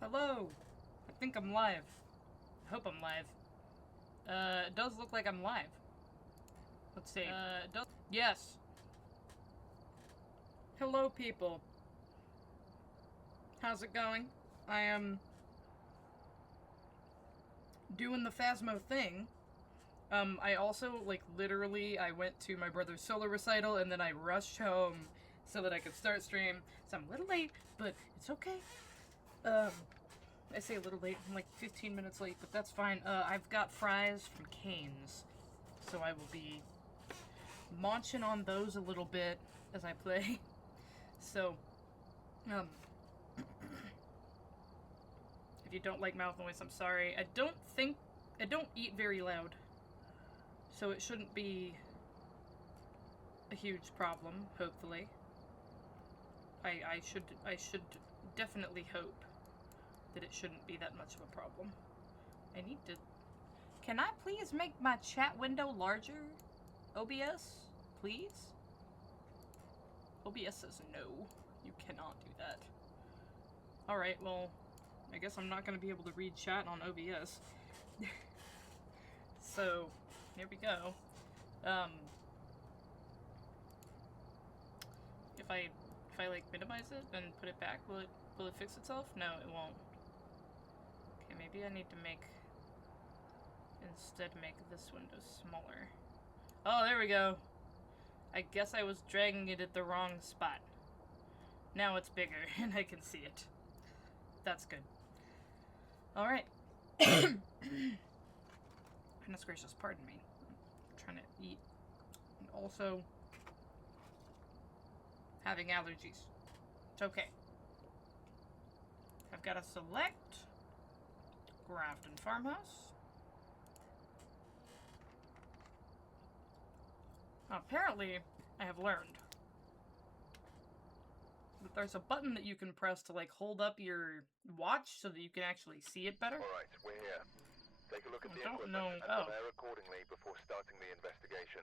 Hello! I think I'm live. I hope I'm live. It does look like I'm live. Let's see. Yes! Hello, people. How's it going? I am doing the Phasmo thing. I also, like, literally, I went to my brother's solo recital, and then I rushed home so that I could start stream. So I'm a little late, but it's okay. I say a little late, I'm like 15 minutes late, but that's fine. I've got fries from Cane's, so I will be munching on those a little bit as I play. So, if you don't like mouth noise, I'm sorry. I don't eat very loud, so it shouldn't be a huge problem, hopefully. I should definitely hope that it shouldn't be that much of a problem. I need to... Can I please make my chat window larger? OBS? Please? OBS says no. You cannot do that. Alright, well, I guess I'm not going to be able to read chat on OBS. So, here we go. If I like minimize it and put it back, will it fix itself? No, it won't. Okay, maybe I need to instead make this window smaller. Oh, there we go. I guess I was dragging it at the wrong spot. Now it's bigger and I can see it. That's good. Alright. Goodness gracious, pardon me. I'm trying to eat and also having allergies. It's okay. I've got to select Grafton Farmhouse. Apparently, I have learned that there's a button that you can press to, like, hold up your watch so that you can actually see it better. Alright, we're here. Take a look at the equipment and prepare accordingly before starting the investigation.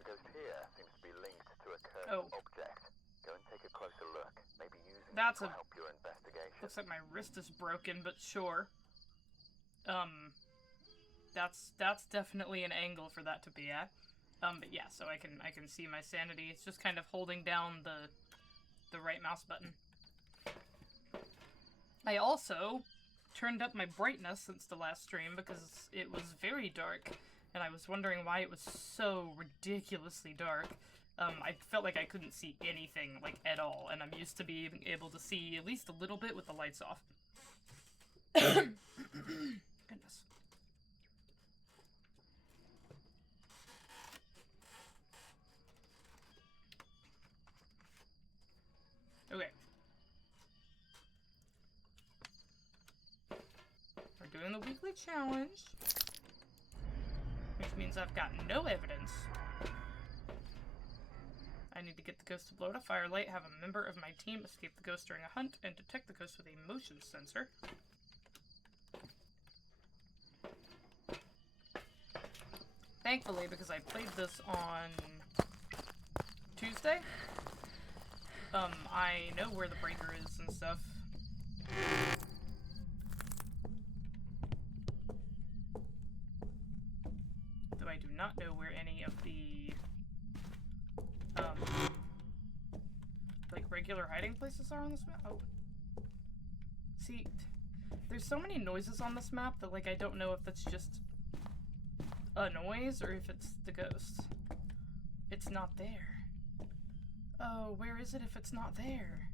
The ghost here seems to be linked to a cursed object. Go and take a closer look. Maybe using it to help your investigation. Looks like my wrist is broken, but sure. That's definitely an angle for that to be at. But yeah, so I can see my sanity. It's just kind of holding down the right mouse button. I also turned up my brightness since the last stream because it was very dark, and I was wondering why it was so ridiculously dark. I felt like I couldn't see anything, like, at all, and I'm used to being able to see at least a little bit with the lights off. Goodness. Okay. We're doing the weekly challenge, which means I've got no evidence. I need to get the ghost to blow out a firelight, have a member of my team escape the ghost during a hunt, and detect the ghost with a motion sensor. Thankfully, because I played this on Tuesday, I know where the breaker is and stuff. Though I do not know where any of the, like, regular hiding places are on this map. Oh. See, there's so many noises on this map that, like, I don't know if that's just a noise or if it's the ghost. It's not there. Oh, where is it if it's not there?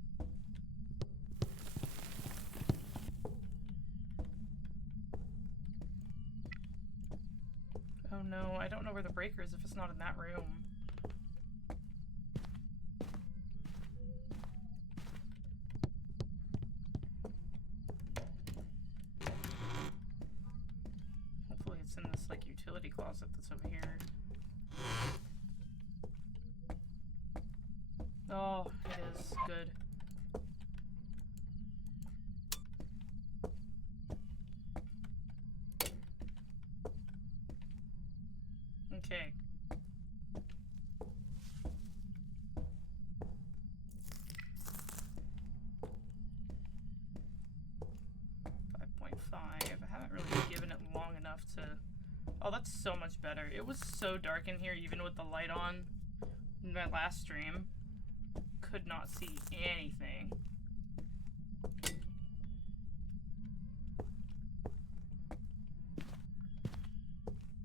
Oh no, I don't know where the breaker is if it's not in that room. Hopefully it's in this, like, utility closet that's over here. Oh, it is. Good. Okay. so much better. It was so dark in here, even with the light on. In my last stream, could not see anything.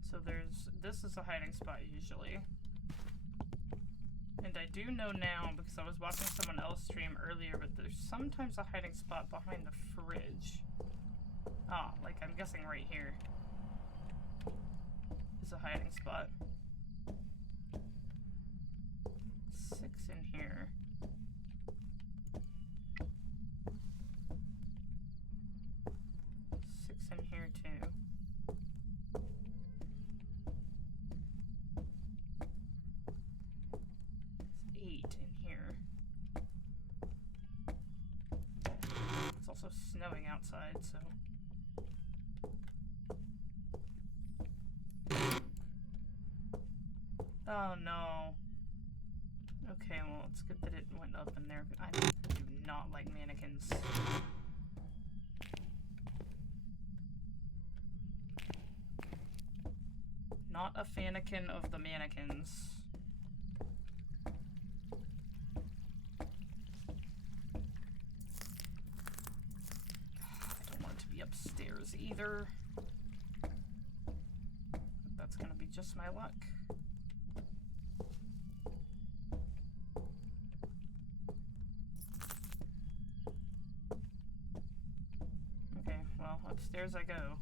So this is a hiding spot usually. And I do know now, because I was watching someone else stream earlier, but there's sometimes a hiding spot behind the fridge. Ah, like I'm guessing right here is a hiding spot. 6 in here. Six in here too. It's 8 in here. It's also snowing outside, so. Oh no. Okay, well, it's good that it went up in there. I do not like mannequins. Not a fanikin of the mannequins. I don't want it to be upstairs either. That's gonna be just my luck. Okay, well, upstairs I go.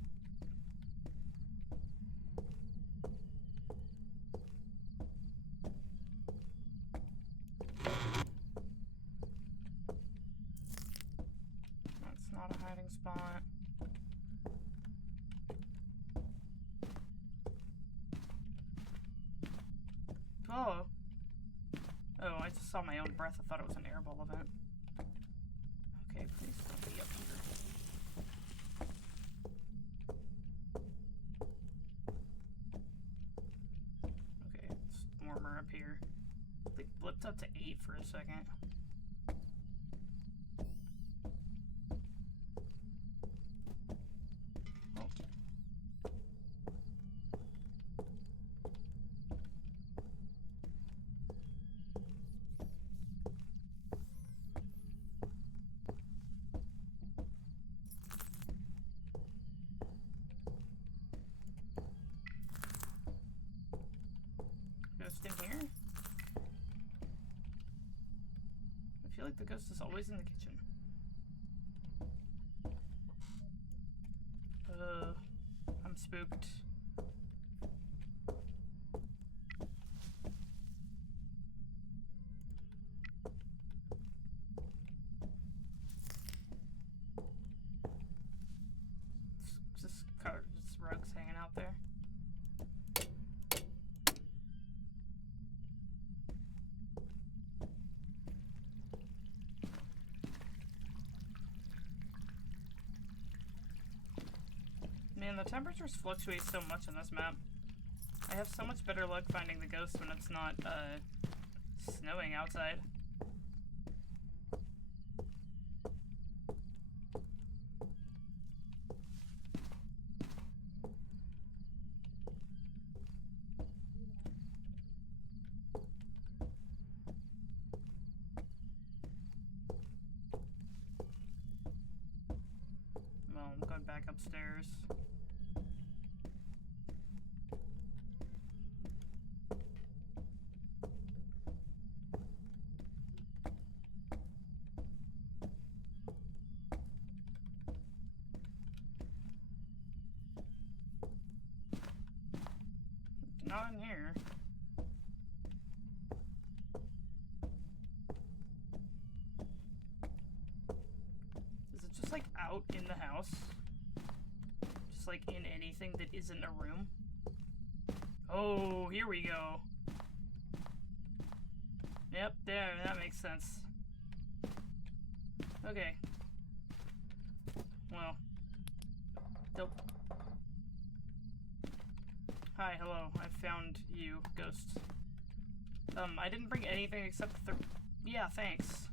That's not a hiding spot. Oh. Oh, I just saw my own breath. I thought it was an airball event. Okay, please don't be up here. Okay, it's warmer up here. They blipped up to 8 for a second. Oh. Ghost in here? I feel like the ghost is always in the kitchen. I'm spooked. Just rugs hanging out there. Man, the temperatures fluctuate so much on this map. I have so much better luck finding the ghost when it's not, snowing outside. Well, I'm going back upstairs. Not in here. Is it just like out in the house? Just like in anything that isn't a room? Oh, here we go. Yep, there, that makes sense. Okay. Well. Nope. Hi, hello. I found you, ghost. I didn't bring anything except the... Yeah, thanks.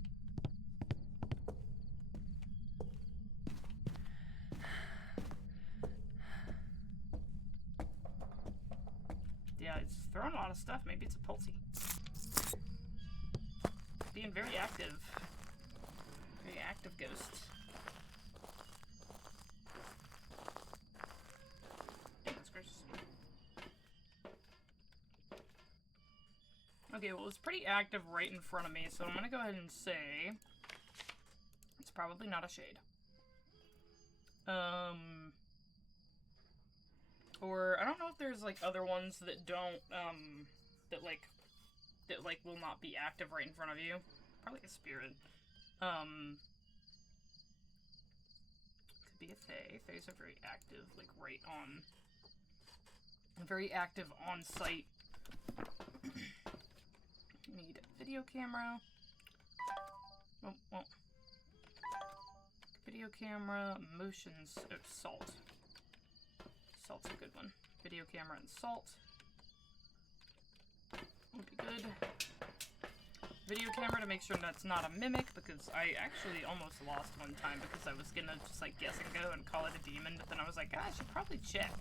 throwing a lot of stuff. Maybe it's a pulsy. Being very active. Very active ghost. That's gross. Okay, well, it's pretty active right in front of me, so I'm gonna go ahead and say it's probably not a shade. Or I don't know if there's like other ones that don't that will not be active right in front of you. Probably a spirit. Could be a fae. Faes are very active, like right on. Very active on site. Need a video camera. Oh, well. Video camera, motions, oh, salt. Salt's a good one. Video camera and salt. Would be good. Video camera to make sure that's not a mimic, because I actually almost lost one time because I was gonna just like guess and go and call it a demon, but then I was like, ah, I should probably check.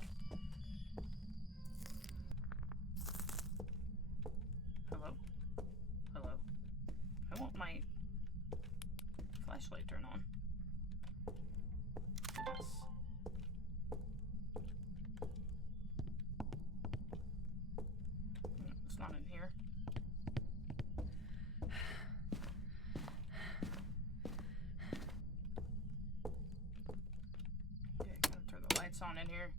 Hello? Hello? I want my flashlight turned on. Goodness. It's not in here. Okay, gotta turn the lights on in here.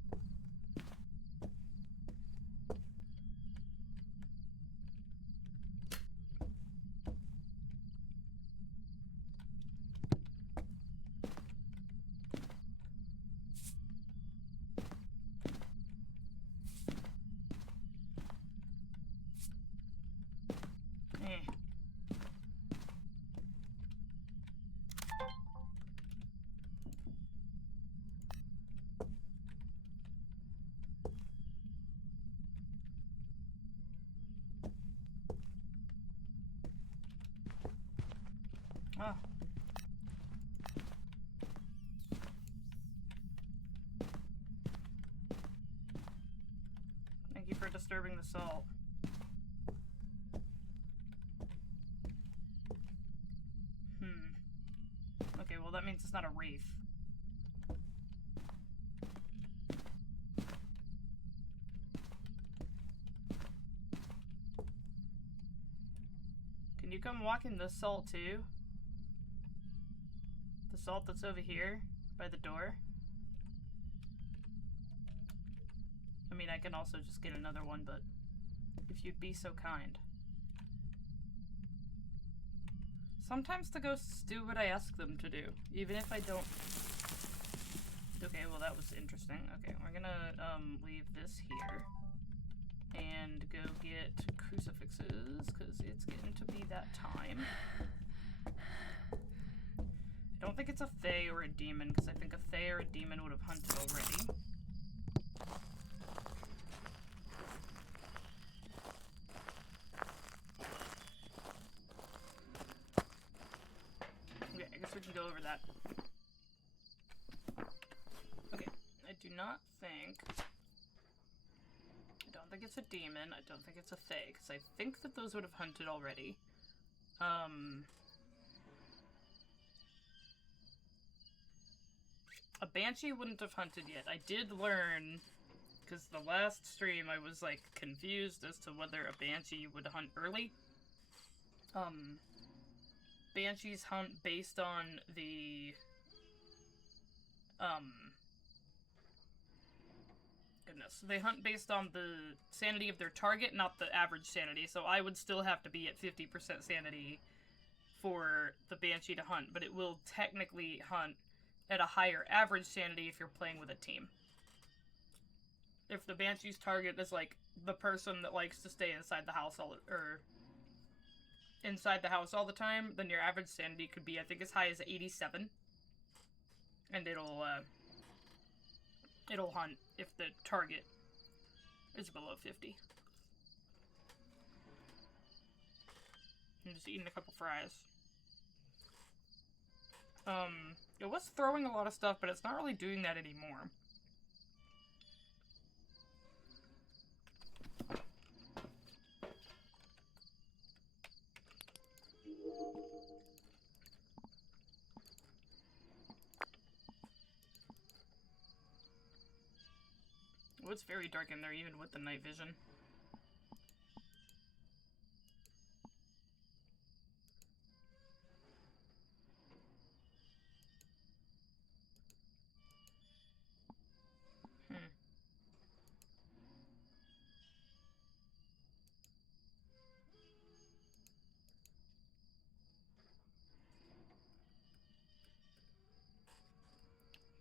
Oh. Thank you for disturbing the salt. Okay, well that means it's not a wraith. Can you come walk in the salt too? The salt that's over here by the door. I mean, I can also just get another one, but if you'd be so kind. Sometimes the ghosts do what I ask them to do, even if I don't. Okay, well that was interesting. Okay, we're gonna leave this here and go get crucifixes, because it's getting to be that time. I don't think it's a fae or a demon, because I think a fae or a demon would have hunted already. Okay, I guess we can go over that. Okay, I do not think... I don't think it's a demon, I don't think it's a fae, because I think that those would have hunted already. A banshee wouldn't have hunted yet. I did learn, because the last stream I was like confused as to whether a banshee would hunt early. Banshees hunt based on the goodness. They hunt based on the sanity of their target, not the average sanity. So I would still have to be at 50% sanity for the banshee to hunt, but it will technically hunt at a higher average sanity if you're playing with a team. If the banshee's target is like the person that likes to stay inside the house all the time, then your average sanity could be, I think, as high as 87, and it'll hunt if the target is below 50. I'm just eating a couple fries. It was throwing a lot of stuff, but it's not really doing that anymore. it's very dark in there, even with the night vision.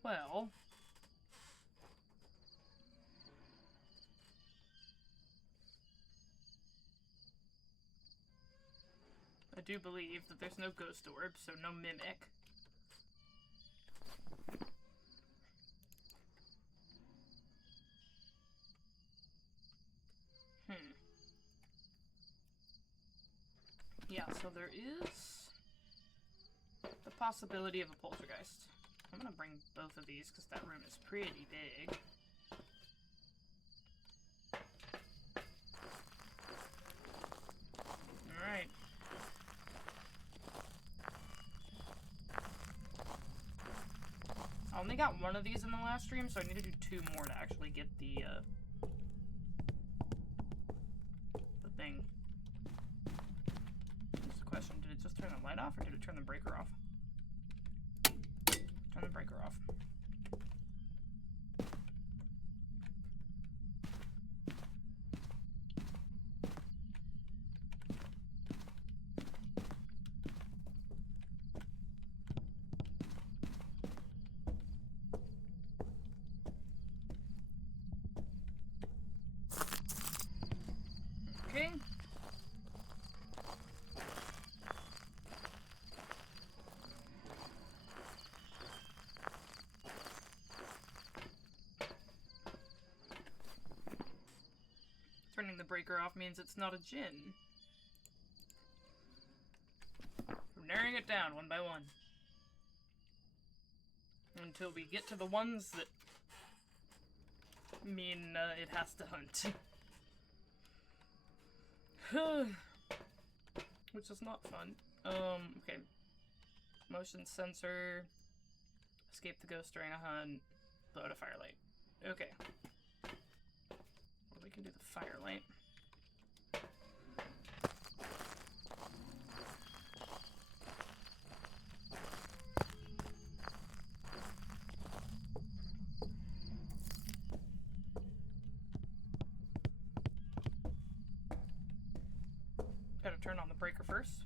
Well... I do believe that there's no ghost orb, so no mimic. Yeah, so there is the possibility of a poltergeist. I'm gonna bring both of these because that room is pretty big. Alright. I only got one of these in the last stream, so I need to do 2 more to actually get the thing. Here's the question, did it just turn the light off, or did it turn the breaker off? Turn the breaker off. Okay. Turning the breaker off means it's not a djinn. We're narrowing it down one by one. Until we get to the ones that mean it has to hunt. Which is not fun. Okay. Motion sensor. Escape the ghost during a hunt. Blow out a firelight. Okay. Well, we can do the firelight. Gotta turn on the breaker first.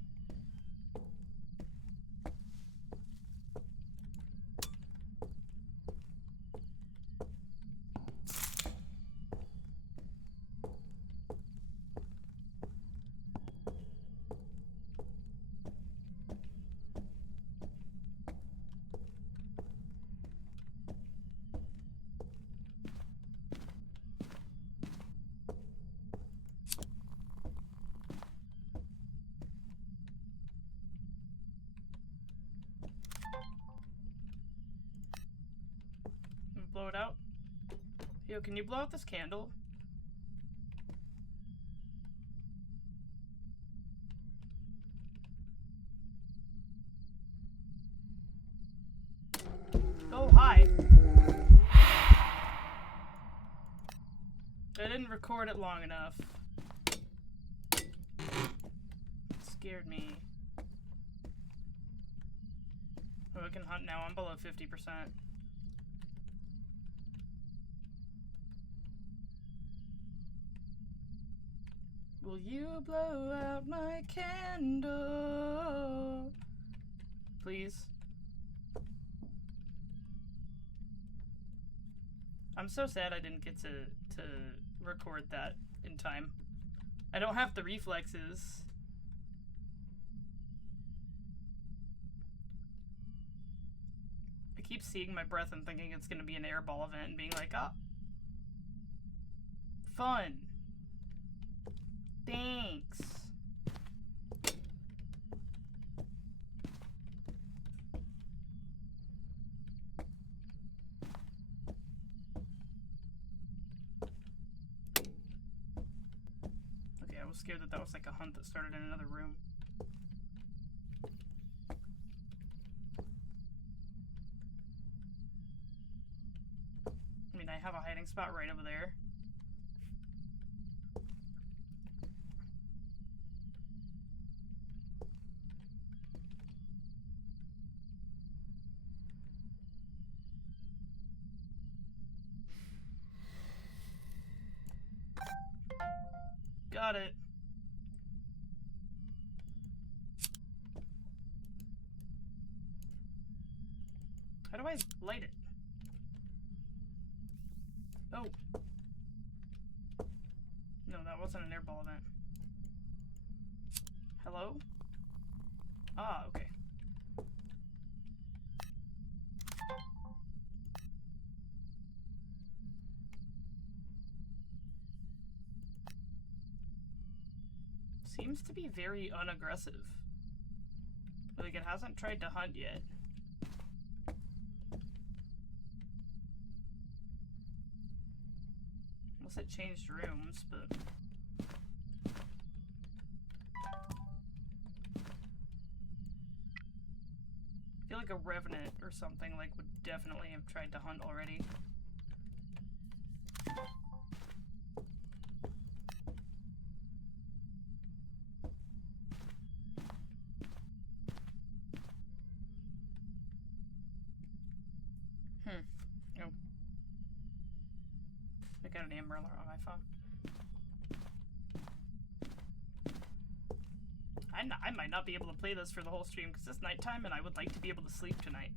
Blow it out. Yo, can you blow out this candle? Oh, hi. I didn't record it long enough. It scared me. Oh, I can hunt now. I'm below 50%. Will you blow out my candle? Please. I'm so sad I didn't get to record that in time. I don't have the reflexes. I keep seeing my breath and thinking it's gonna be an airball event and being like, ah, fun. Thanks. Okay, I was scared that was like a hunt that started in another room. I mean, I have a hiding spot right over there. Got it. How do I light it? Oh. No, that wasn't an airball event. Hello? Ah, okay. Seems to be very unaggressive. Like, it hasn't tried to hunt yet. Unless it changed rooms, but... I feel like a revenant or something, like, would definitely have tried to hunt already. Oh. I got an Amber Alert on my phone. I might not be able to play this for the whole stream because it's nighttime and I would like to be able to sleep tonight.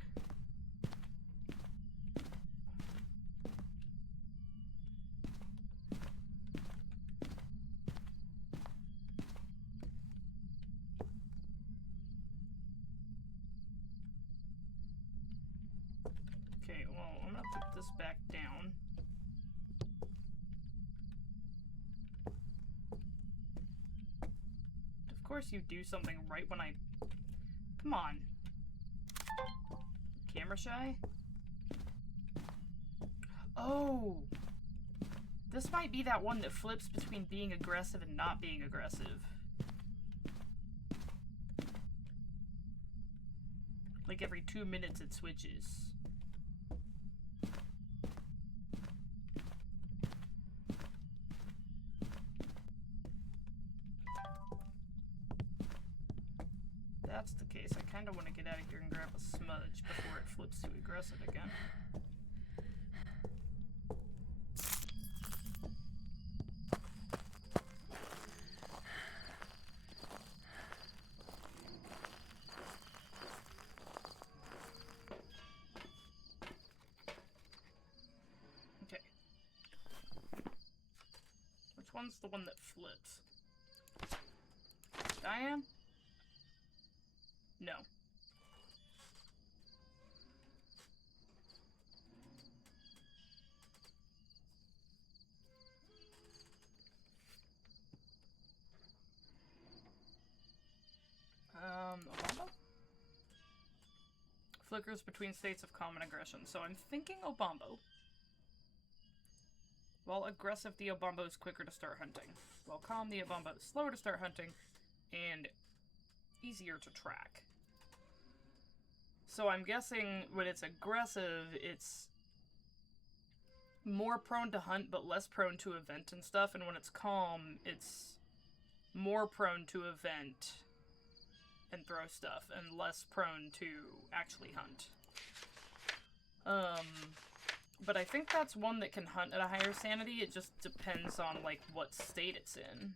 Okay, well, I'm gonna put this back down. Of course you do something right when I... Come on. Camera shy? Oh! This might be that one that flips between being aggressive and not being aggressive. Like every 2 minutes it switches. That's the case. I kind of want to get out of here and grab a smudge before it flips to aggressive again. Okay. Which one's the one that flips? Diane? No. Obambo? Flickers between states of calm and aggression. So I'm thinking Obambo. While aggressive, the Obambo is quicker to start hunting. While calm, the Obambo is slower to start hunting and easier to track. So I'm guessing when it's aggressive, it's more prone to hunt but less prone to event and stuff, and when it's calm, it's more prone to event and throw stuff and less prone to actually hunt. But I think that's one that can hunt at a higher sanity. It just depends on, like, what state it's in.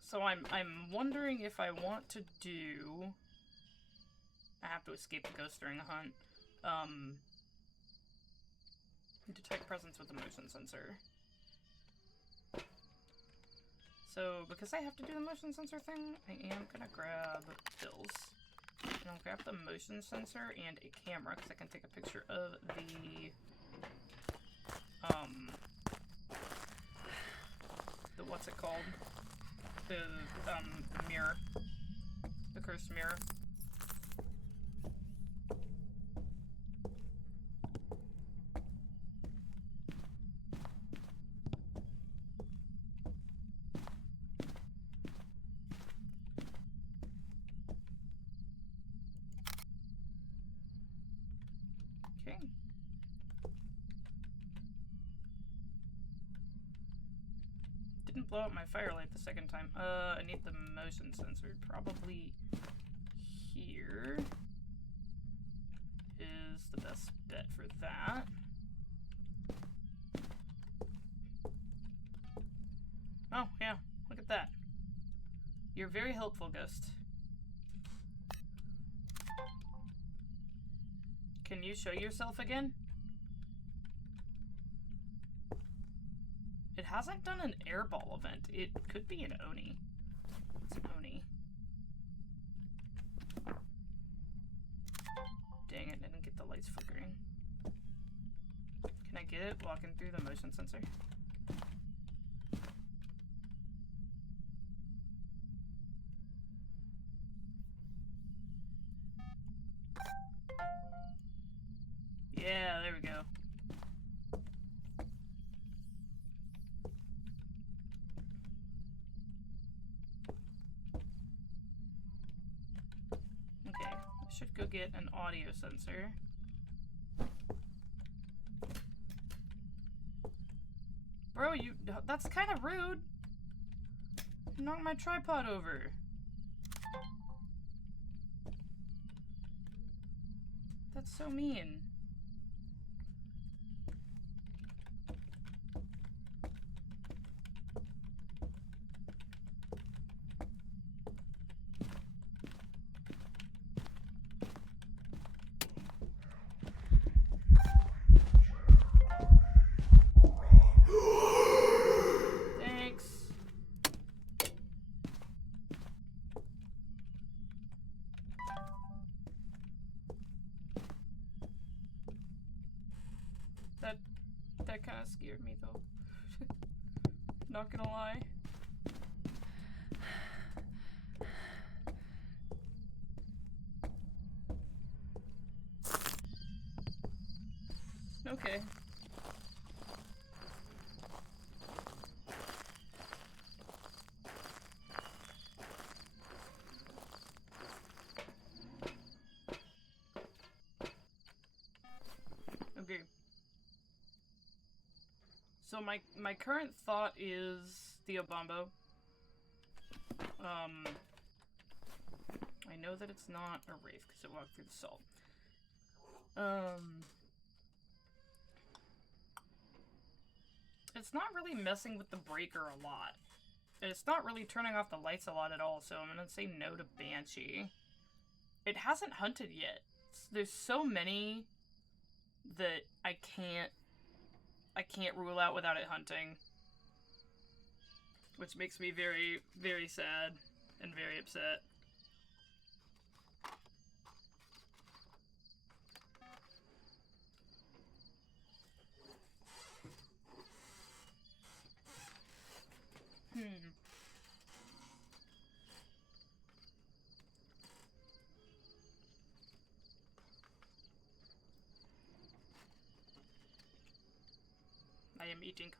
So I'm wondering if I want to do... I have to escape the ghost during a hunt. Detect presence with the motion sensor. So, because I have to do the motion sensor thing, I am gonna grab pills. And I'll grab the motion sensor and a camera, because I can take a picture of the what's it called? The mirror. The cursed mirror. Okay. blow up my firelight the second time. I need the motion sensor. Probably here is the best bet for that. Oh, yeah. Look at that. You're very helpful, Ghost. Can you show yourself again? It hasn't done an airball event. It could be an Oni. It's an Oni. Dang it, I didn't get the lights flickering. Can I get it walking through the motion sensor? Yeah, there we go. Okay, I should go get an audio sensor. Bro, that's kind of rude. You knocked my tripod over. That's so mean. That kind of scared me though. Not gonna lie. Okay. Okay. So my current thought is Theo Bombo. I know that it's not a wraith because it walked through the salt. It's not really messing with the breaker a lot. It's not really turning off the lights a lot at all, so I'm gonna say no to Banshee. It hasn't hunted yet. There's so many that I can't rule out without it hunting. Which makes me very, very sad and very upset. I am eating.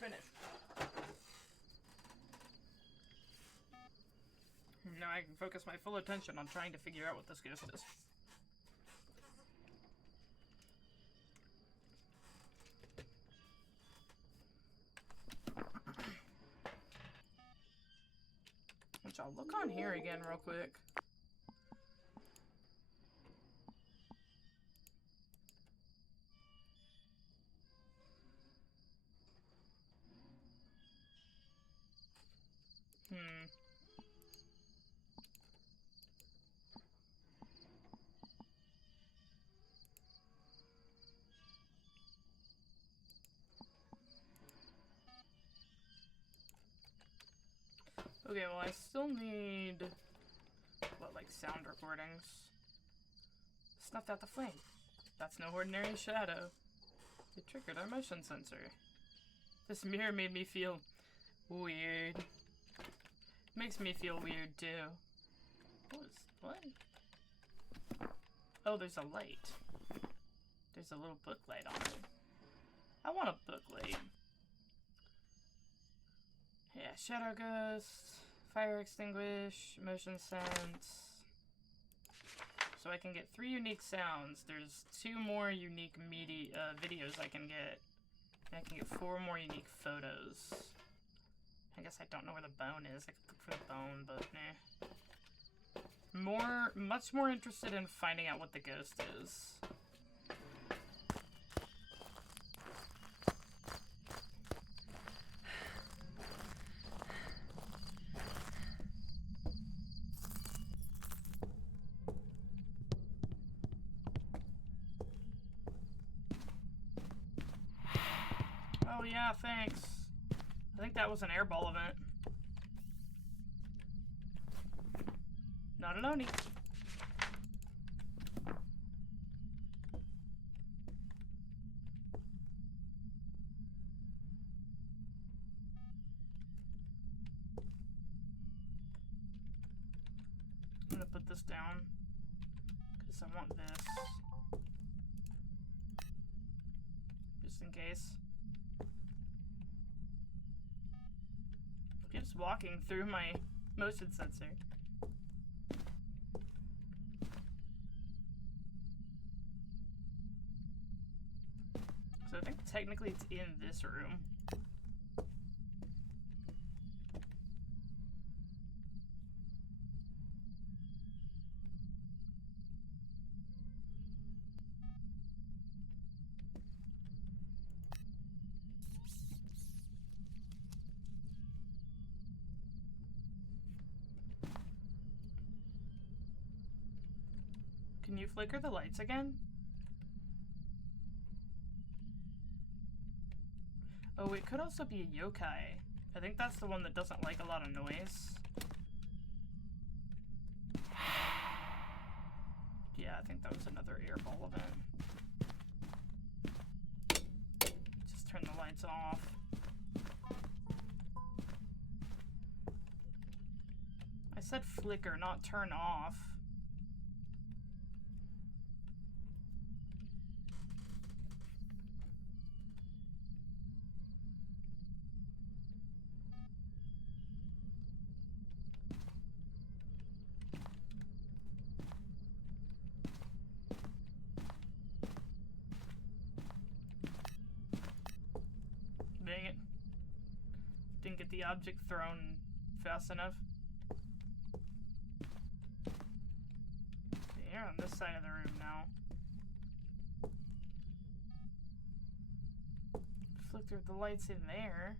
finished. Now I can focus my full attention on trying to figure out what this ghost is. Which I'll look on here again real quick. Okay, well I still need, what, like sound recordings? Snuffed out the flame. That's no ordinary shadow. It triggered our motion sensor. This mirror made me feel weird. Makes me feel weird too. What? Oh, there's a light. There's a little book light on it. I want a book light. Yeah, shadow ghost, fire extinguish, motion sense. So I can get 3 unique sounds. There's 2 more unique videos I can get. And I can get 4 more unique photos. I guess I don't know where the bone is. I could look for the bone, but nah. Much more interested in finding out what the ghost is. Oh yeah, thanks. I think that was an airball event. Not an Oni. I'm gonna put this down because I want this. Just in case. Keeps walking through my motion sensor. So I think technically it's in this room. Can you flicker the lights again? Oh, it could also be a yokai. I think that's the one that doesn't like a lot of noise. Yeah, I think that was another airball event. Just turn the lights off. I said flicker, not turn off. Dang it. Didn't get the object thrown fast enough. Okay, you're on this side of the room now. Flicker the lights in there.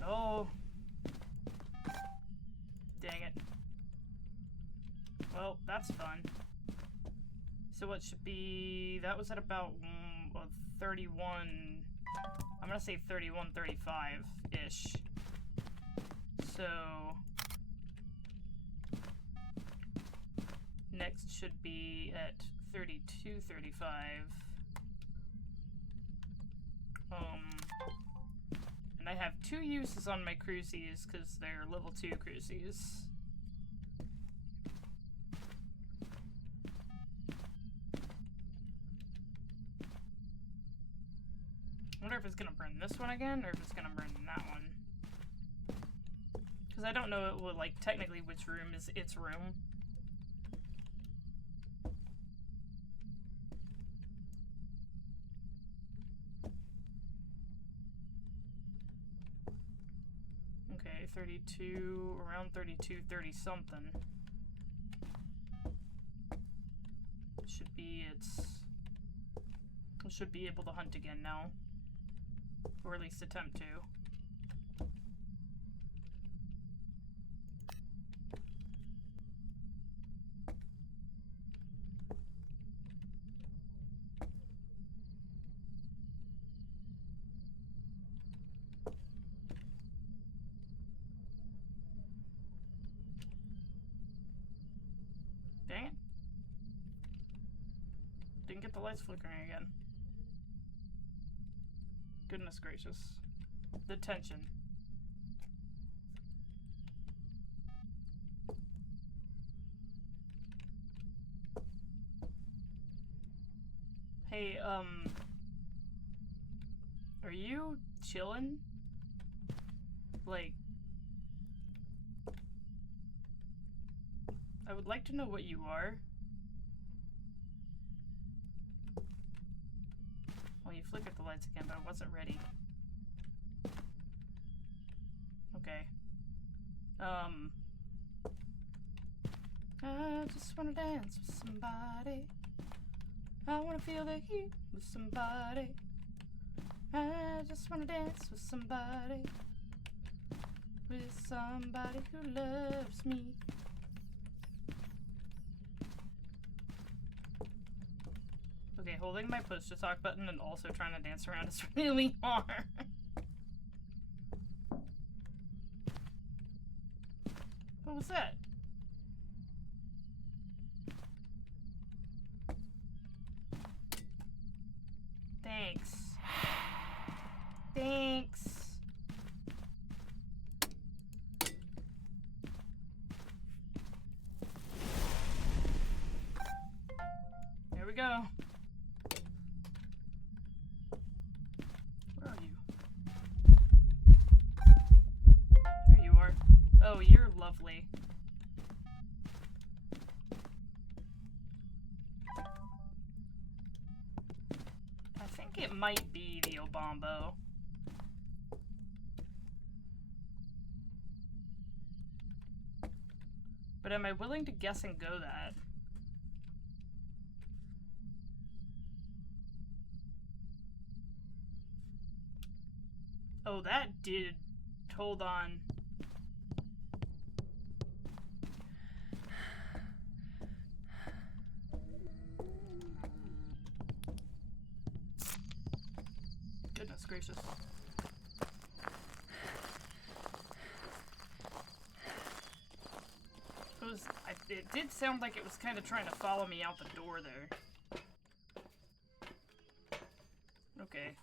No. Dang it. Well, that's fun. So what should be... That was at about 31... I'm gonna say 31:35-ish. So... Next should be at 32:35. And I have 2 uses on my crucies because they're level 2 crucies. I wonder if it's gonna burn this one again, or if it's gonna burn that one. Because I don't know, like, technically which room is its room. Okay, 32, around 32, 30 something. Should be it should be able to hunt again now. Or at least attempt to. Dang it. Didn't get the lights flickering again. Goodness gracious. The tension. Hey, are you chillin'? Like, I would like to know what you are. Well, you flickered the lights again, but I wasn't ready. Okay. I just wanna dance with somebody. I wanna feel the heat with somebody. I just wanna dance with somebody. With somebody who loves me. Okay, holding my push to talk button and also trying to dance around is really hard. What was that? Thanks. Thanks. There we go. Where are you? There you are. Oh, you're lovely. I think it might be the Obombo. But am I willing to guess and go that? Oh, that did. Hold on. Goodness gracious. It did sound like it was kind of trying to follow me out the door there. Okay.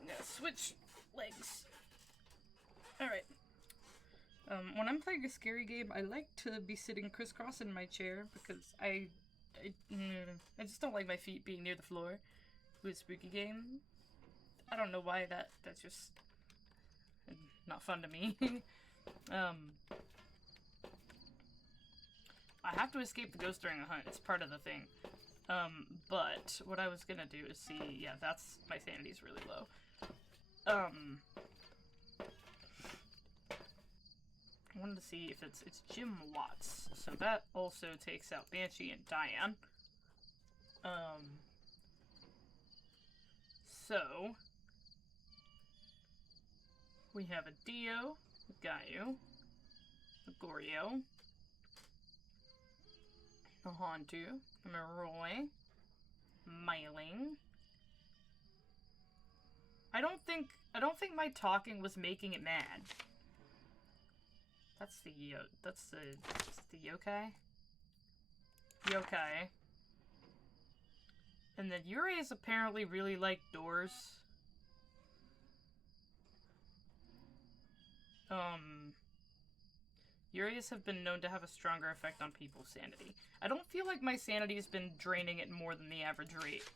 I'm gonna switch legs. Alright. When I'm playing a scary game, I like to be sitting crisscross in my chair because I just don't like my feet being near the floor with a spooky game. I don't know why that's just not fun to me. I have to escape the ghost during a hunt. It's part of the thing. But what I was gonna do is see, yeah, that's, my sanity's really low. I wanted to see if it's Jim Watts. So that also takes out Banshee and Diane. So we have a Dio, a Gaio, a Goryo, a Hantu, a Maroi, Myling. I don't think my talking was making it mad. That's the yokai? Yokai. And then Yuris apparently really like doors. Yuris have been known to have a stronger effect on people's sanity. I don't feel like my sanity has been draining it more than the average rate.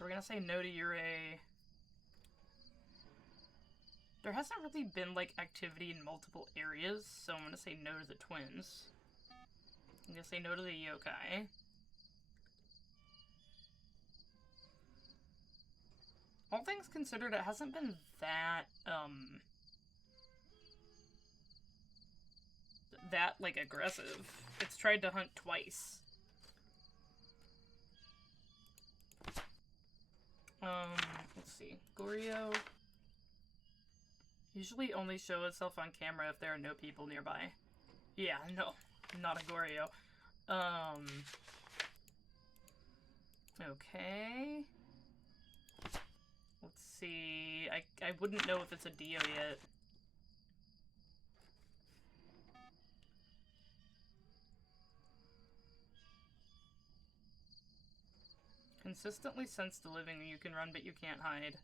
So we're gonna say no to Ure. There hasn't really been, like, activity in multiple areas, so I'm gonna say no to the twins. I'm gonna say no to the yokai. All things considered, it hasn't been that, like, aggressive. It's tried to hunt twice. Let's see. Goryo. Usually only show itself on camera if there are no people nearby. Yeah, no. Not a Goryo. Okay. Let's see. I wouldn't know if it's a Dio yet. Consistently sense the living. You can run, but you can't hide.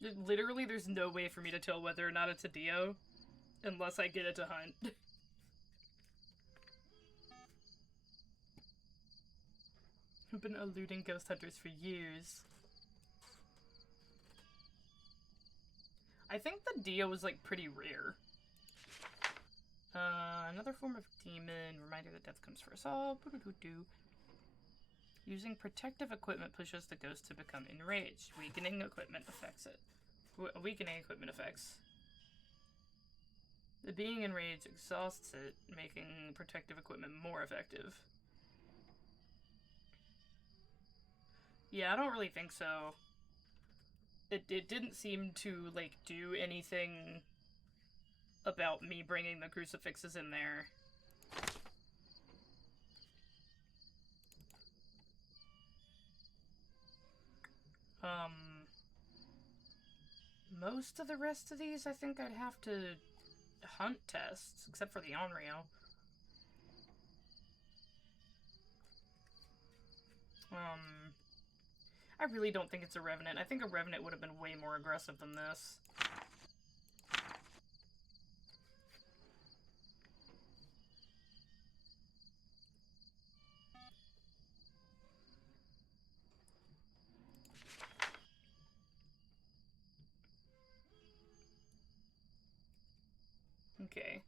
Literally, there's no way for me to tell whether or not it's a Dio unless I get it to hunt. I've been eluding ghost hunters for years. I think the Dio was, like, pretty rare. Another form of demon. Reminder that death comes first. Oh, boo-doo-doo-doo. Using protective equipment pushes the ghost to become enraged. Weakening equipment affects it. Weakening equipment effects. The being enraged exhausts it, making protective equipment more effective. Yeah, I don't really think so. It didn't seem to, like, do anything about me bringing the crucifixes in there. Most of the rest of these, I think I'd have to hunt tests, except for the Onryo. I really don't think it's a Revenant. I think a Revenant would have been way more aggressive than this. Okay.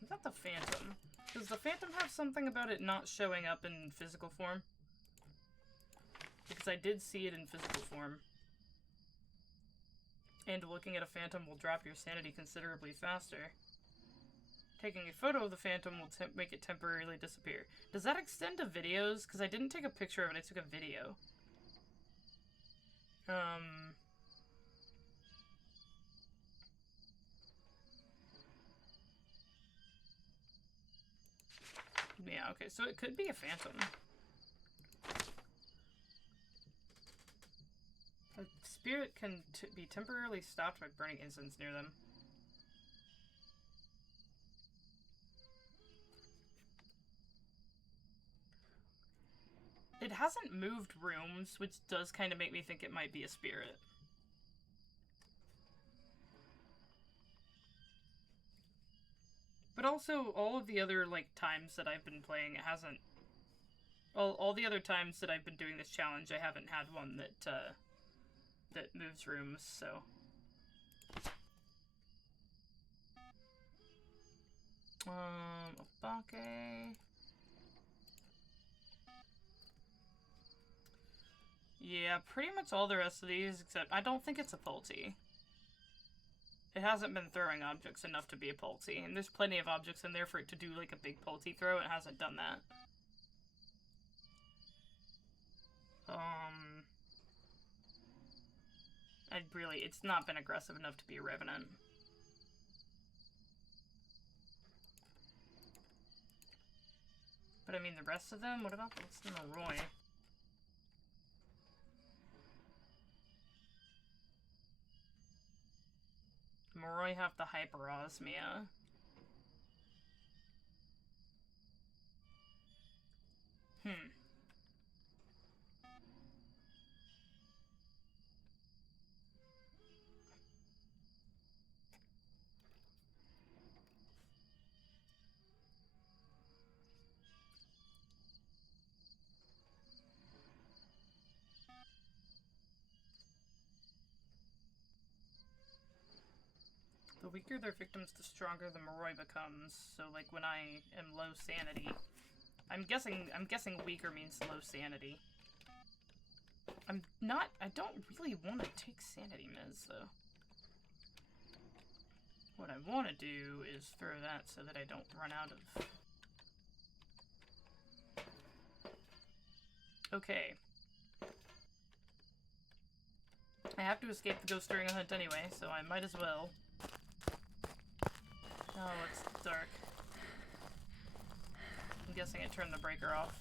Is that the Phantom? Does the Phantom have something about it not showing up in physical form? Because I did see it in physical form. And looking at a Phantom will drop your sanity considerably faster. Taking a photo of the Phantom will make it temporarily disappear. Does that extend to videos? Because I didn't take a picture of it, I took a video. Yeah, okay, so it could be a Phantom. A spirit can be temporarily stopped by burning incense near them. It hasn't moved rooms, which does kind of make me think it might be a spirit. But also, all of the other, like, times that I've been playing, it hasn't... All the other times that I've been doing this challenge, I haven't had one that, that moves rooms, so... Obake... Yeah, pretty much all the rest of these, except I don't think it's a Pulti. It hasn't been throwing objects enough to be a Pulti, and there's plenty of objects in there for it to do, like, a big Pulti throw, and it hasn't done that. It's not been aggressive enough to be a Revenant. But I mean, the rest of them? What about the Moroi? Moroi have the hyperosmia. The weaker their victims, the stronger the Moroi becomes. So, like, when I am low sanity... I'm guessing weaker means low sanity. I don't really want to take sanity meds, though. What I want to do is throw that so that I don't run out of... Okay. I have to escape the ghost during a hunt anyway, so I might as well. Oh, it's dark. I'm guessing I turned the breaker off.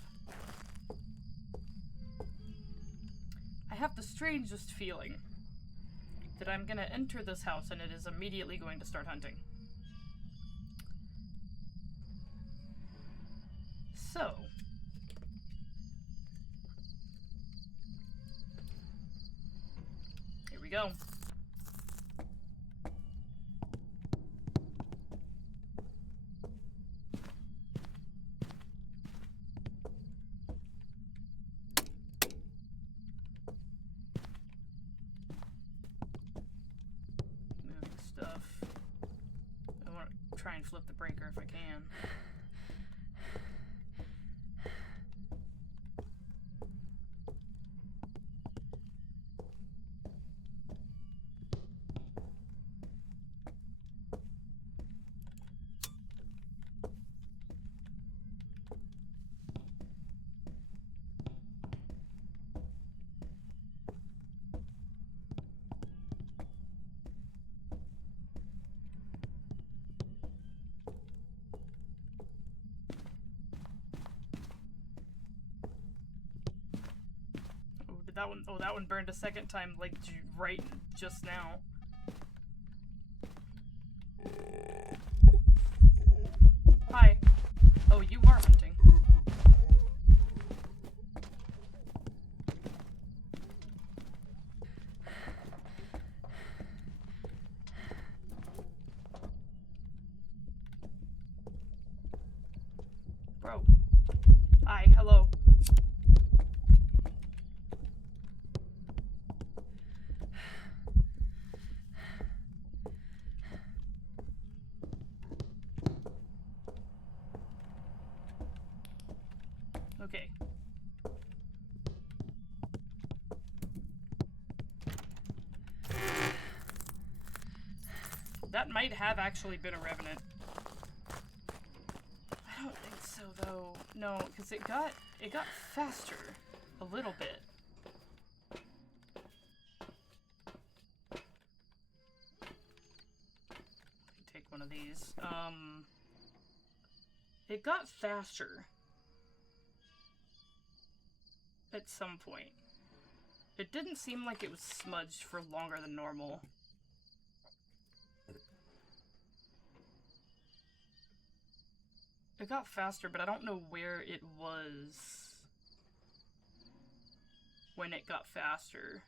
I have the strangest feeling that I'm gonna enter this house and it is immediately going to start hunting. So... here we go. Try and flip the breaker if I can. That one burned a second time, like, right just now. Hi. Oh, you are hunting. Bro. Hi, hello. Okay. That might have actually been a revenant. I don't think so, though. No, because it got faster a little bit. Take one of these. It got faster. At some point. It didn't seem like it was smudged for longer than normal. It got faster, but I don't know where it was when it got faster.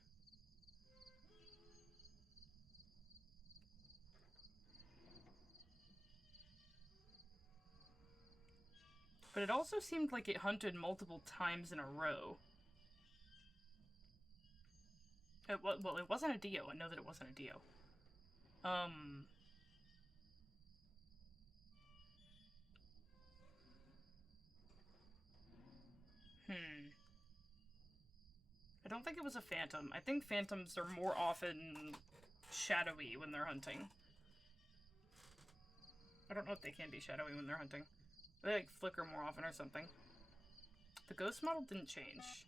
But it also seemed like it hunted multiple times in a row. Well, it wasn't a Dio. I know that it wasn't a Dio. I don't think it was a phantom. I think phantoms are more often shadowy when they're hunting. I don't know if they can be shadowy when they're hunting. They, like, flicker more often or something. The ghost model didn't change.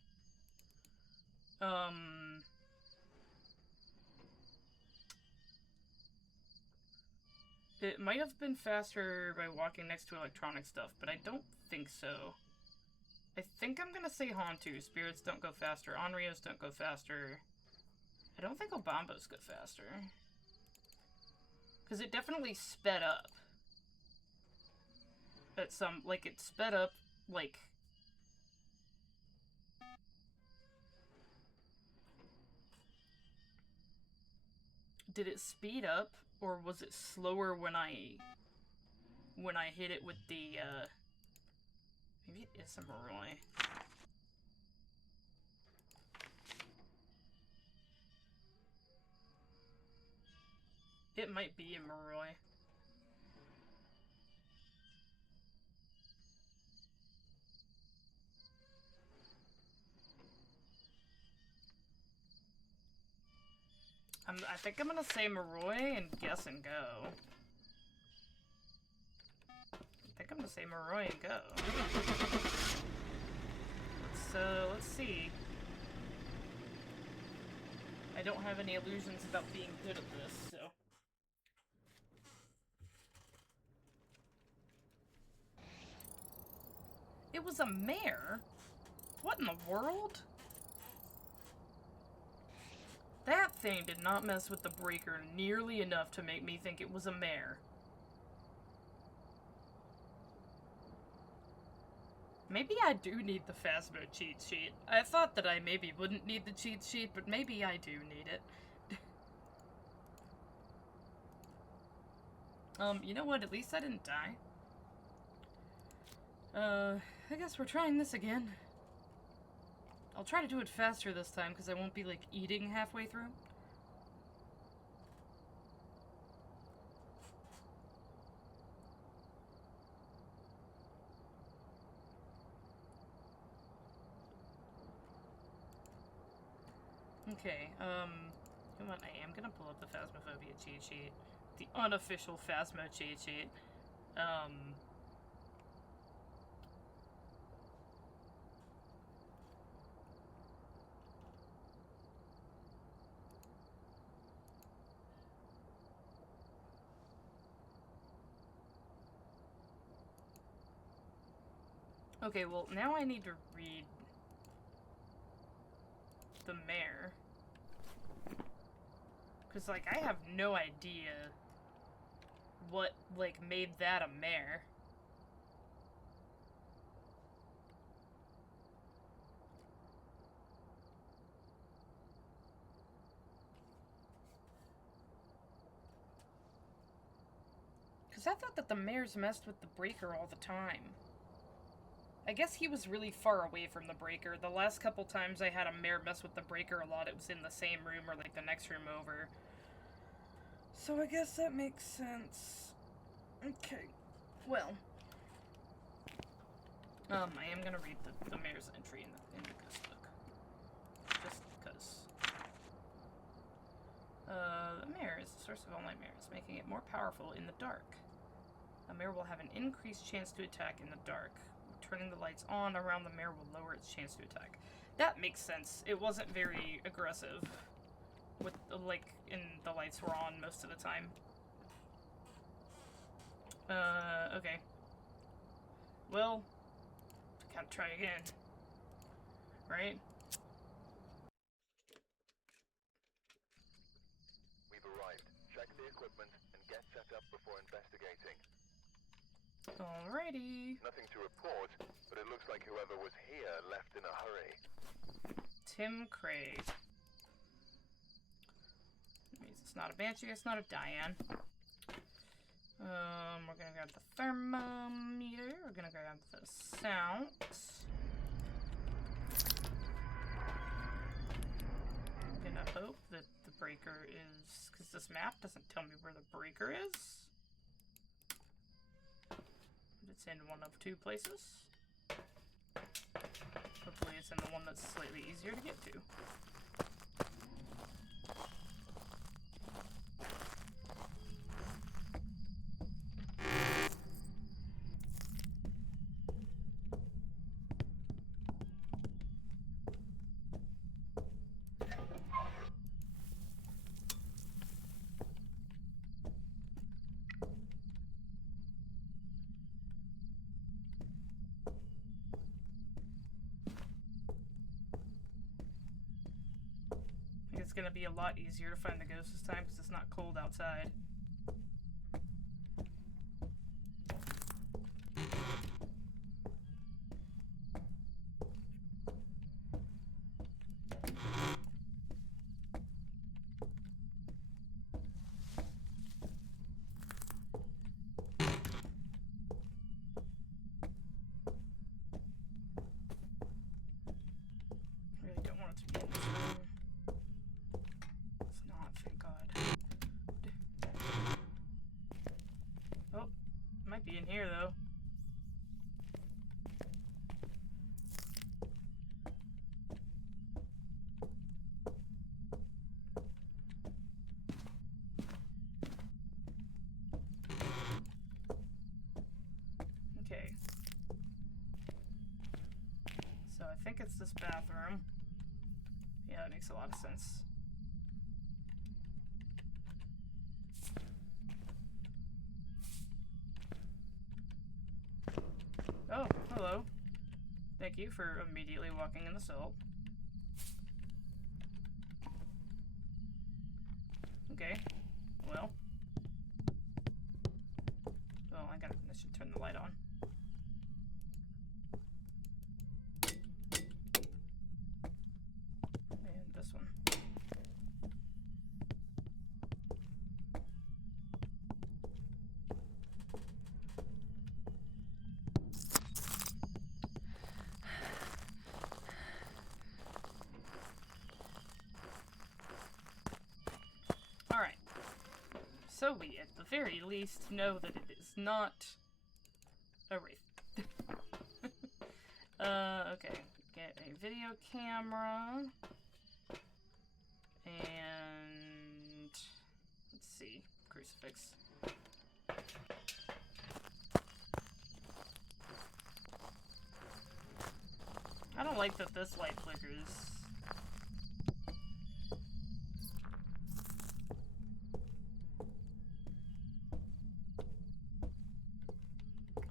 It might have been faster by walking next to electronic stuff, but I don't think so. I think I'm gonna say Hantu. Spirits don't go faster. Onryos don't go faster. I don't think Obambos go faster. Because it definitely sped up. At some, like, it sped up, like... Did it speed up, or was it slower when I hit it with the, maybe it is a Moroi. It might be a Moroi. I think I'm gonna say Moroi and guess and go. I think I'm gonna say Moroi and go. So, let's see. I don't have any illusions about being good at this, so... It was a mare? What in the world? That thing did not mess with the breaker nearly enough to make me think it was a mare. Maybe I do need the Phasmo cheat sheet. I thought that I maybe wouldn't need the cheat sheet, but maybe I do need it. You know what? At least I didn't die. I guess we're trying this again. I'll try to do it faster this time, because I won't be, like, eating halfway through. Okay, come on, I am gonna pull up the Phasmophobia cheat sheet. The unofficial Phasmo cheat sheet. Okay, well, now I need to read the mare. Because, like, I have no idea what, like, made that a mare. Because I thought that the mares messed with the breaker all the time. I guess he was really far away from the breaker. The last couple times I had a mare mess with the breaker a lot, it was in the same room or, like, the next room over. So I guess that makes sense. Okay. Well. I am gonna read the mare's entry in the ghost book. Just because. The mare is the source of all nightmares, making it more powerful in the dark. A mare will have an increased chance to attack in the dark. Turning the lights on around the mare will lower its chance to attack. That makes sense. It wasn't very aggressive. With, like, the lights were on most of the time. Okay. Well, gotta try again. Right? We've arrived. Check the equipment and get set up before investigating. Alrighty. Nothing to report, but it looks like whoever was here left in a hurry. Tim Craig. It's not a Banshee, it's not a Diane. We're gonna grab the thermometer, we're gonna grab the sound. I'm gonna hope that the breaker is, because this map doesn't tell me where the breaker is. It's in one of two places. Hopefully it's in the one that's slightly easier to get to. It's gonna be a lot easier to find the ghost this time because it's not cold outside. Really don't want it to be in this room. It's not, thank God. be in here, though. Okay. So I think it's this bathroom. Yeah, that makes a lot of sense. Oh, hello. Thank you for immediately walking in the salt. Okay. Well. Well, I should turn the light on. And this one. Alright. So we, at the very least, know that it is not a wraith. Okay. Get a video camera. And let's see. Crucifix. I don't like that this light flickers.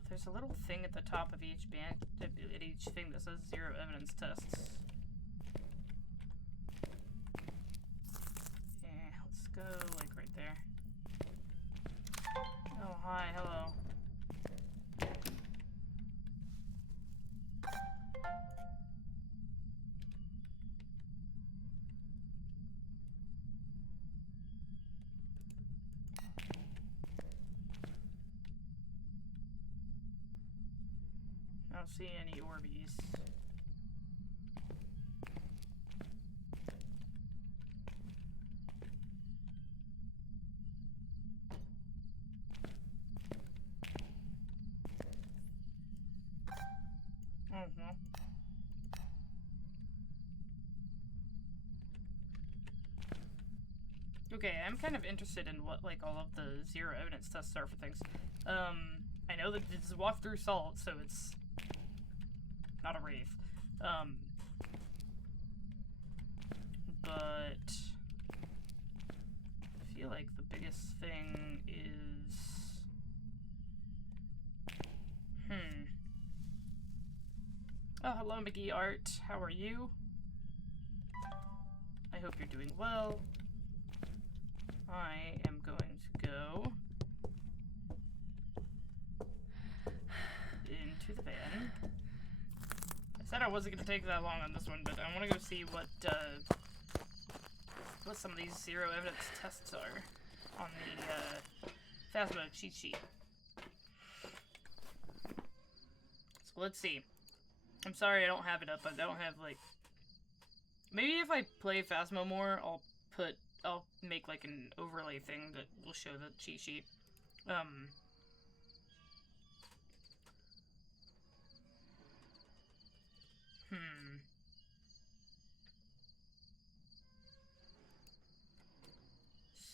There's a little thing at the top of each at each thing that says 0 evidence tests. Yeah, let's go like right there. Oh, hi, hello. I don't see any Orbeez. Oh, well. Okay, I'm kind of interested in what, like, all of the 0 evidence tests are for things. I know that this is walk through salt, so it's not a wraith. But I feel like the biggest thing is... Oh, hello, McGee Art. How are you? I hope you're doing well. I am going to go into the van. I said I wasn't going to take that long on this one, but I want to go see what some of these 0 evidence tests are on the Phasmo cheat sheet. So let's see. I'm sorry I don't have it up, but I don't have, like... Maybe if I play Phasmo more, I'll make, like, an overlay thing that will show the cheat sheet.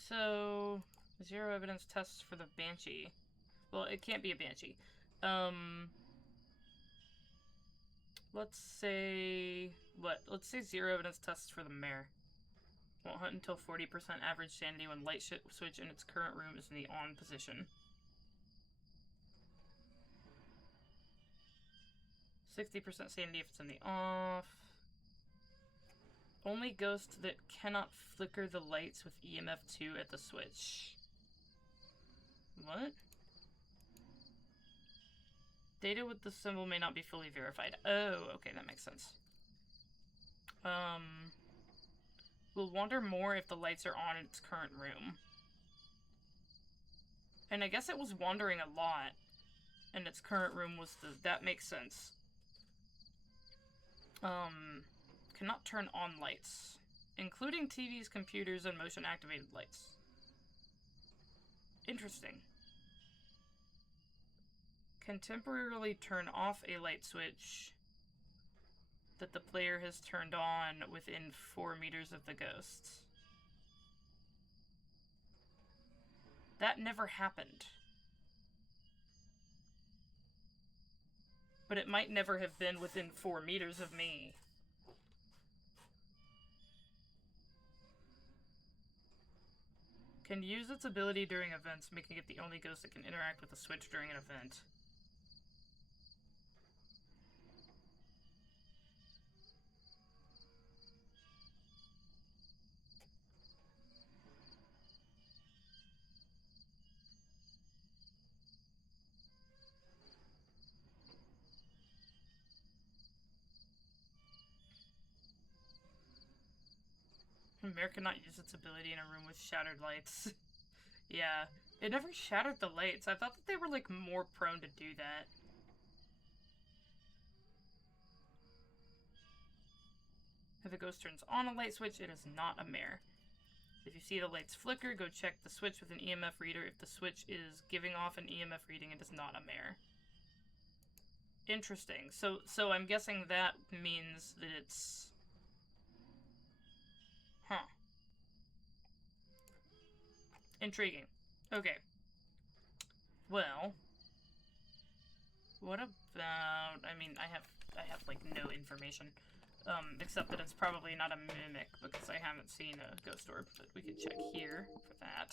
So, 0 evidence tests for the Banshee. Well, it can't be a Banshee. Let's say... What? Let's say 0 evidence tests for the Mare. Won't hunt until 40% average sanity when light switch in its current room is in the on position. 60% sanity if it's in the off. Only ghost that cannot flicker the lights with EMF 2 at the switch. What? Data with the symbol may not be fully verified. Oh, okay, that makes sense. Will wander more if the lights are on in its current room. And I guess it was wandering a lot. And its current room was the... That makes sense. Cannot turn on lights. Including TVs, computers, and motion-activated lights. Interesting. Can temporarily turn off a light switch that the player has turned on within 4 meters of the ghost. That never happened. But it might never have been within 4 meters of me. Can use its ability during events, making it the only ghost that can interact with the switch during an event. Mare cannot use its ability in a room with shattered lights. Yeah, it never shattered the lights. I thought that they were, like, more prone to do that. If a ghost turns on a light switch, it is not a mare. If you see the lights flicker, go check the switch with an EMF reader. If the switch is giving off an EMF reading, it is not a mare. Interesting. So I'm guessing that means that it's... Huh. Intriguing. Okay. Well, what about... I mean, I have like no information. Except that it's probably not a mimic because I haven't seen a ghost orb, but we could check here for that.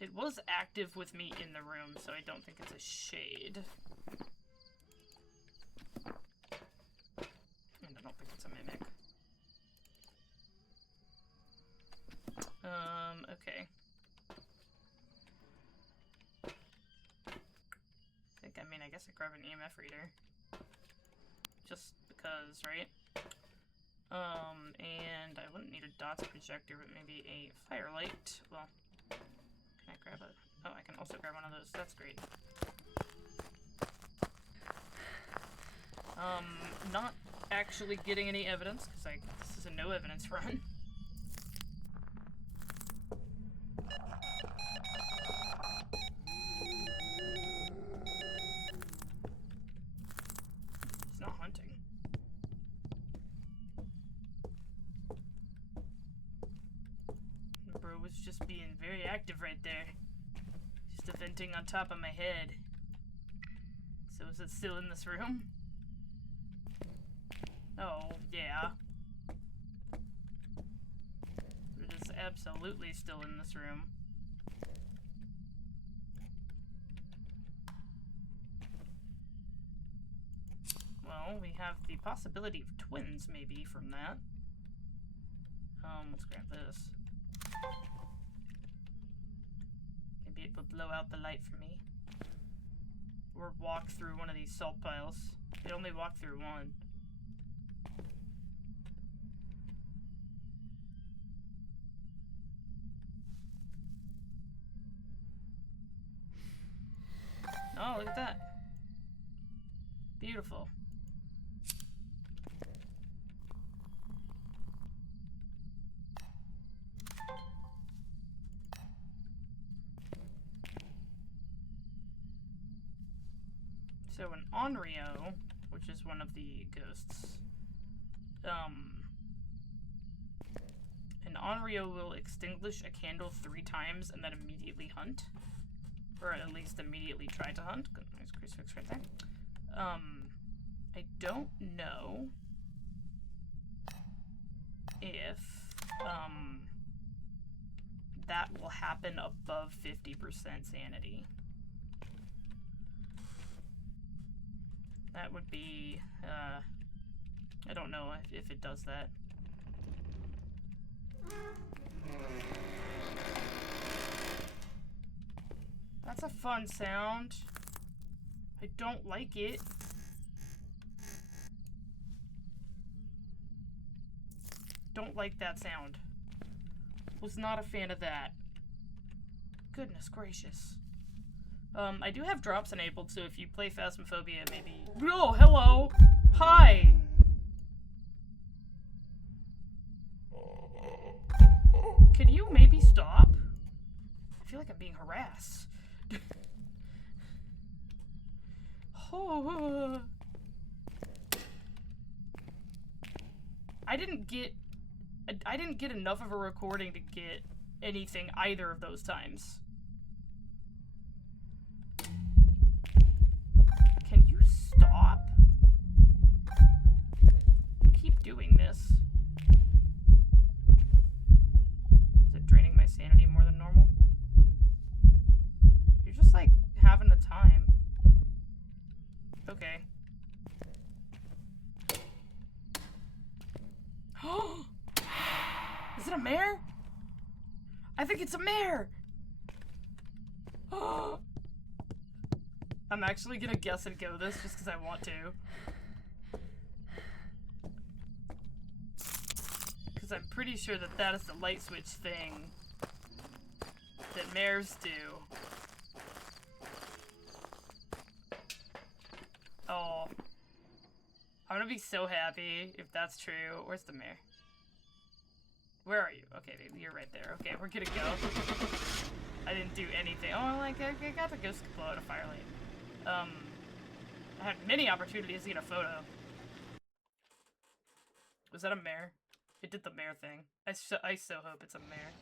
It was active with me in the room, so I don't think it's a shade. And I don't think it's a mimic. Okay. I guess I grab an EMF reader. Just because, right? And I wouldn't need a dots projector, but maybe a firelight. Well, can I grab a... Oh, I can also grab one of those. That's great. Not actually getting any evidence, because this is a no evidence run. He's not hunting. Bro was just being very active right there. Just venting on top of my head. So is it still in this room? Oh, yeah. It is absolutely still in this room. Well, we have the possibility of twins, maybe, from that. Let's grab this. Maybe it will blow out the light for me. Or walk through one of these salt piles. It only walked through one. Oh, look at that. Beautiful. So an Onryo, which is one of the ghosts, an Onryo will extinguish a candle 3 times and then immediately hunt. Or at least immediately try to hunt. Good, nice crucifix right there. I don't know if, that will happen above 50% sanity. That would be, I don't know if it does that. That's a fun sound. I don't like it. Don't like that sound. Was not a fan of that. Goodness gracious. I do have drops enabled, so if you play Phasmophobia, maybe... Oh, hello! Hi! harass. Oh. I didn't get enough of a recording to get anything either of those times. Can you stop? You keep doing this. Is it draining my sanity more than normal? You're just like having the time. Okay. Is it a mare? I think it's a mare! I'm actually gonna guess and go this just because I want to. Because I'm pretty sure that that is the light switch thing that mares do. Oh. I'm gonna be so happy if that's true. Where's the mare? Where are you? Okay, baby, you're right there. Okay, we're gonna go. I didn't do anything. Oh, like, I got the ghost to blow out a firelight. I had many opportunities to get a photo. Was that a mare? It did the mare thing. I so hope it's a mare.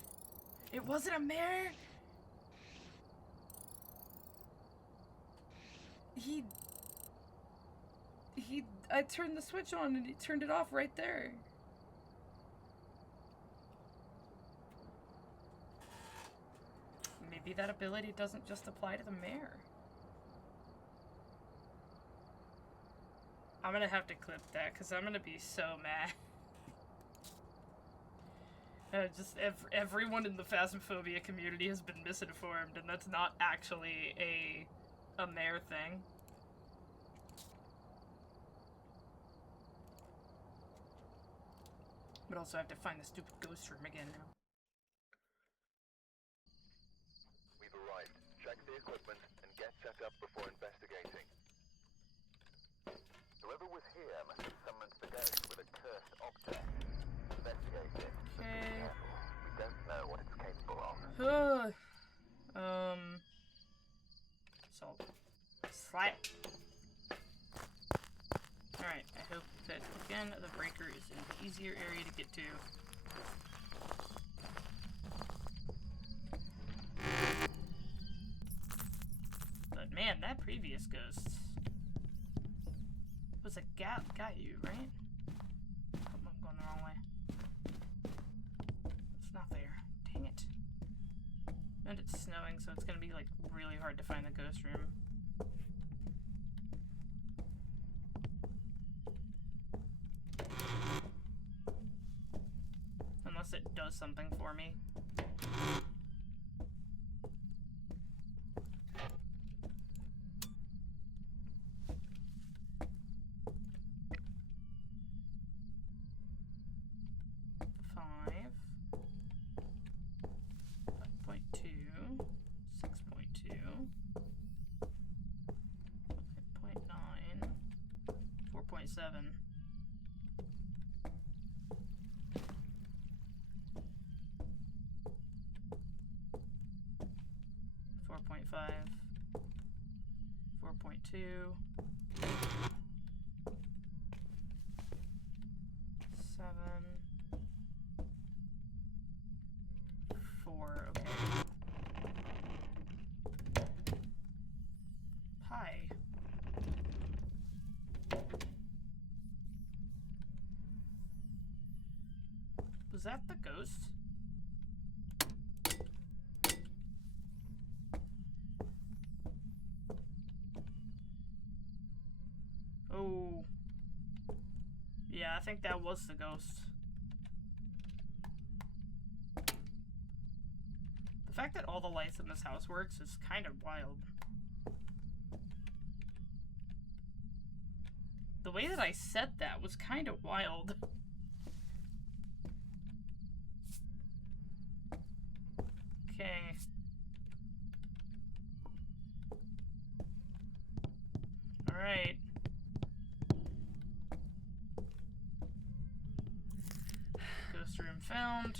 It wasn't a mare? I turned the switch on and he turned it off right there. Maybe that ability doesn't just apply to the mare. I'm gonna have to clip that because I'm gonna be so mad. Just everyone in the Phasmophobia community has been misinformed, and that's not actually a mare thing. But also I have to find the stupid ghost room again now. We've arrived. Check the equipment and get set up before investigating. Whoever was here must have summoned the ghost with a cursed object. Investigate it. Okay. We don't know what it's capable of. So, slap. Alright, I hope that, again, the breaker is an easier area to get to. But man, that previous ghost was a got you, right? Oh, I'm going the wrong way. It's not there. Dang it. And it's snowing, so it's gonna be like really hard to find the ghost room. Unless it does something for me. Was that the ghost? Oh. Yeah, I think that was the ghost. The fact that all the lights in this house works is kind of wild. The way that I said that was kind of wild. Okay. Alright. Ghost room found.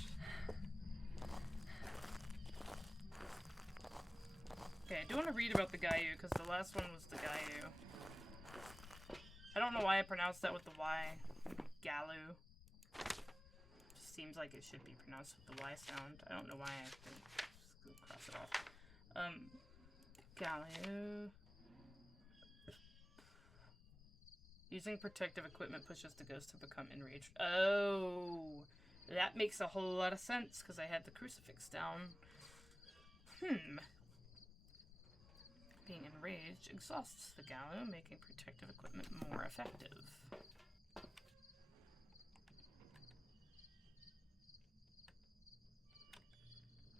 Okay, I do want to read about the Gayu, because the last one was the Gayu. I don't know why I pronounced that with the Y. Galu. Just seems like it should be pronounced with the Y sound. I don't know why I didn't just cross it off. Galu. Using protective equipment pushes the ghost to become enraged. Oh, that makes a whole lot of sense, because I had the crucifix down. Being enraged exhausts the Galu, making protective equipment more effective.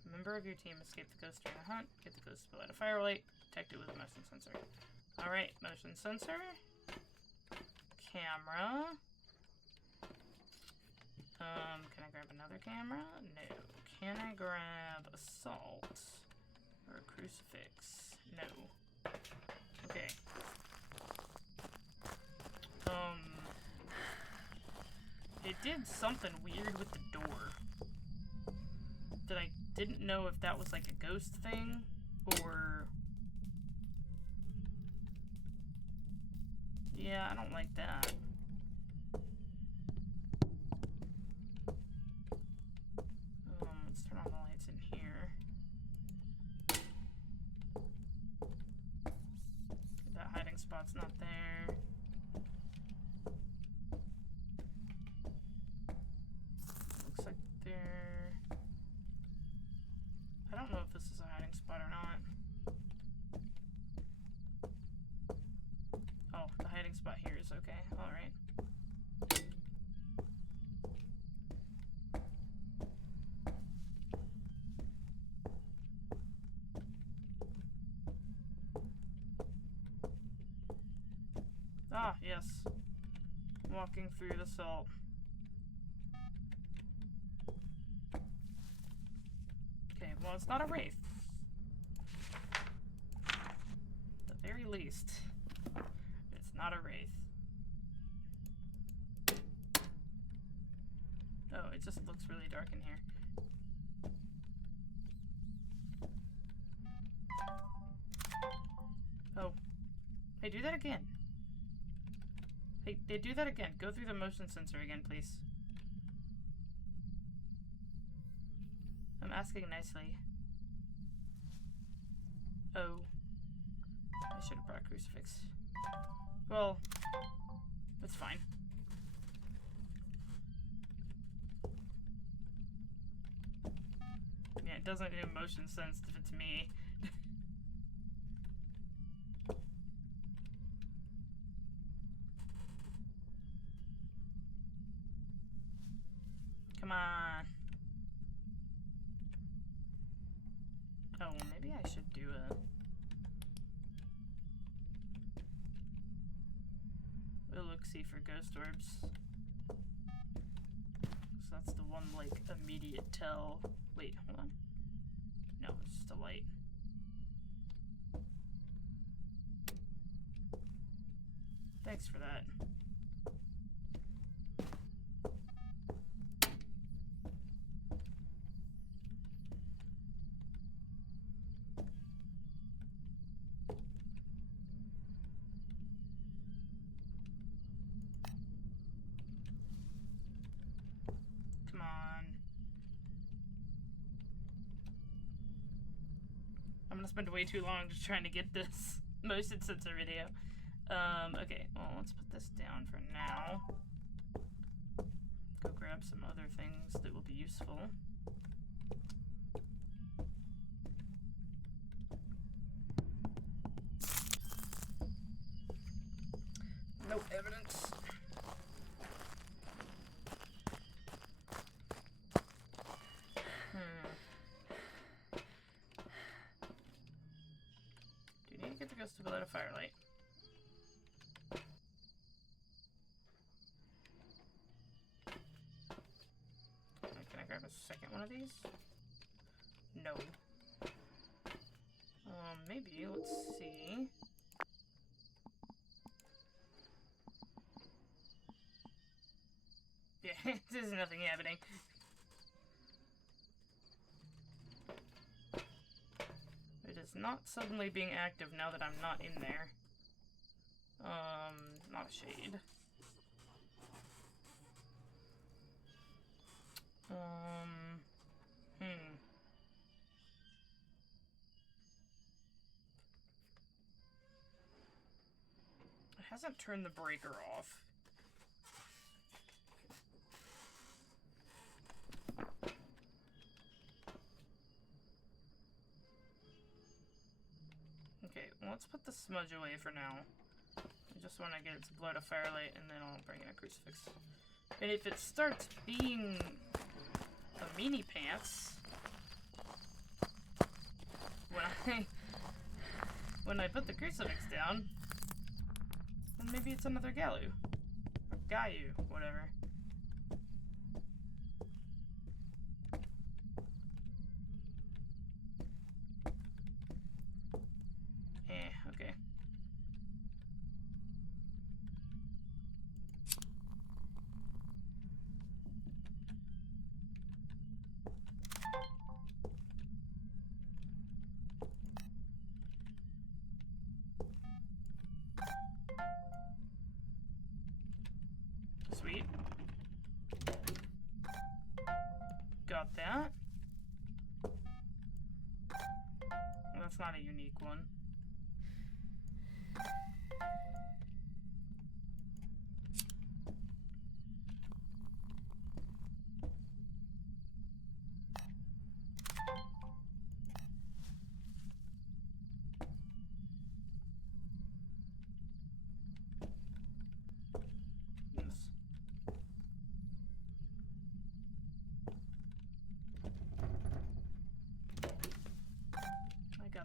A member of your team escaped the ghost during a hunt. Get the ghost to light a firelight. Protect it with a motion sensor. Alright, motion sensor. Camera. Can I grab another camera? No. Can I grab a salt? Or a crucifix? No. Okay. It did something weird with the door. That I didn't know if that was like a ghost thing, or... Yeah, I don't like that. Let's turn on the lights in here. That hiding spot's not there. Looks like there... I don't know if this is a hiding spot or not. Oh, the hiding spot here is okay. Alright. Ah, yes. Walking through the salt. Okay, well, it's not a wraith. At the very least. It's not a wraith. Oh, it just looks really dark in here. Oh. Hey, do that again. Hey, do that again. Go through the motion sensor again, please. I'm asking nicely. Oh. I should have brought a crucifix. Well, that's fine. Yeah, it doesn't do motion sense if it's me. Come on. Oh, well, maybe I should do a look-see for ghost orbs. So that's the one, like, immediate tell. Wait, hold on. No, it's just a light. Thanks for that. Come on. I'm gonna spend way too long just trying to get this motion sensor video. Okay, well, let's put this down for now. Go grab some other things that will be useful. No evidence. Do you need to get the ghost to light a firelight? Can I grab a second one of these? No. Maybe, let's see. Yeah, there's nothing happening. It is is not suddenly being active now that I'm not in there. Not a shade. It hasn't turned the breaker off. Okay, well, let's put the smudge away for now. I just want to get its blood a firelight, and then I'll bring in a crucifix. And if it starts being a meanie pants, when I put the crucifix down, then maybe it's another Galu. Or Gayu, whatever. Okay. Sweet. Got that. Well, that's not a unique one.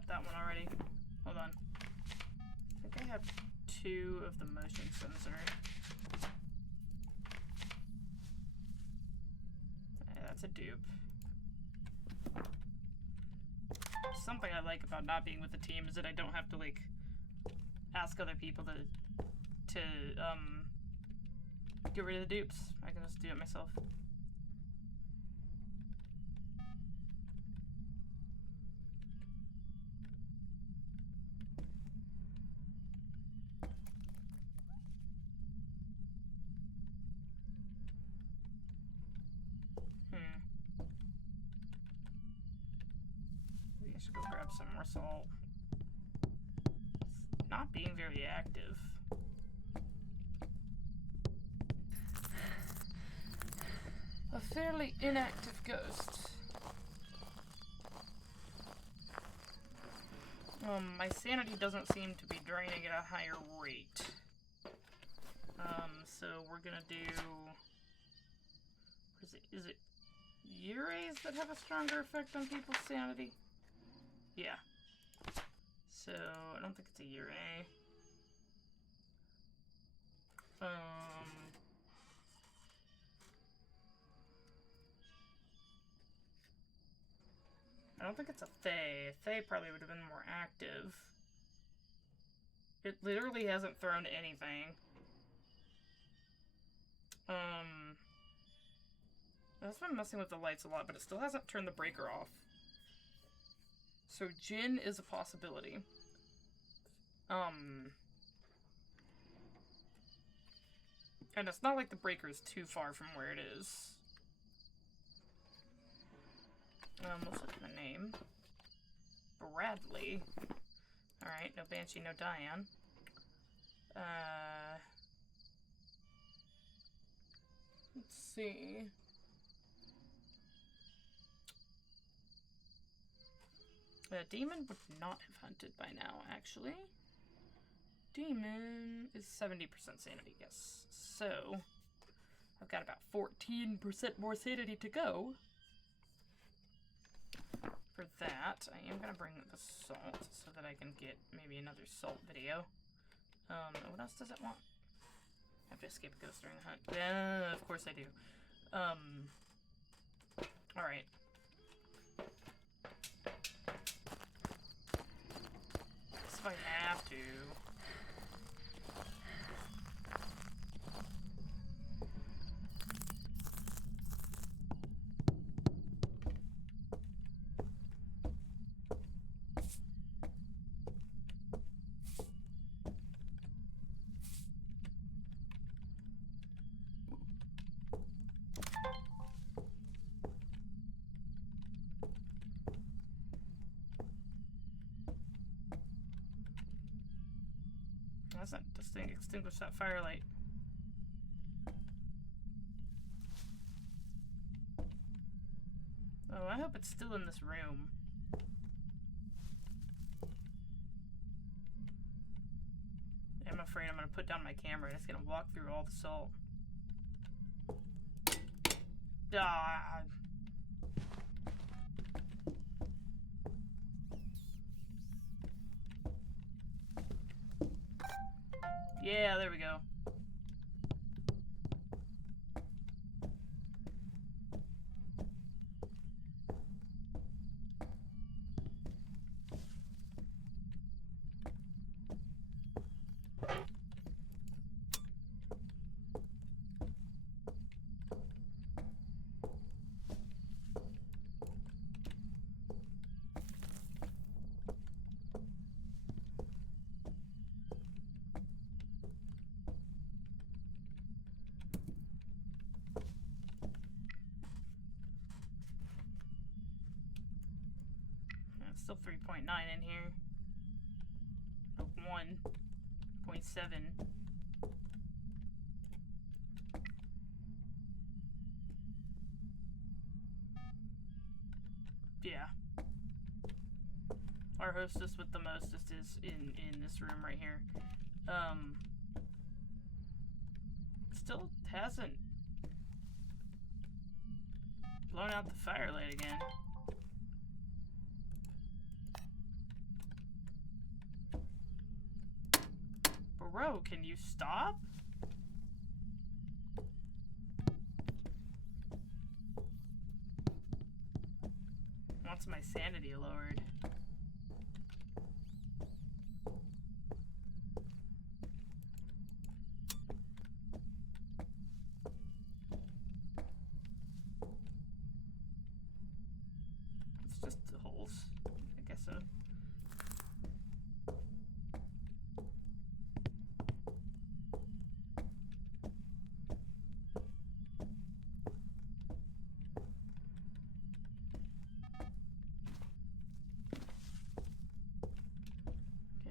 That one already. Hold on. I think I have 2 of the motion sensor. That's a dupe. Something I like about not being with the team is that I don't have to, like, ask other people to get rid of the dupes. I can just do it myself. I should go grab some more salt. It's not being very active. A fairly inactive ghost. My sanity doesn't seem to be draining at a higher rate. So we're gonna do... Is it Urays that have a stronger effect on people's sanity? Yeah. So, I don't think it's a Uray. I don't think it's a Thay. Thay probably would have been more active. It literally hasn't thrown anything. It's been messing with the lights a lot, but it still hasn't turned the breaker off. So Jinn is a possibility. And it's not like the breaker is too far from where it is. Let's look at the name. Bradley. Alright, no Banshee, no Diane. Let's see. Demon would not have hunted by now, actually. Demon is 70% sanity, yes. So, I've got about 14% more sanity to go. For that, I am going to bring the salt so that I can get maybe another salt video. What else does it want? I have to escape a ghost during the hunt. Yeah, of course I do. Alright. If I have to. hasn't extinguished that firelight. Oh, I hope it's still in this room. I'm afraid I'm gonna put down my camera and it's gonna walk through all the salt. Ah. Yeah, there we go. Still 3.9 in here. Oh, 1.7. Yeah. Our hostess with the mostest is in this room right here. Still hasn't blown out the firelight again. Bro, can you stop? Wants my sanity lowered. It's just the holes. I guess so.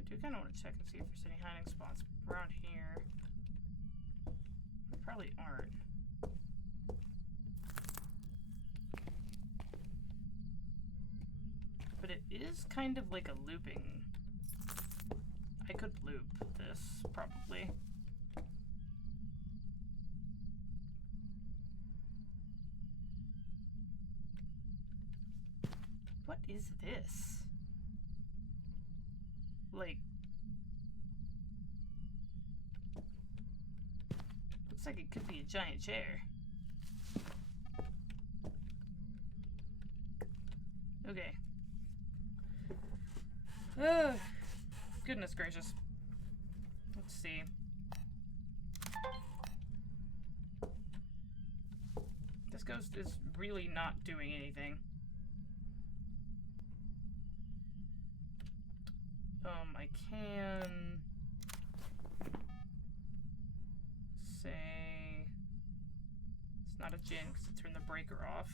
I kind of want to check and see if there's any hiding spots around here. There probably aren't. But it is kind of like a looping. I could loop this, probably. What is this? Like, looks like it could be a giant chair. Okay. Goodness gracious. Let's see. This ghost is really not doing anything. I can say it's not a djinn because I turned the breaker off.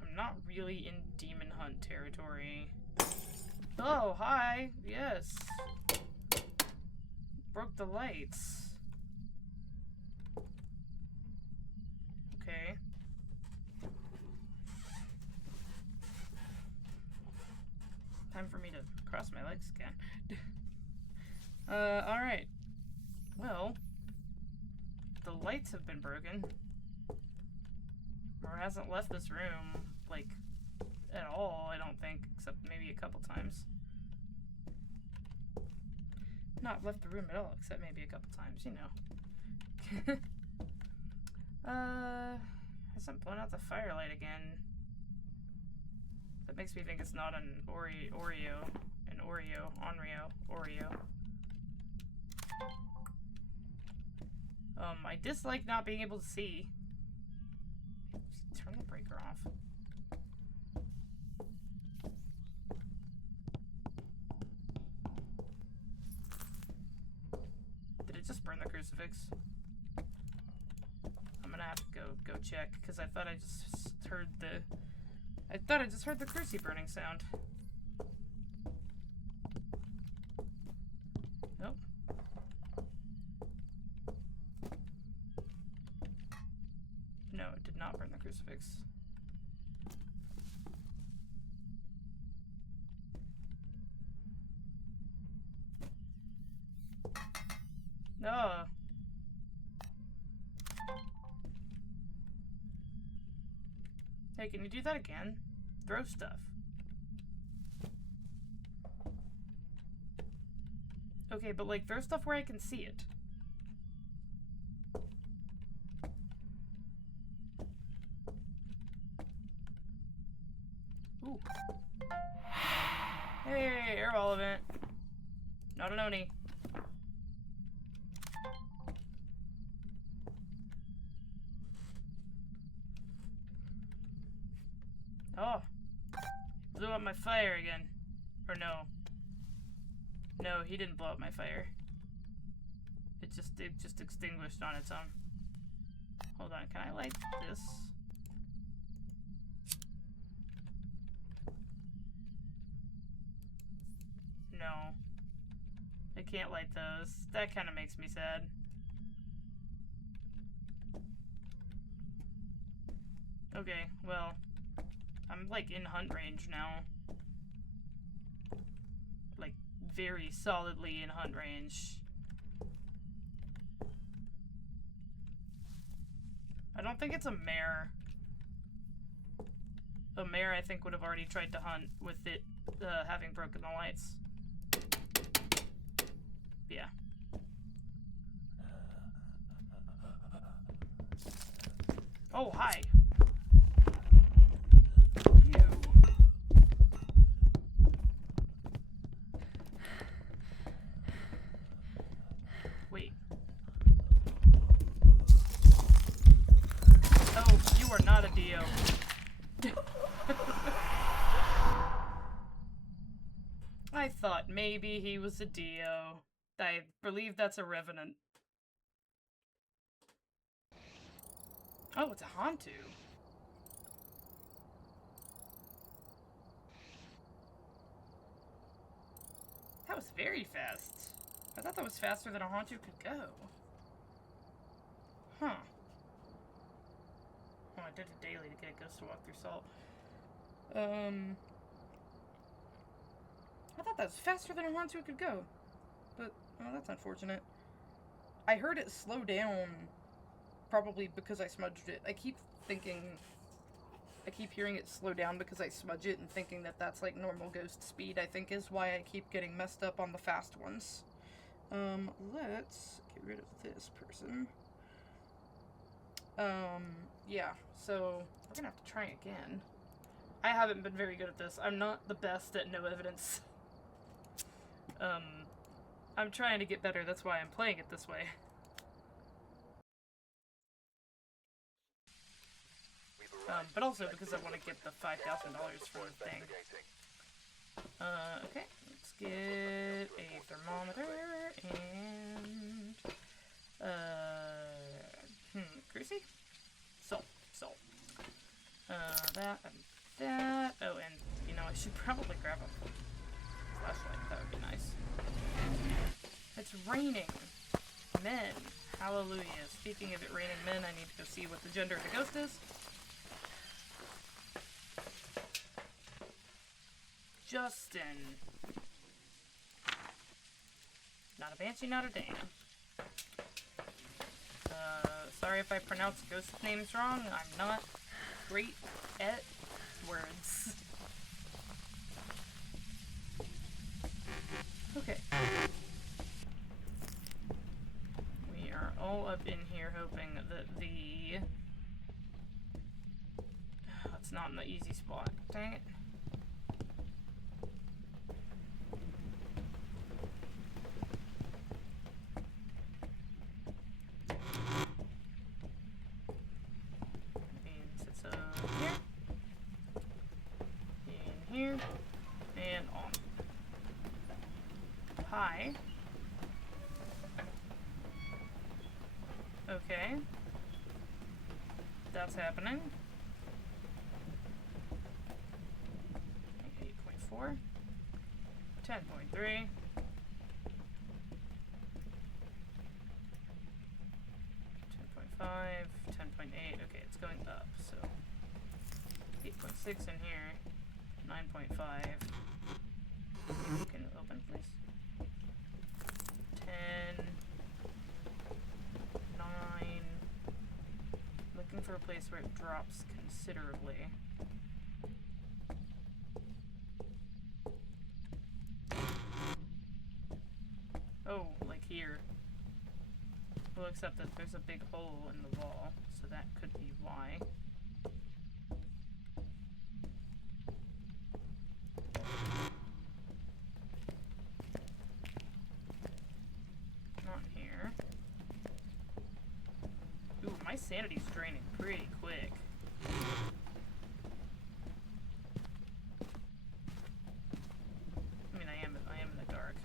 I'm not really in demon hunt territory. Oh, hi. Yes. Broke the lights. Okay. Time for me to cross my legs again. Alright. Well, the lights have been broken. Or hasn't left this room, like, at all, I don't think, except maybe a couple times. Not left the room at all, except maybe a couple times, you know. Hasn't blown out the firelight again. That makes me think it's not an Oreo. I dislike not being able to see. Just turn the breaker off. Did it just burn the crucifix? I'm gonna have to go check, because I thought I just heard the crucifix burning sound. it did not burn the crucifix. No. Hey, can you do that again? Throw stuff. Okay, but like, throw stuff where I can see it. Ooh. Hey, air ball event. Not an Oni. Oh. Blew up my fire again. Or no. No, he didn't blow up my fire. It just extinguished on its own. Hold on, can I light this? No. I can't light those. That kind of makes me sad. Okay, well, I'm like in hunt range now. Like, very solidly in hunt range. I don't think it's a mare. A mare, I think, would have already tried to hunt with it having broken the lights. Yeah. Oh, hi. You. Wait. Oh, you are not a Dio. I thought maybe he was a Dio. I believe that's a Revenant. Oh, it's a Hantu. That was very fast. I thought that was faster than a Hantu could go. Huh. Oh, I did it daily to get a ghost to walk through salt. I thought that was faster than a Hantu could go. But, oh, that's unfortunate. I heard it slow down, probably because I smudged it. I keep hearing it slow down because I smudge it and thinking that that's like normal ghost speed, I think is why I keep getting messed up on the fast ones. Let's get rid of this person. Yeah, so we're gonna have to try again. I haven't been very good at this. I'm not the best at no evidence. I'm trying to get better, that's why I'm playing it this way. But also because I want to get the $5,000 for the thing. Okay, let's get a thermometer and, Cruci? Salt. That and that. Oh, and, you know, I should probably grab a flashlight, that would be nice. It's raining men. Hallelujah. Speaking of it raining men, I need to go see what the gender of the ghost is. Justin. Not a Banshee, not a Dane. Sorry if I pronounce ghost names wrong. I'm not great at words. Okay. We are all up in here hoping that the... It's not in the easy spot. Dang it. Here and on. Hi. Okay. That's happening. 8.4. 10.3. 10.5. 10.8. Okay, it's going up, so 8.6 in here, 9.5. You can open, please. 10, 9. Looking for a place where it drops considerably. Oh, like here. Well, except that there's a big hole in the wall, so that could be why. Not here. Ooh, my sanity's draining pretty quick. I mean, I am in the dark.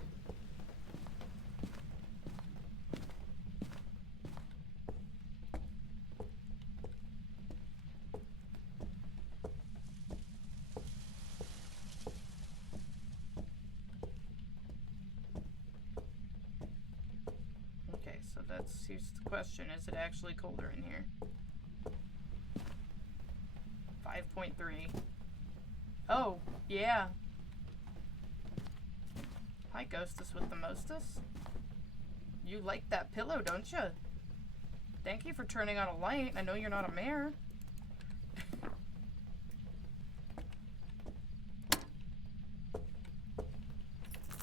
Okay, so here's the question. Is it actually colder in here? 5.3. Oh, yeah. Hi, Ghostess with the mostess. You like that pillow, don't you? Thank you for turning on a light. I know you're not a mare.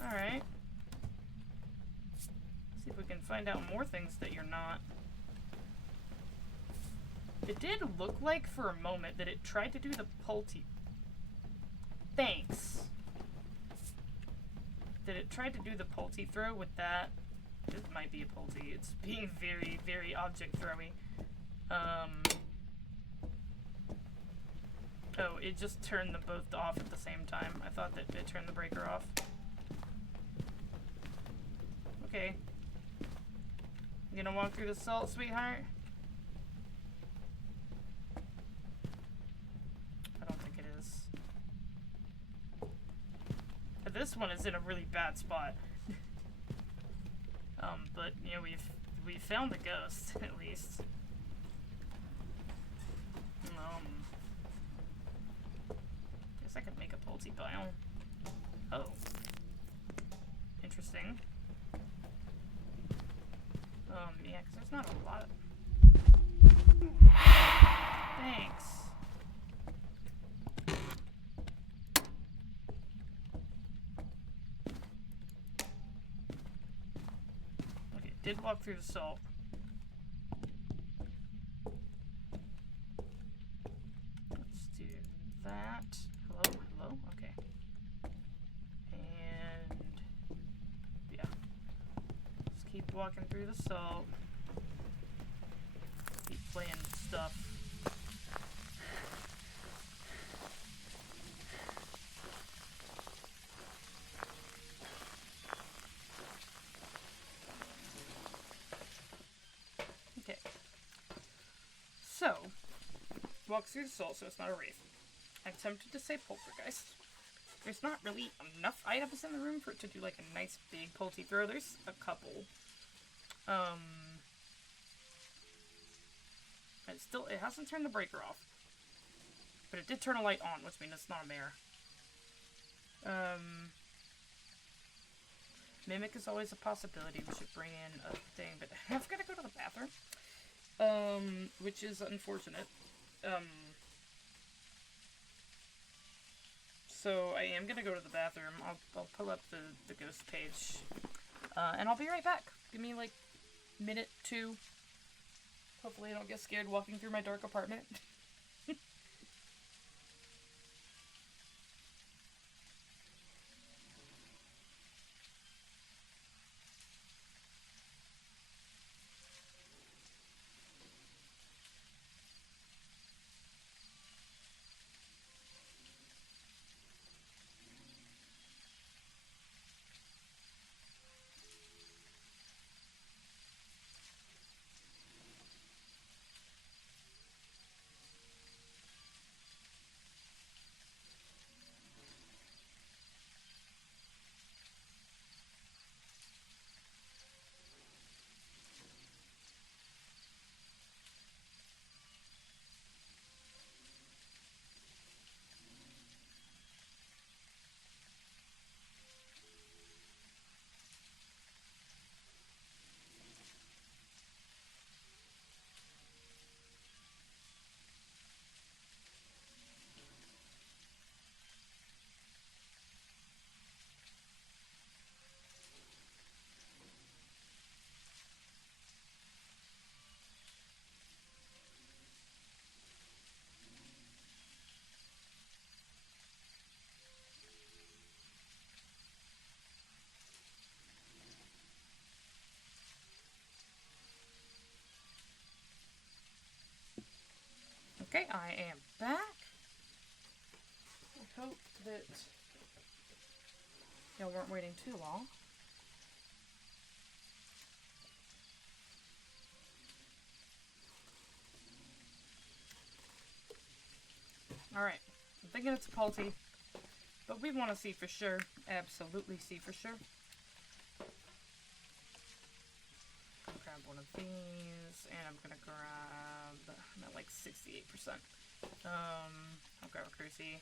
Alright. See if we can find out more things that you're not. It did look like for a moment that it tried to do the pulte. Thanks. That it tried to do the pulte throw with that. It might be a pulte. It's being very, very object throwy. Oh, it just turned them both off at the same time. I thought that it turned the breaker off. Okay. You gonna walk through the salt, sweetheart? I don't think it is. But this one is in a really bad spot. But you know, we've found the ghost at least. Guess I could make a pulte pile. Oh. Interesting. Yeah, because there's not a lot of... Thanks. Okay, did walk through the salt. Let's do that. Hello? Hello? Okay. And... yeah. Just keep walking through the salt. Keep playing stuff. Okay. So, walk through the salt so it's not a wraith. I'm tempted to say poltergeist. There's not really enough items in the room for it to do like a nice big pulte throw. There's a couple. It hasn't turned the breaker off. But it did turn a light on, which means it's not a mare. Mimic is always a possibility. We should bring in a thing, but I've got to go to the bathroom. Which is unfortunate. So I am gonna go to the bathroom. I'll pull up the ghost page. And I'll be right back. Give me like minute, 2. Hopefully I don't get scared walking through my dark apartment. Okay, I am back. I hope that y'all weren't waiting too long. Alright, I'm thinking it's Polty, but we want to see for sure. Absolutely see for sure. I'll grab one of these, and I'm gonna grab, I'm at like 68%. I'll grab a cruci.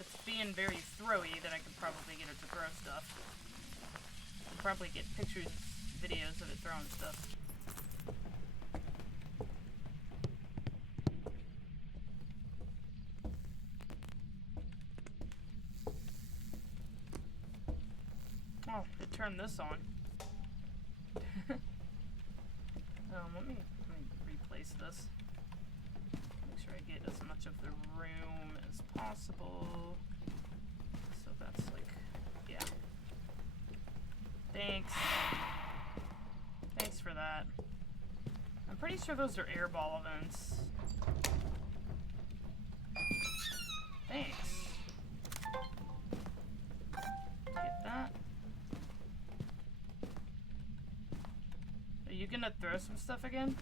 It's being very throwy that I could probably get it to throw stuff. I'll probably get pictures, videos of it throwing stuff. Oh, they turned this on. Let me replace this. Make sure I get as much of the room as possible. So that's like, yeah. Thanks. Thanks for that. I'm pretty sure those are airball events. Thanks. Get that. Are you gonna throw some stuff again?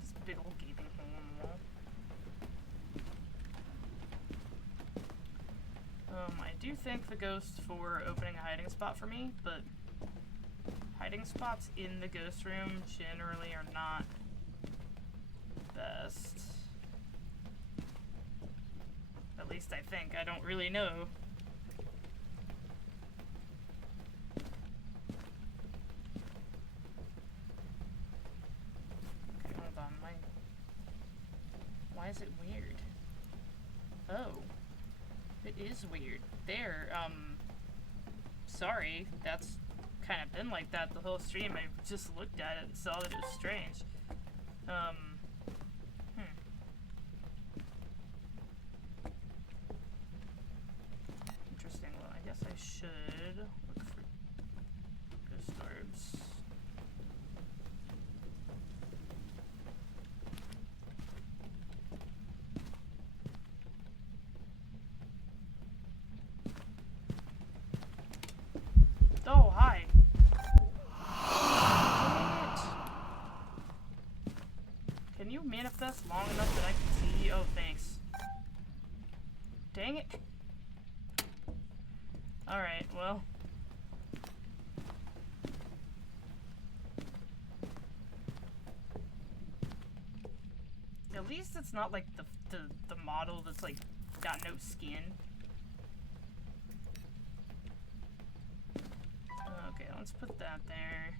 This big old gaping hole in the wall. I do thank the ghost for opening a hiding spot for me, but hiding spots in the ghost room generally are not best. At least I think. I don't really know. Okay, hold on. Why is it weird? Oh. It is weird. There, sorry. That's kind of been like that the whole stream. I just looked at it and saw that it was strange. Interesting. Well, I guess I should look for ghost orbs. Oh, hi. Can you manifest long enough that I can see? Oh, thanks. Dang it. Alright, well. At least it's not like the model that's like got no skin. Okay, let's put that there.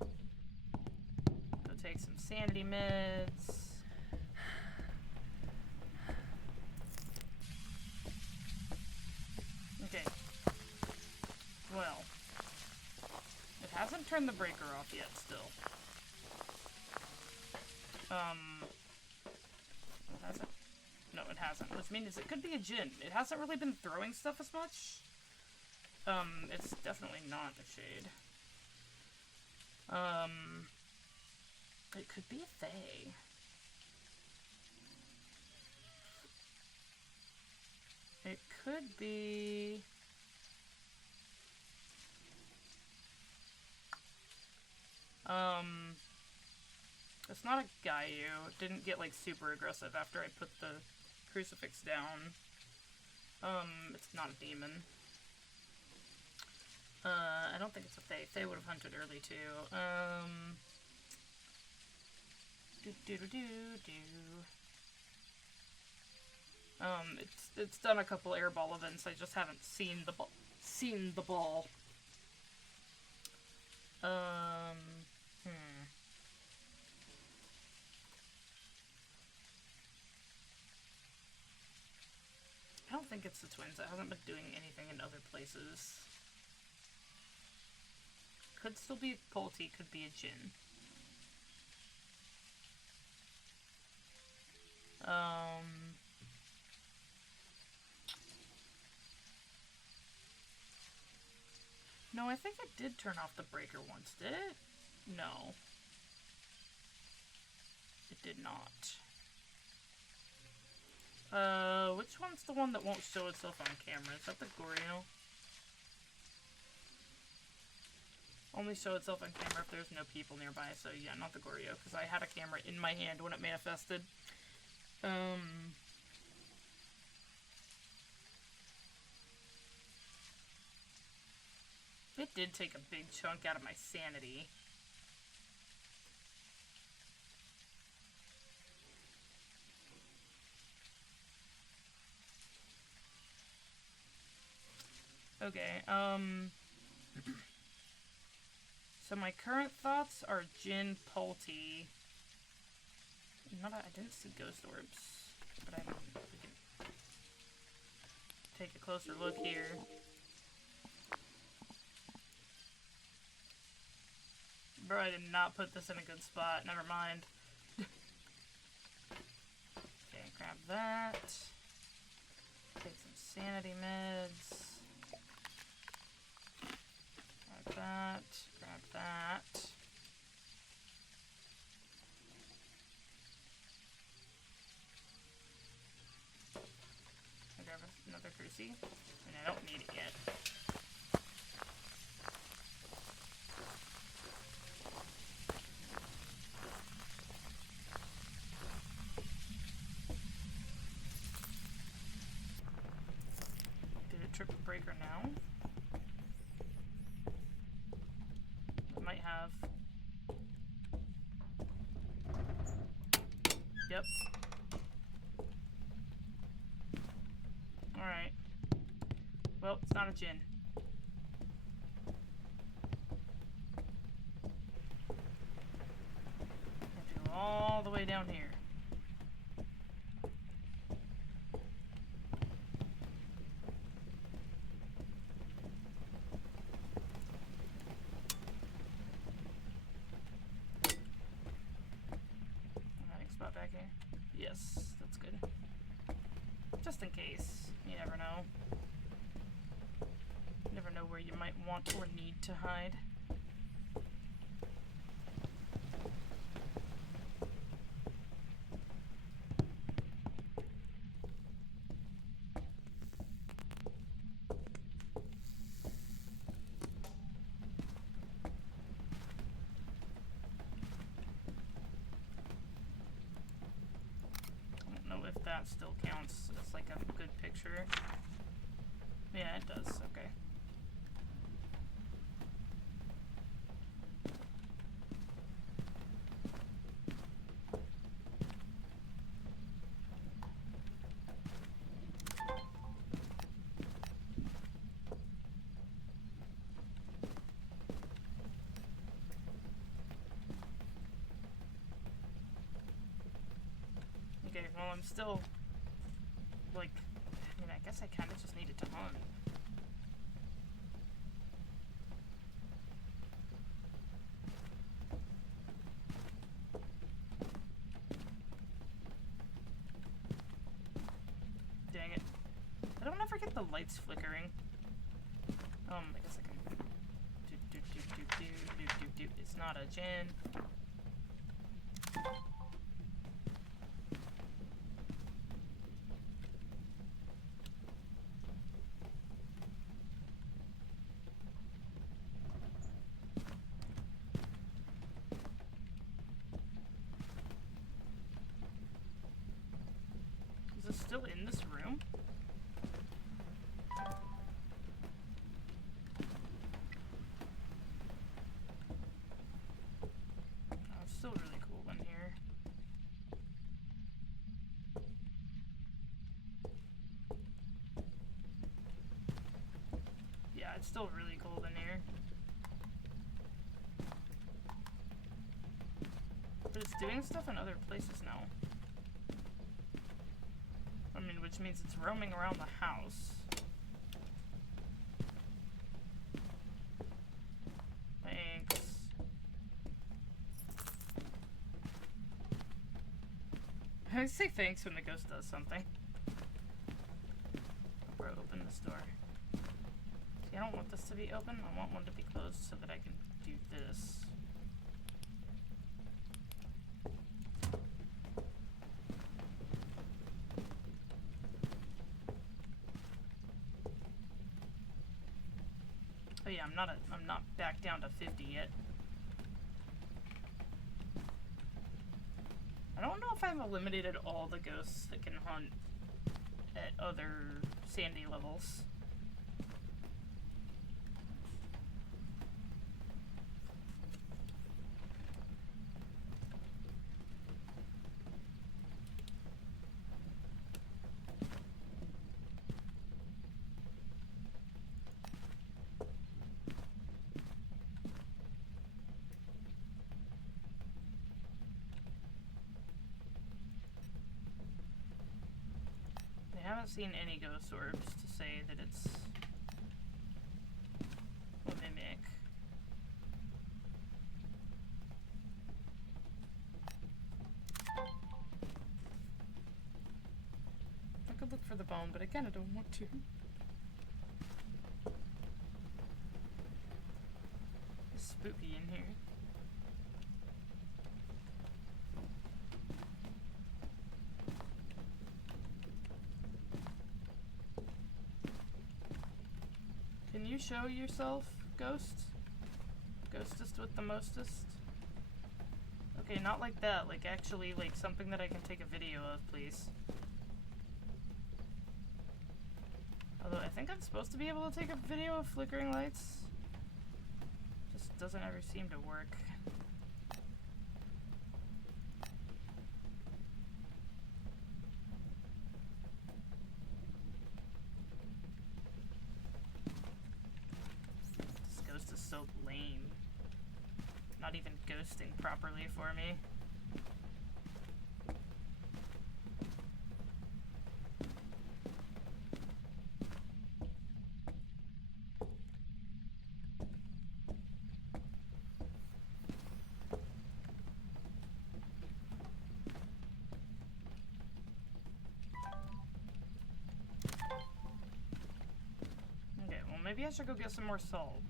Go take some sanity meds. Okay. Well. It hasn't turned the breaker off yet, still. It hasn't? No, it hasn't. Which means it could be a djinn. It hasn't really been throwing stuff as much. It's definitely not a shade. It could be a fae. It could be... It's not a Gaio. It didn't get, like, super aggressive after I put the crucifix down. It's not a demon. I don't think it's a fae. Fae would have hunted early, too. It's done a couple airball events. I just haven't seen the ball. I don't think it's the twins. I haven't been doing anything in other places. Could still be a Polty, could be a djinn. No, I think it did turn off the breaker once, did it? No. It did not. Which one's the one that won't show itself on camera? Is that the Goryo? Only show itself on camera if there's no people nearby, so yeah, not the Goryo, because I had a camera in my hand when it manifested. It did take a big chunk out of my sanity. Okay, so my current thoughts are Jin Pulty. I didn't see ghost orbs, but we can take a closer look here. Bro, I did not put this in a good spot. Never mind. Okay, grab that. Take some sanity meds. Grab that. Grab that. I grab another cruci, and I don't need it yet. Triple breaker now. It might have. Yep. Alright. Well, it's not a Jin. I have to go all the way down here. Back here? Yes, that's good. Just in case. You never know. You never know where you might want or need to hide. That still counts as like a good picture. Yeah, it does. Okay. Okay, well, I'm still, like, I mean, I guess I kind of just needed to hunt. Dang it. I don't ever get the lights flickering. I guess I can do. It's not a Jin. Is it still in this room? Oh, it's still really cool in here. Yeah, it's still really cold in here. But it's doing stuff in other places now. I mean, which means it's roaming around the house. Thanks. I say thanks when the ghost does something. Bro, open this door. See, I don't want this to be open. I want one to be closed so that I can do this. Oh yeah, I'm not back down to 50 yet. I don't know if I've eliminated all the ghosts that can hunt at other sandy levels. I haven't seen any ghost orbs to say that it's a mimic. I could look for the bone, but I kinda don't want to. It's spooky in here. Can you show yourself, ghost? Ghostest with the mostest? Okay, not like that. Like, actually, like, something that I can take a video of, please. Although, I think I'm supposed to be able to take a video of flickering lights. Just doesn't ever seem to work. So lame. Not even ghosting properly for me. Okay, well maybe I should go get some more salt.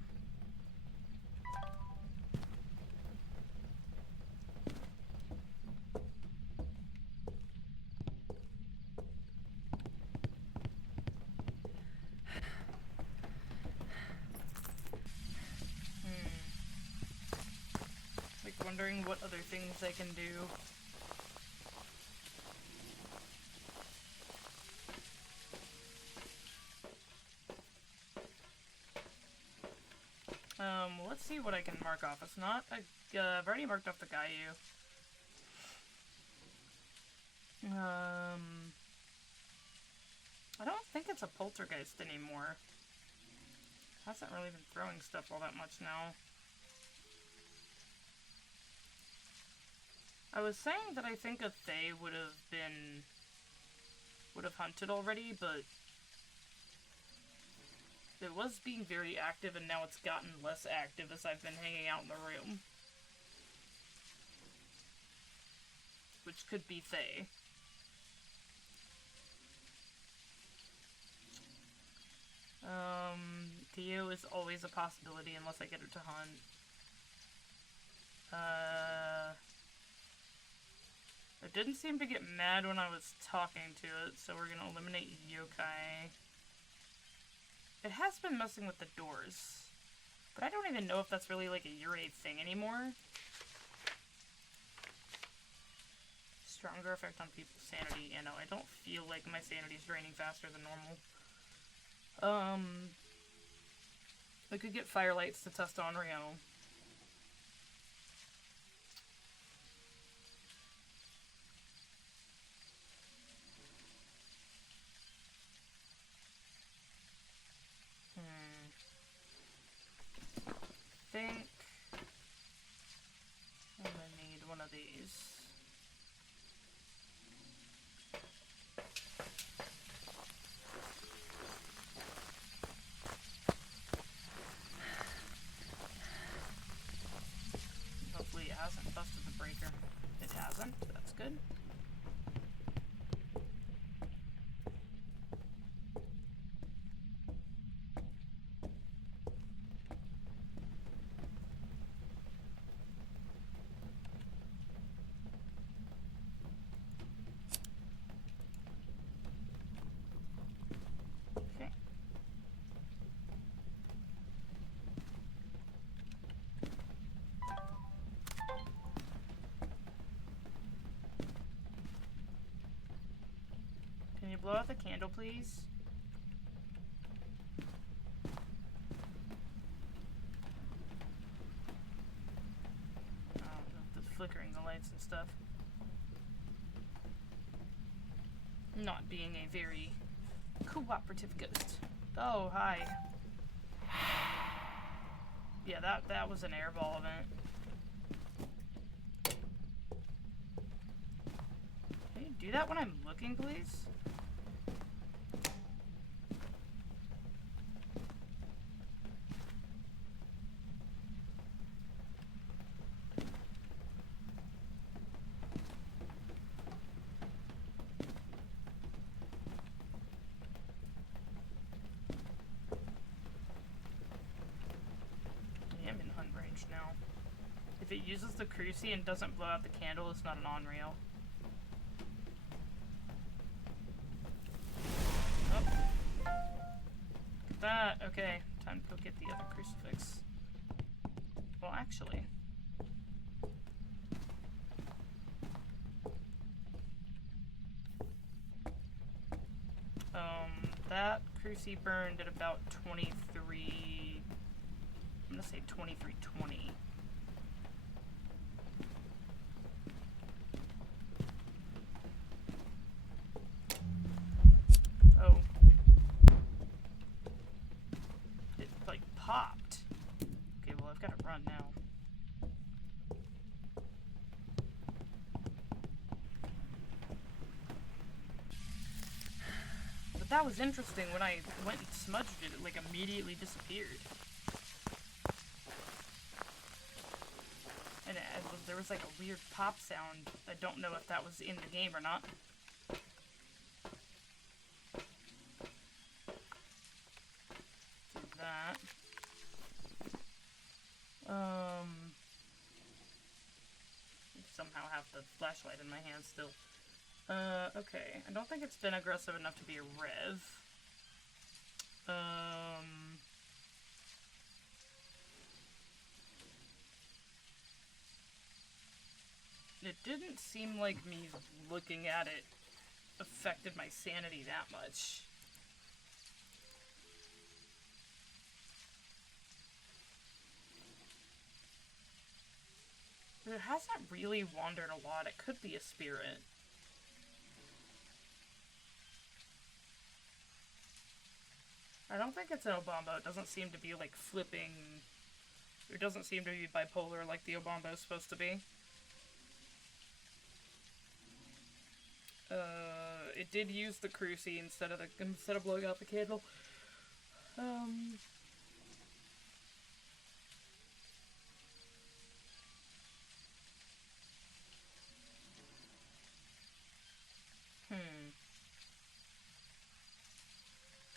Wondering what other things I can do. Let's see what I can mark off. It's not a, I've already marked off the Gaiu. I don't think it's a poltergeist anymore. Hasn't really been throwing stuff all that much now. I was saying that I think a Fae would have hunted already, but it was being very active and now it's gotten less active as I've been hanging out in the room. Which could be Fae. Theo is always a possibility unless I get her to hunt. It didn't seem to get mad when I was talking to it, so we're gonna eliminate yokai. It has been messing with the doors, but I don't even know if that's really like a Yurei thing anymore. Stronger effect on people's sanity. You know, I don't feel like my sanity's draining faster than normal. I could get firelights to test on Rio. I think I'm gonna need one of these. Hopefully it hasn't busted the breaker. It hasn't, that's good. you blow out the candle, please? Oh, the flickering the lights and stuff. Not being a very cooperative ghost. Oh, hi. Yeah, that was an airball event. Can you do that when I'm looking, please? Now. If it uses the cruci and doesn't blow out the candle, it's not an on-rail. Oh. Look at that. Okay, time to go get the other crucifix. Well, actually... that cruci burned at about 23... I'm gonna say 2320. Oh. It, like, popped. Okay, well, I've gotta run now. But that was interesting. When I went and smudged it, it, like, immediately disappeared. And there was like a weird pop sound. I don't know if that was in the game or not. Do that. Somehow have the flashlight in my hand still. Okay. I don't think it's been aggressive enough to be a rev. It didn't seem like me looking at it affected my sanity that much. But it hasn't really wandered a lot. It could be a spirit. I don't think it's an Obombo. It doesn't seem to be like flipping. It doesn't seem to be bipolar like the Obombo is supposed to be. It did use the cruci instead of blowing out the candle. I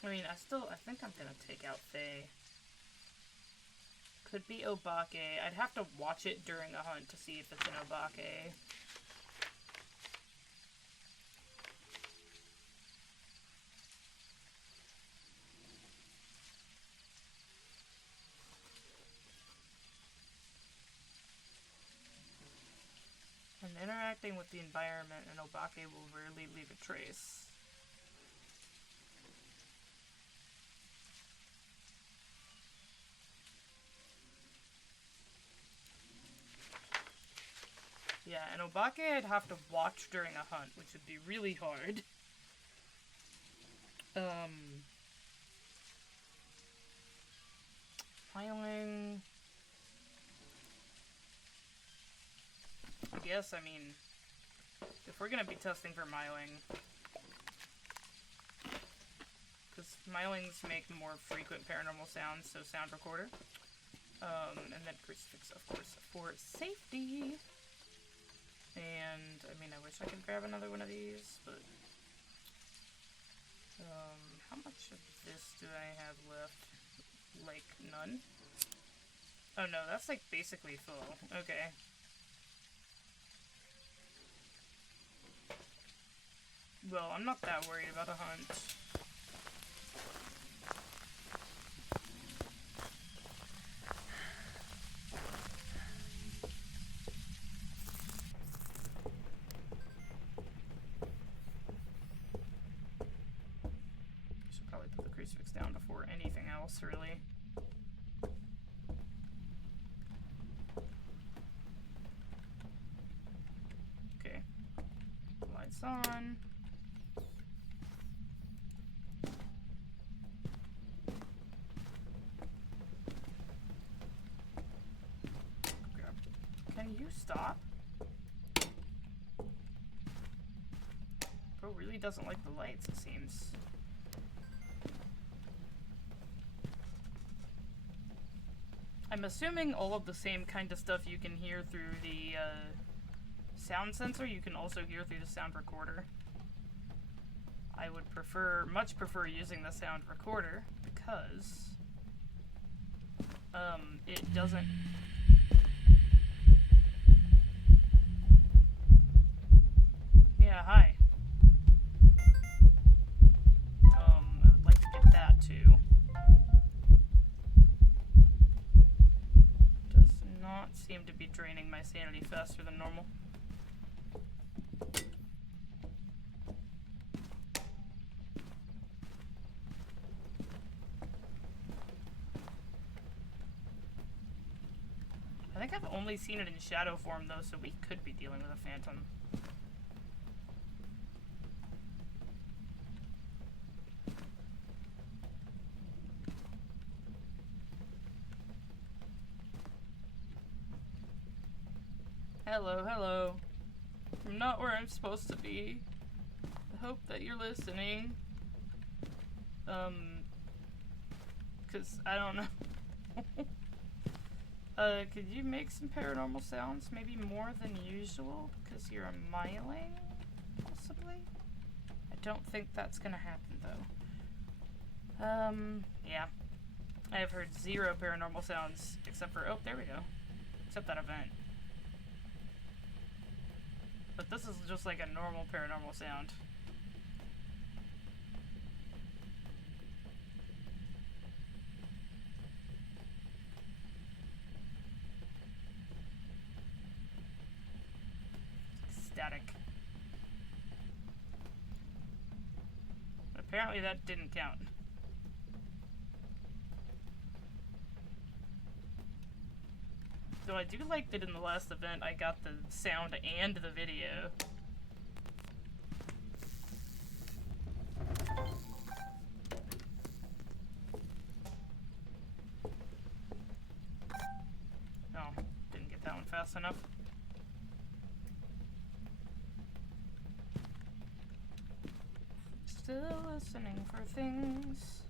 mean, I think I'm gonna take out Faye. Could be Obake. I'd have to watch it during a hunt to see if it's an Obake. And interacting with the environment, an Obake will rarely leave a trace. Yeah, an Obake I'd have to watch during a hunt, which would be really hard. Piling... I guess, I mean, if we're gonna be testing for miling, because milings make more frequent paranormal sounds, so sound recorder, and then crucifix, of course, for safety. And, I mean, I wish I could grab another one of these, but, how much of this do I have left? Like, none? Oh no, that's like basically full. Okay. Well, I'm not that worried about a hunt. crucifix down before anything else, really. Okay. Lights on. Can you stop? Bro really doesn't like the lights, it seems. I'm assuming all of the same kind of stuff you can hear through the sound sensor, you can also hear through the sound recorder. I would much prefer using the sound recorder because it doesn't. Yeah, hi. I would like to get that too. Does not seem to be draining my sanity faster than normal. I think I've only seen it in shadow form though, so we could be dealing with a phantom. Hello, hello. I'm not where I'm supposed to be. I hope that you're listening. Cause I don't know. Could you make some paranormal sounds? Maybe more than usual? Cause you're miling? Possibly? I don't think that's gonna happen though. Yeah. I have heard 0 paranormal sounds except for, oh, there we go. Except that event. But this is just like a normal paranormal sound. Static. But apparently that didn't count. Though I do like that in the last event I got the sound and the video. Oh, didn't get that one fast enough. Still listening for things.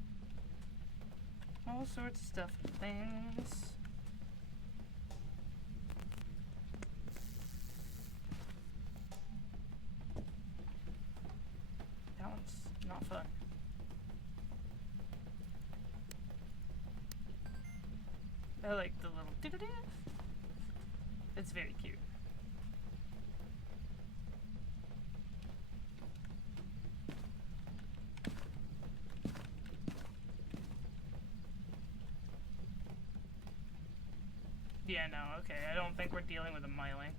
All sorts of stuff and things. That one's not fun. I like the little doo-doo-doo. It's very cute. Yeah, no, okay. I don't think we're dealing with a miling.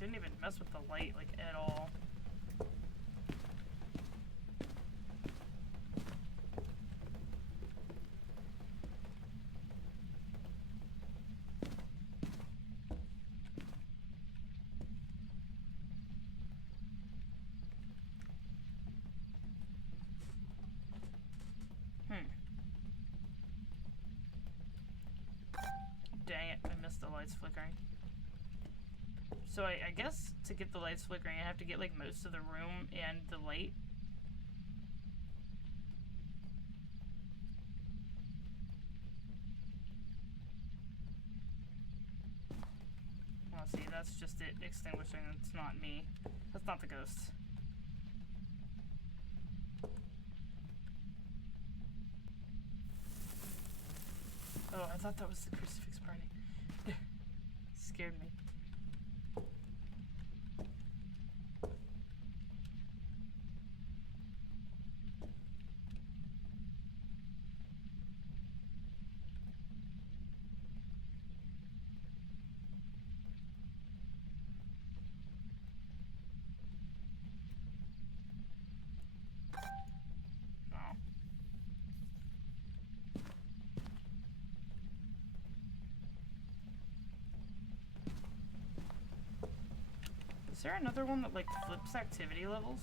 Didn't even mess with the light, like, at all. Dang it, I missed the lights flickering. So I guess to get the lights flickering, I have to get like most of the room and the light. Well, see, that's just it extinguishing. It's not me. That's not the ghost. thought that was the crucifix party. Scared me. Is there another one that, like, flips activity levels?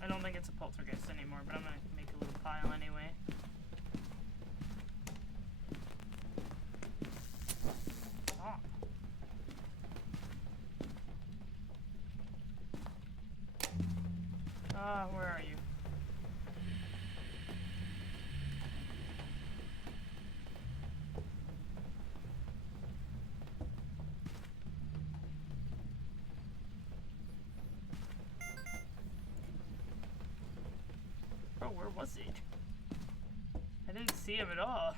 I don't think it's a poltergeist anymore, but I'm gonna make a little pile anyway. Where are you? Bro, where was it? I didn't see him at all.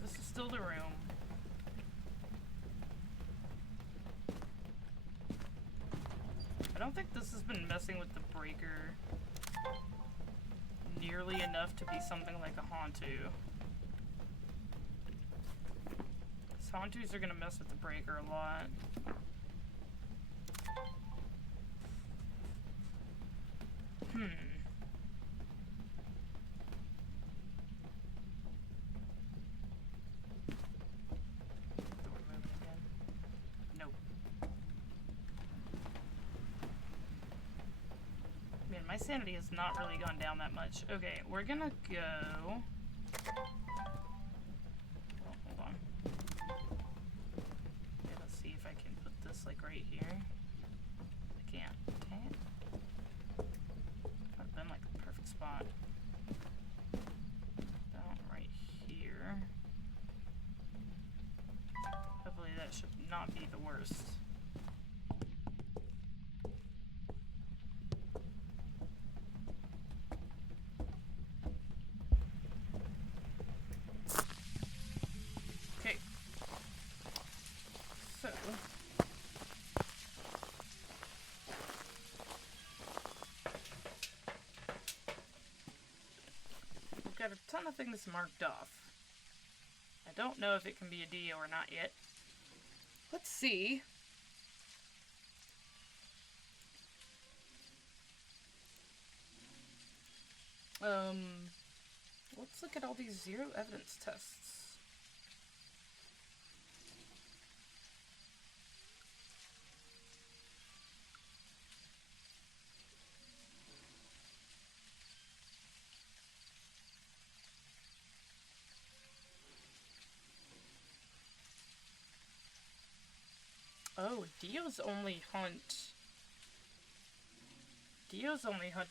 This is still the room. I don't think this has been messing with the breaker nearly enough to be something like a Hauntu. Hauntus are gonna mess with the breaker a lot. My sanity has not really gone down that much. Okay, we're gonna go... Oh, hold on. Okay, let's see if I can put this, like, right here. I can't. Dang it. That would have been, like, the perfect spot. Down right here. Hopefully that should not be the worst. Got a ton of things marked off. I don't know if it can be a Dio or not yet. Let's see. Let's look at all these zero evidence tests. Oh, Dio's only hunt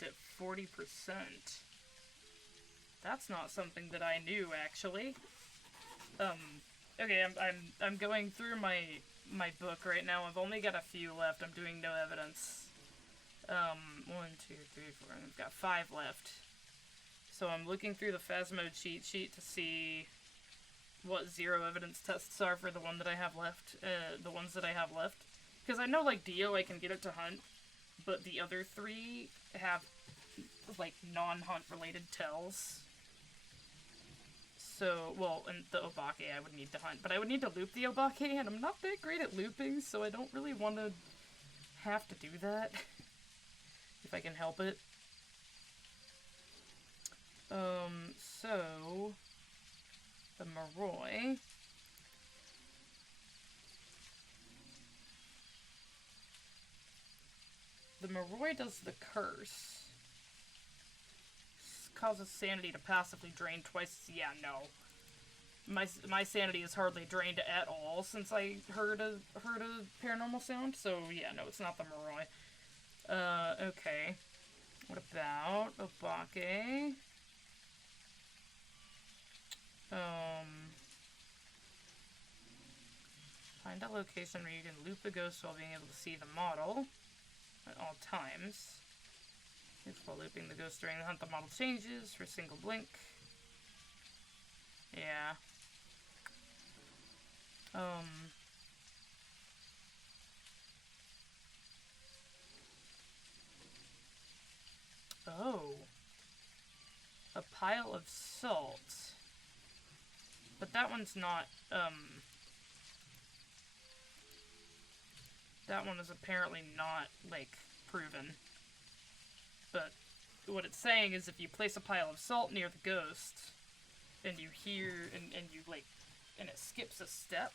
at 40%. That's not something that I knew, actually. Okay, I'm going through my book right now. I've only got a few left. I'm doing no evidence. 1, 2, 3, 4, and I've got 5 left. So I'm looking through the Phasmo cheat sheet to see what zero evidence tests are for the one that I have left, the ones that I have left. Because I know, like, Dio, I can get it to hunt, but the other 3 have, like, non-hunt related tells. So, well, and the Obake I would need to hunt, but I would need to loop the Obake, and I'm not that great at looping, so I don't really want to have to do that, if I can help it. So, the Moroi, the Moroi does the curse. Causes sanity to passively drain twice. Yeah, no. My sanity is hardly drained at all since I heard a paranormal sound. So yeah, no, it's not the Moroi. Okay. What about Obake? Find a location where you can loop the ghost while being able to see the model at all times. If while looping the ghost during the hunt, the model changes for a single blink. Yeah. Oh. A pile of salt. But that one's not, that one is apparently not, like, proven. But what it's saying is if you place a pile of salt near the ghost, and you hear, and you, like, and it skips a step,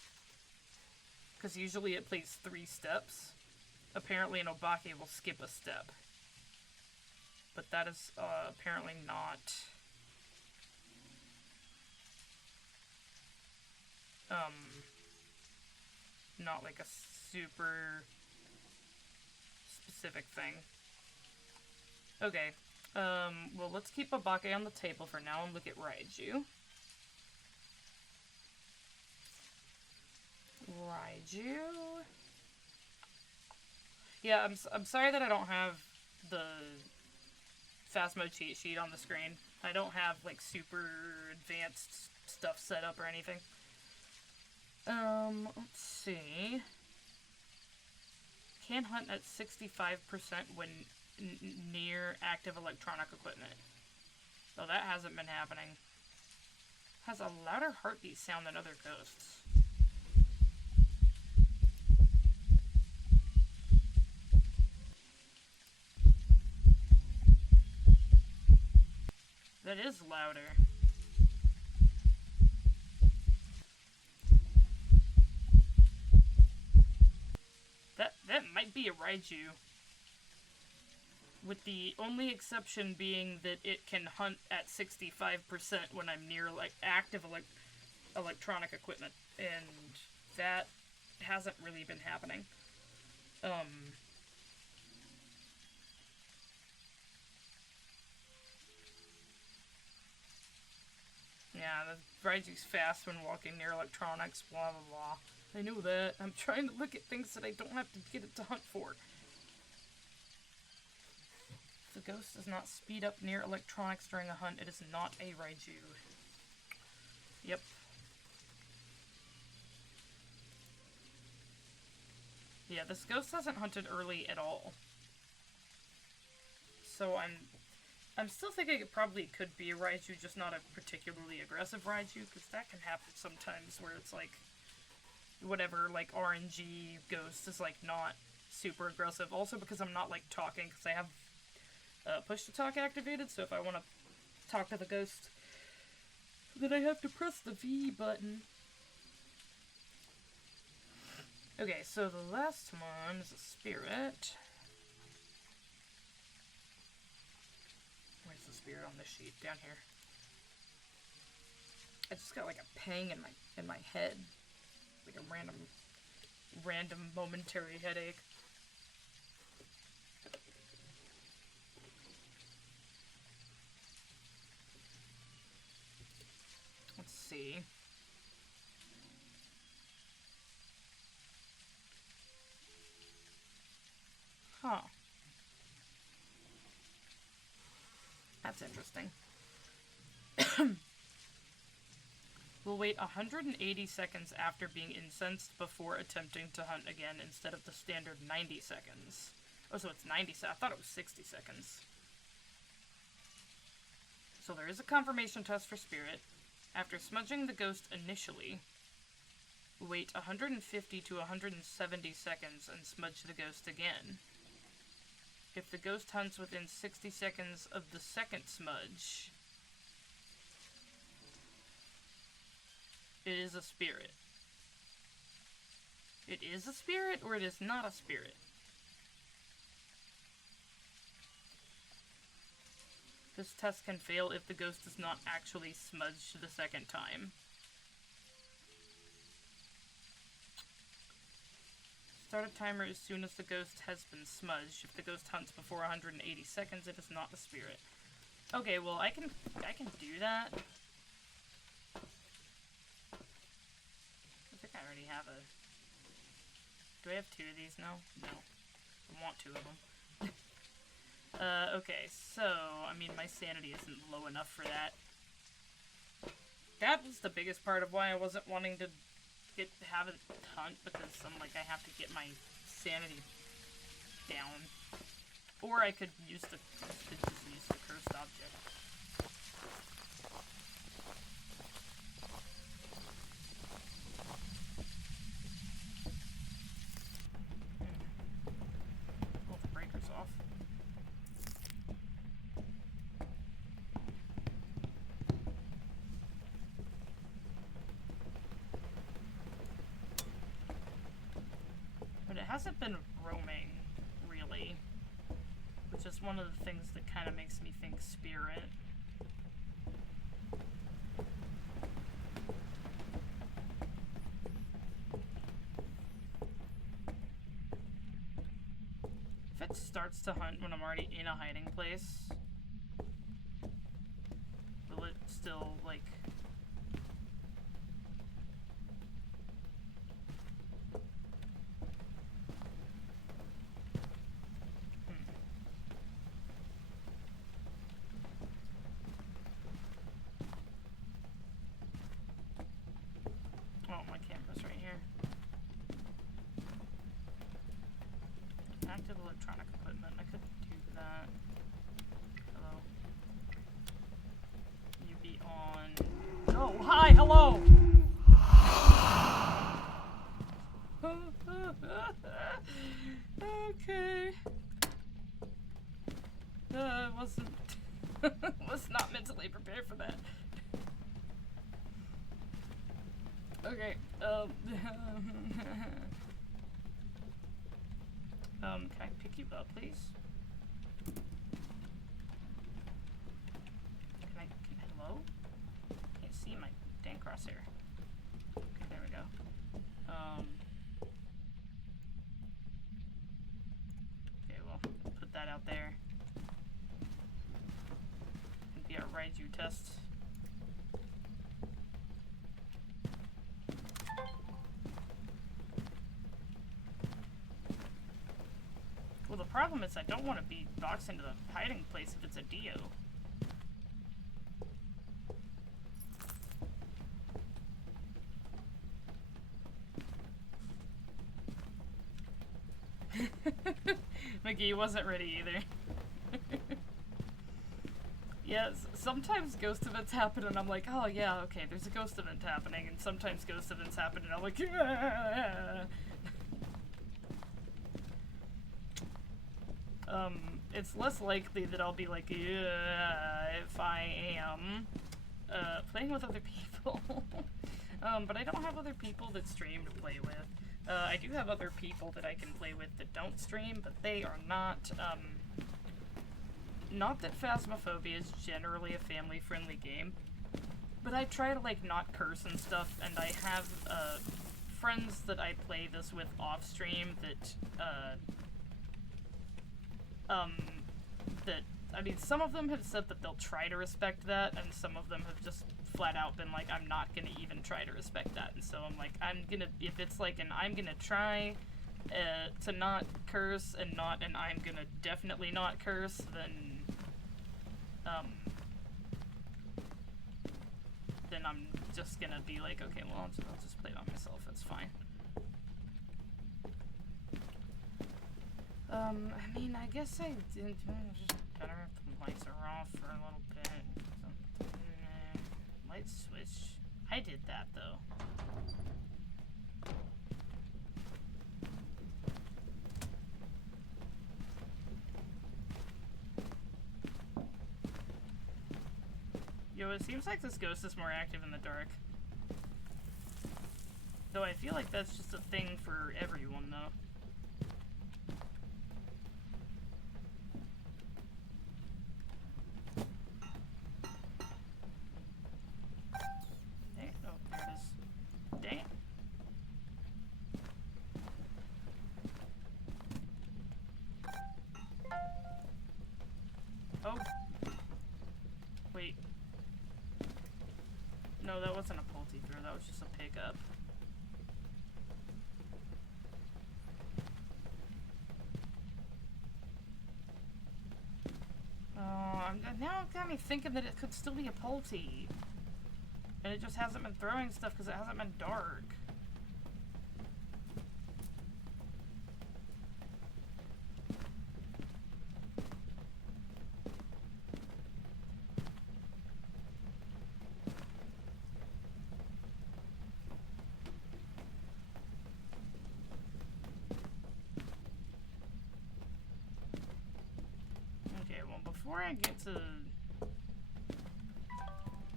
because usually it plays 3 steps, apparently an Obake will skip a step. But that is, apparently not, not like a super specific thing. Okay, well, let's keep Obake on the table for now and look at Raiju. Raiju? Yeah, I'm sorry that I don't have the Phasmo cheat sheet on the screen. I don't have, like, super advanced stuff set up or anything. Let's see. Can hunt at 65% when near active electronic equipment. So that hasn't been happening. Has a louder heartbeat sound than other ghosts. That is louder. That might be a Raiju. With the only exception being that it can hunt at 65% when I'm near, like, active electronic equipment. And that hasn't really been happening. Yeah, the Raiju's fast when walking near electronics, blah blah blah. I know that. I'm trying to look at things that I don't have to get it to hunt for. If the ghost does not speed up near electronics during a hunt, it is not a Raiju. Yep. Yeah, this ghost hasn't hunted early at all. So I'm still thinking it probably could be a Raiju, just not a particularly aggressive Raiju, because that can happen sometimes where it's like, whatever, like, RNG ghost is, like, not super aggressive. Also because I'm not, like, talking, because I have push to talk activated, so if I want to talk to the ghost, then I have to press the V button. Okay, so the last one is a spirit. Where's the spirit on this sheet? Down here. I just got like a pang in my head. Like a random momentary headache. Let's see. Huh. That's interesting. We'll wait 180 seconds after being incensed before attempting to hunt again instead of the standard 90 seconds. Oh, so it's 90 seconds. I thought it was 60 seconds. So there is a confirmation test for spirit. After smudging the ghost initially, wait 150 to 170 seconds and smudge the ghost again. If the ghost hunts within 60 seconds of the second smudge, it is a spirit. It is a spirit, or it is not a spirit? This test can fail if the ghost is not actually smudged the second time. Start a timer as soon as the ghost has been smudged. If the ghost hunts before 180 seconds, it is not the spirit. Okay, well, I can do that. I think I already have a... Do I have 2 of these now? No. I want 2 of them. Okay, so, I mean, my sanity isn't low enough for that. That was the biggest part of why I wasn't wanting to have a hunt, because I'm like, I have to get my sanity down. Or I could use the cursed object. Pull the breakers off. But it hasn't been roaming, really. Which is one of the things that kind of makes me think spirit. If it starts to hunt when I'm already in a hiding place, will it still, like... Oh, my camera's right here. Active electronic equipment. I could do that. Hello. You be on. Oh, hi, hello! Okay. Wasn't. Was not mentally prepared for that. Okay, can I pick you up, please? Hello? Can't see my dang crosshair. Okay, there we go. Okay, well, put that out there. It'd be our Raiju test. Well, the problem is I don't want to be boxed into the hiding place if it's a Dio. McGee wasn't ready either. Yes, sometimes ghost events happen and I'm like, oh yeah, okay, there's a ghost event happening, and sometimes ghost events happen and I'm like, yeah. It's less likely that I'll be like, yeah, if I am playing with other people. But I don't have other people that stream to play with. I do have other people that I can play with that don't stream, but they are not, not that Phasmophobia is generally a family-friendly game, but I try to, like, not curse and stuff, and I have, friends that I play this with off-stream that, I mean, some of them have said that they'll try to respect that, and some of them have just flat out been like, I'm not gonna even try to respect that, and so I'm like, if it's like an I'm gonna try to not curse and not an I'm gonna definitely not curse, then I'm just gonna be like, okay, well, I'll just play by myself, that's fine. I mean, I guess I did just better if the lights are off for a little bit. Light switch. I did that, though. Yo, it seems like this ghost is more active in the dark. Though I feel like that's just a thing for everyone, though. Wait. No, that wasn't a pulte throw, that was just a pickup. Now it got me thinking that it could still be a pulte. And it just hasn't been throwing stuff because it hasn't been dark.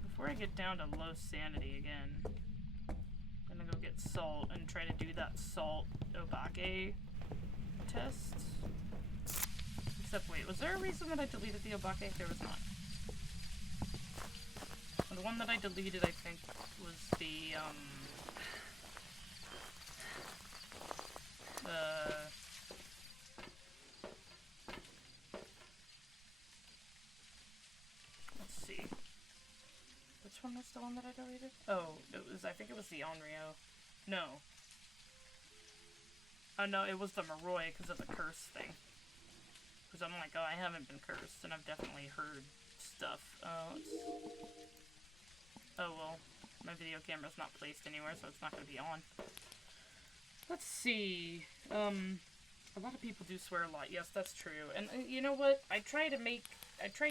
Before I get down to low sanity again, I'm gonna go get salt and try to do that salt obake test. Except wait, was there a reason that I deleted the obake? There was not. The one that I deleted, I think, was the let's see. Which one was the one that I deleted? Oh, I think it was the Onryo. No. Oh no, it was the Moroi because of the curse thing. Because I'm like, oh, I haven't been cursed, and I've definitely heard stuff. Oh, well, my video camera's not placed anywhere, so it's not going to be on. Let's see. A lot of people do swear a lot. Yes, that's true. And you know what? I try to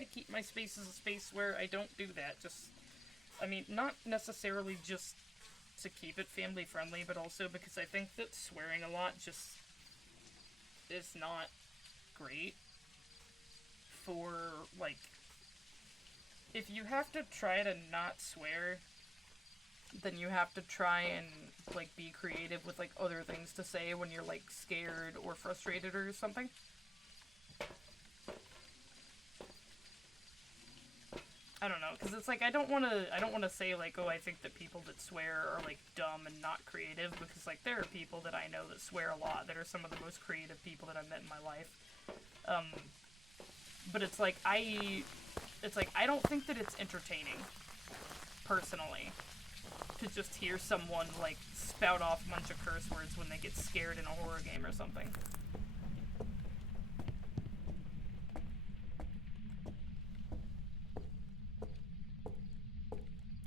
keep my space as a space where I don't do that. Just, I mean, not necessarily just to keep it family friendly, but also because I think that swearing a lot just is not great for, like, if you have to try to not swear, then you have to try and, like, be creative with, like, other things to say when you're, like, scared or frustrated or something. I don't know, because it's like, I don't want to say, like, oh, I think that people that swear are, like, dumb and not creative, because, like, there are people that I know that swear a lot that are some of the most creative people that I've met in my life. But it's like, I don't think that it's entertaining, personally, to just hear someone, like, spout off a bunch of curse words when they get scared in a horror game or something.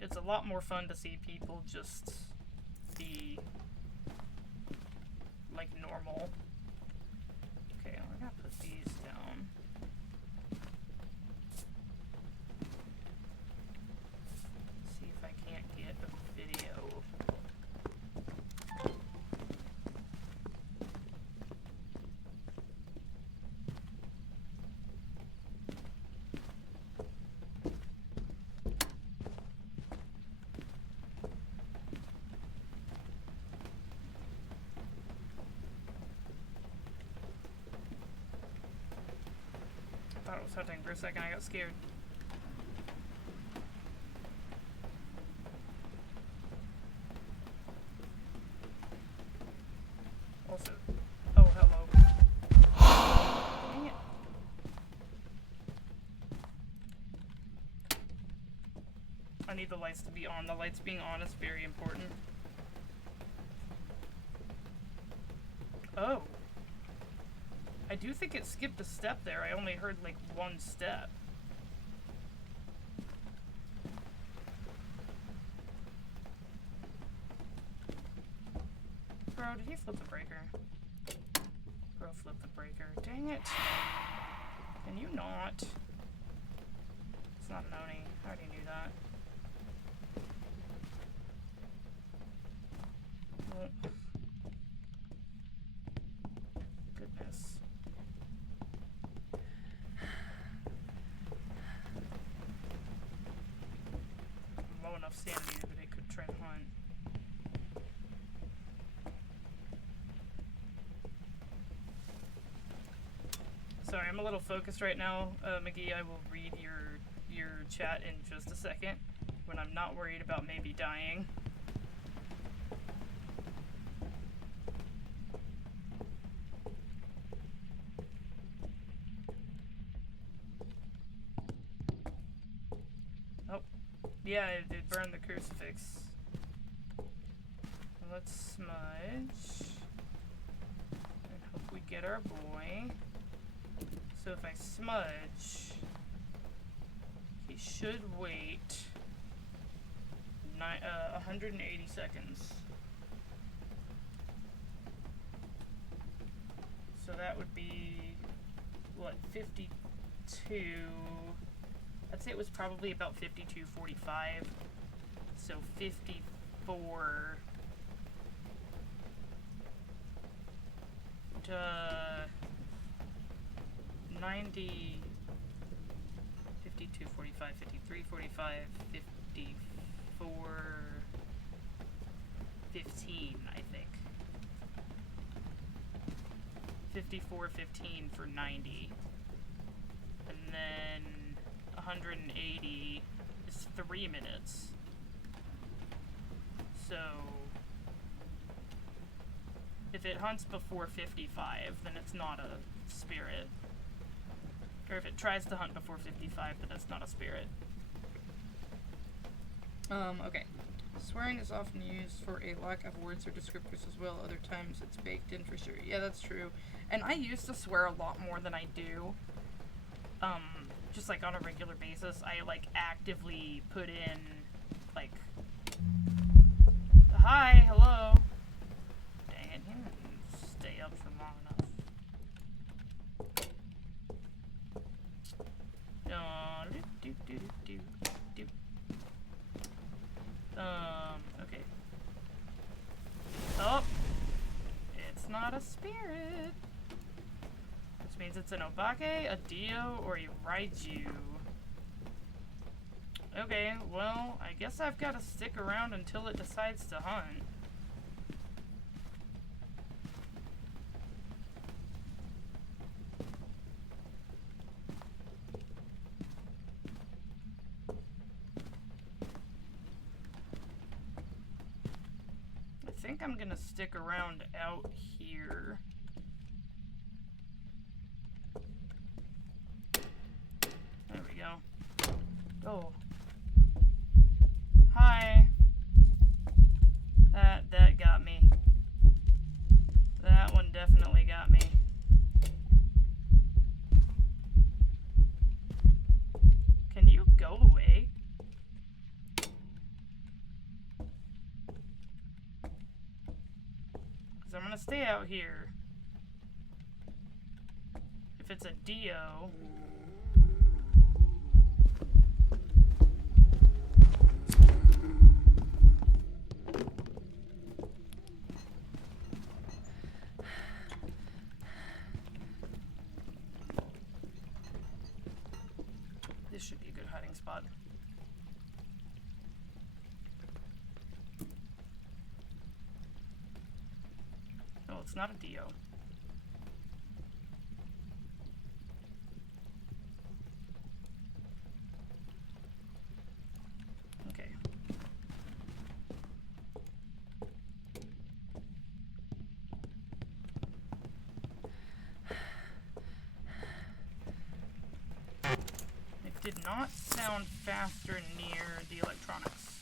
It's a lot more fun to see people just be, like, normal. Okay, I gotta put these down. See if I can't get a video. I thought it was hunting for a second, I got scared. Also, oh, hello. Dang it. I need the lights to be on. The lights being on is very important. Oh. I do think it skipped a step there. I only heard, like, one step. Bro, did he flip the breaker? Bro, flip the breaker. Dang it. Can you not? It's not an Oni. I already knew that. Well, goodness. Low enough sanity that it could try to hunt. Sorry, I'm a little focused right now, McGee. I will read your chat in just a second when I'm not worried about maybe dying. Yeah, it burned the crucifix. Let's smudge. And hope we get our boy. So if I smudge, he should wait 180 seconds. So that would be, what, 52? I'd say it was probably about 52:45. So 54 to 90, 52:45, 53:45, 54:15, I think. 54:15 for 90. And then 180 is 3 minutes. So if it hunts before 55, then it's not a spirit. Or if it tries to hunt before 55, then it's not a spirit. Okay. Swearing is often used for a lack of words or descriptors as well. Other times it's baked in for sure. Yeah, that's true. And I used to swear a lot more than I do. Just like on a regular basis. I like actively put in like, hi, hello. Dang it, he didn't stay up for long enough. Okay. Oh! It's not a spirit. Which means it's an obake, a dio, or a raiju. Okay, well, I guess I've got to stick around until it decides to hunt. I think I'm gonna stick around out here. There we go. Oh. Hi. That got me. That one definitely got me. Can you go away? Because I'm gonna stay out here. If it's a dio... This should be a good hiding spot. Oh, it's not a dio. Okay. Did not sound faster near the electronics.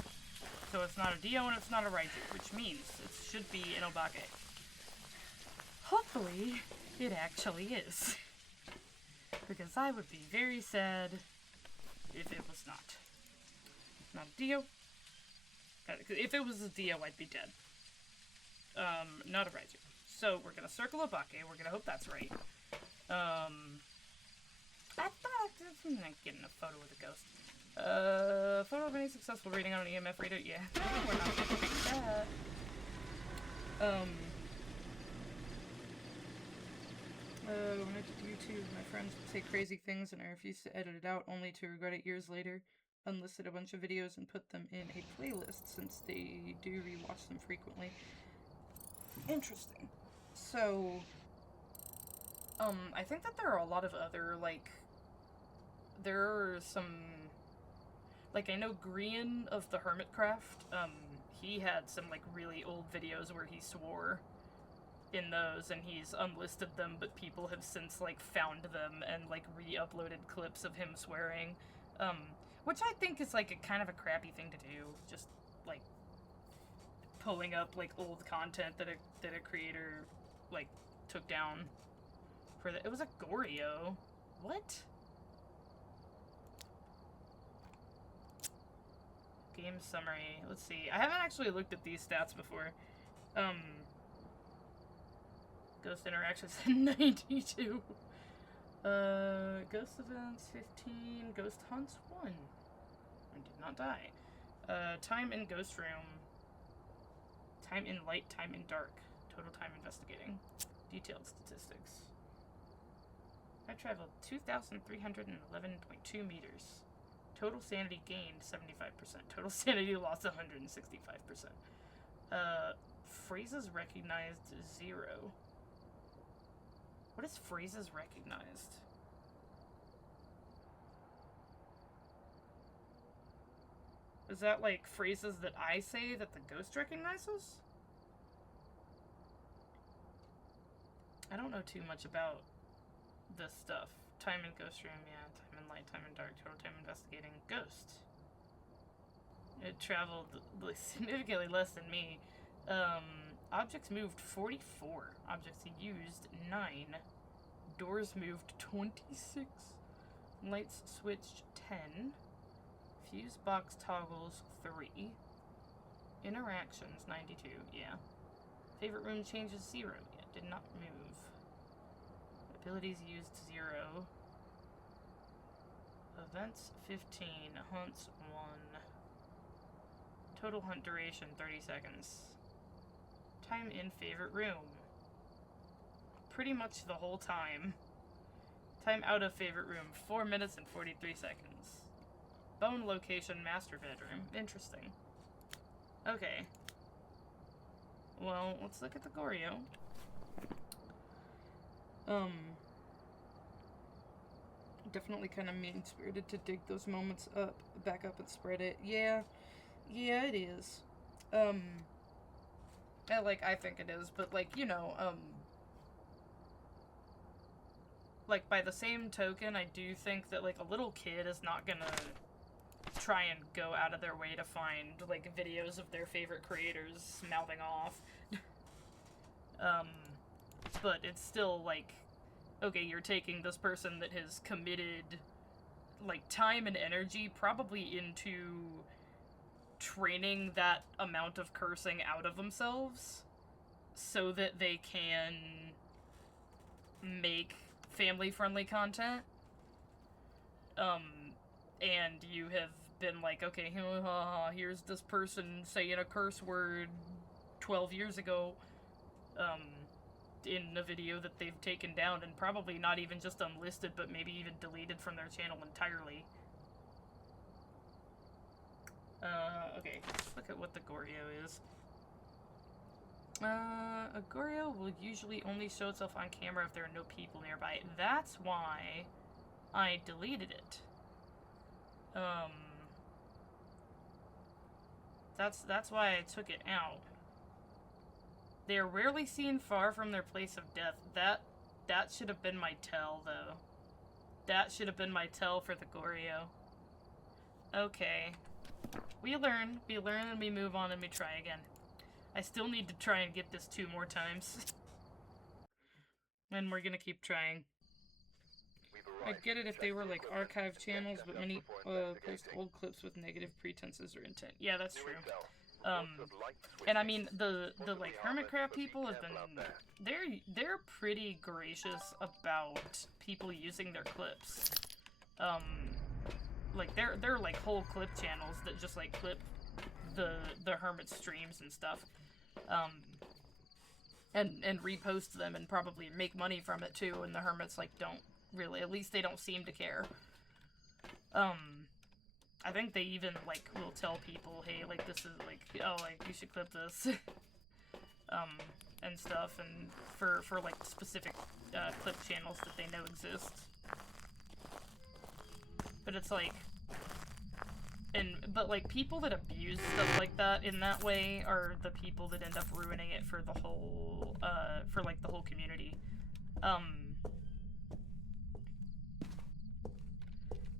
So it's not a dio and it's not a raiju, which means it should be an obake. Hopefully, it actually is. Because I would be very sad if it was not. Not a dio. If it was a dio, I'd be dead. Not a raiju. So we're gonna circle obake, we're gonna hope that's right. I thought I'm not getting a photo with a ghost. Photo of any successful reading on an EMF reader? Yeah. We're not gonna do that. When I did YouTube, my friends would say crazy things and I refused to edit it out, only to regret it years later. Unlisted a bunch of videos and put them in a playlist since they do rewatch them frequently. Interesting. So, I think that there are a lot of other, like, there are some, like, I know Grian of the Hermitcraft, he had some, like, really old videos where he swore in those, and he's unlisted them, but people have since, like, found them and, like, re-uploaded clips of him swearing. Which I think is, like, a kind of a crappy thing to do. Just, like, pulling up, like, old content that a creator, like, took down for the... It was a Goryo. What? Game summary. Let's see. I haven't actually looked at these stats before. Ghost interactions 92. Ghost events 15. Ghost hunts 1. I did not die. Time in ghost room. Time in light, time in dark. Total time investigating. Detailed statistics. I traveled 2,311.2 meters. Total sanity gained 75%. Total sanity lost 165%. Phrases recognized 0. What is phrases recognized? Is that like phrases that I say that the ghost recognizes? I don't know too much about this stuff. Time in ghost room, yeah. Time in light, time in dark, total time investigating. Ghost. It traveled significantly less than me. Objects moved 44. Objects used 9. Doors moved 26. Lights switched 10. Fuse box toggles 3. Interactions 92. Yeah. Favorite room changes 0. Yeah, did not move. Abilities used 0. Events 15. Hunts 1. Total hunt duration 30 seconds. Time in favorite room. Pretty much the whole time. Time out of favorite room 4 minutes and 43 seconds. Bone location master bedroom. Interesting. Okay. Well, let's look at the Goryo. Definitely kind of mean-spirited to dig those moments back up and spread it. Yeah, it is. I think it is, but, like, you know, like, by the same token, I do think that, like, a little kid is not gonna try and go out of their way to find, like, videos of their favorite creators mouthing off. But it's still, like, okay, you're taking this person that has committed, like, time and energy probably into training that amount of cursing out of themselves so that they can make family-friendly content. And you have been like, okay, here's this person saying a curse word 12 years ago, in a video that they've taken down and probably not even just unlisted, but maybe even deleted from their channel entirely. Okay, let's look at what the Goryo is. A Goryo will usually only show itself on camera if there are no people nearby. That's why I deleted it. That's why I took it out. They are rarely seen far from their place of death. That should have been my tell, though. That should have been my tell for the Goryo. Okay. We learn, and we move on, and we try again. I still need to try and get this 2 more times. And we're gonna keep trying. I get it if they were, like, archive channels, but many post old clips with negative pretenses or intent. Yeah, that's true. And I mean, the like, Hermitcraft people have been, they're pretty gracious about people using their clips. Like, they're like, whole clip channels that just, like, clip the Hermit streams and stuff. And repost them and probably make money from it, too, and the Hermits, like, don't really, at least they don't seem to care. I think they even, like, will tell people, hey, like, this is, like, oh, like, you should clip this, and stuff, and for like, specific, clip channels that they know exist. But it's, like, but, like, people that abuse stuff like that in that way are the people that end up ruining it for the whole, for, like, the whole community.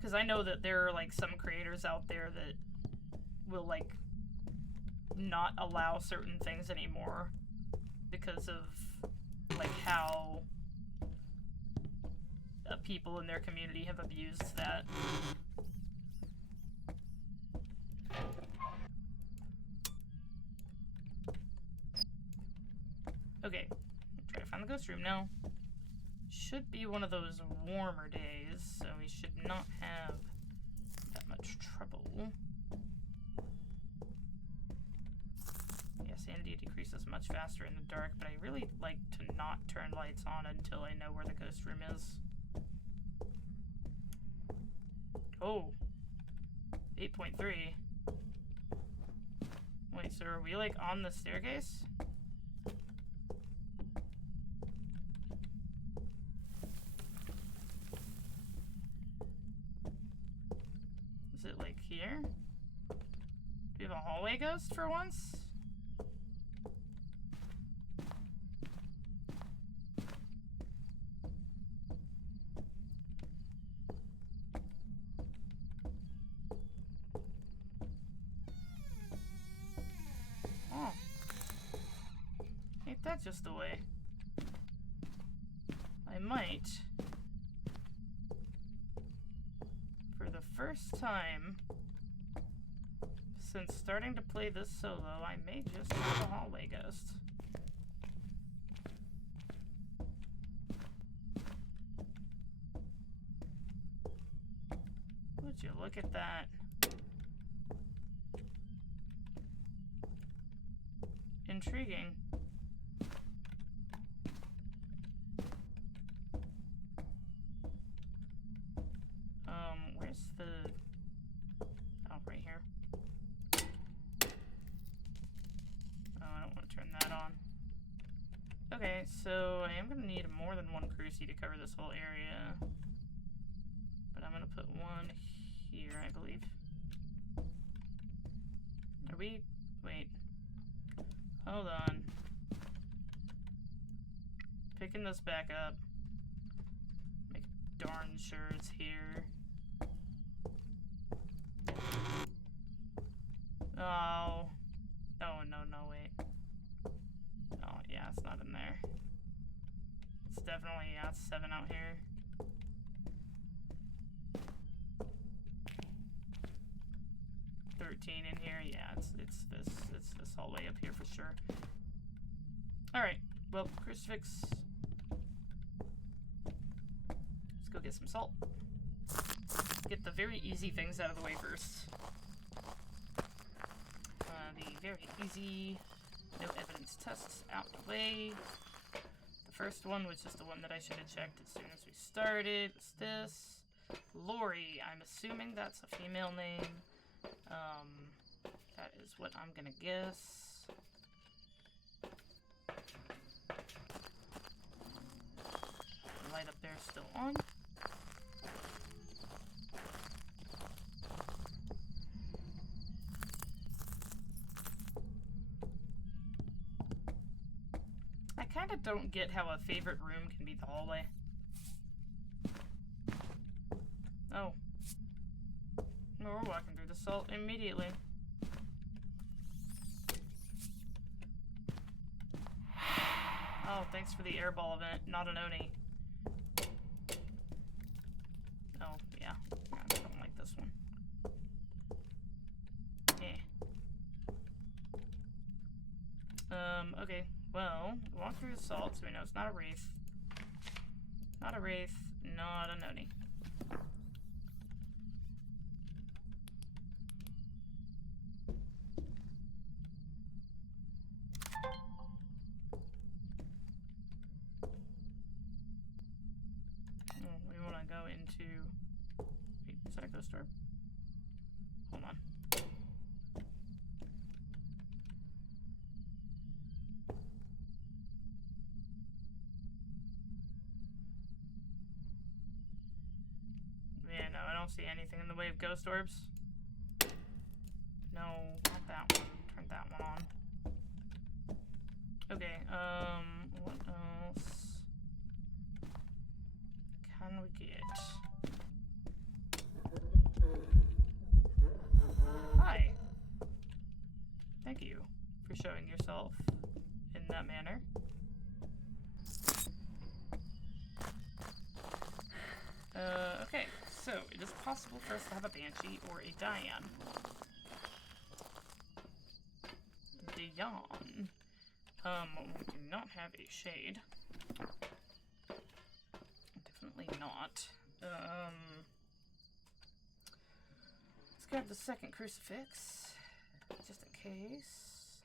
Because I know that there are, like, some creators out there that will, like, not allow certain things anymore because of, like, how people in their community have abused that. Okay, try to find the ghost room now. Should be one of those warmer days, so we should not have that much trouble. Yeah, sanity decreases much faster in the dark, but I really like to not turn lights on until I know where the ghost room is. Oh, 8.3. Wait, so are we, like, on the staircase? Is it, like, here? Do we have a hallway ghost for once? Oh. Ain't that just the way? I might, for the first time since starting to play this solo, I may just have a hallway ghost. Would you look at that? Intriguing. Where's the... Oh, right here. Oh, I don't want to turn that on. Okay, so I am going to need more than one cruci to cover this whole area. But I'm going to put one here, I believe. Are we... Wait. Hold on. Picking this back up. Make darn sure it's here. Oh. Oh, no, wait. Oh, yeah, it's not in there. It's definitely, yeah, it's 7 out here. In here, yeah, it's this hallway up here for sure. Alright, well, crucifix. Let's go get some salt. Get the very easy things out of the way first. The very easy no evidence tests out the way. The first one, which is the one that I should have checked as soon as we started, is this. Lori, I'm assuming that's a female name. That is what I'm gonna guess. The light up there is still on. I kinda don't get how a favorite room can be the hallway. Oh. Well, we're walking through the salt immediately. Oh, thanks for the airball event, not an Oni. Oh, yeah. I don't like this one. Okay. Well, walk through the salt so we know it's not a wraith. Not a wraith, not an Oni. Go into... Wait, is that a ghost orb? Hold on. Yeah, no, I don't see anything in the way of ghost orbs. No, not that one. Turn that one on. Okay, what else can we get? thank you for showing yourself in that manner. Okay, so it is possible for us to have a Banshee or a Diane. Dion. We do not have a Shade. Definitely not. Let's grab the second Crucifix, just in case.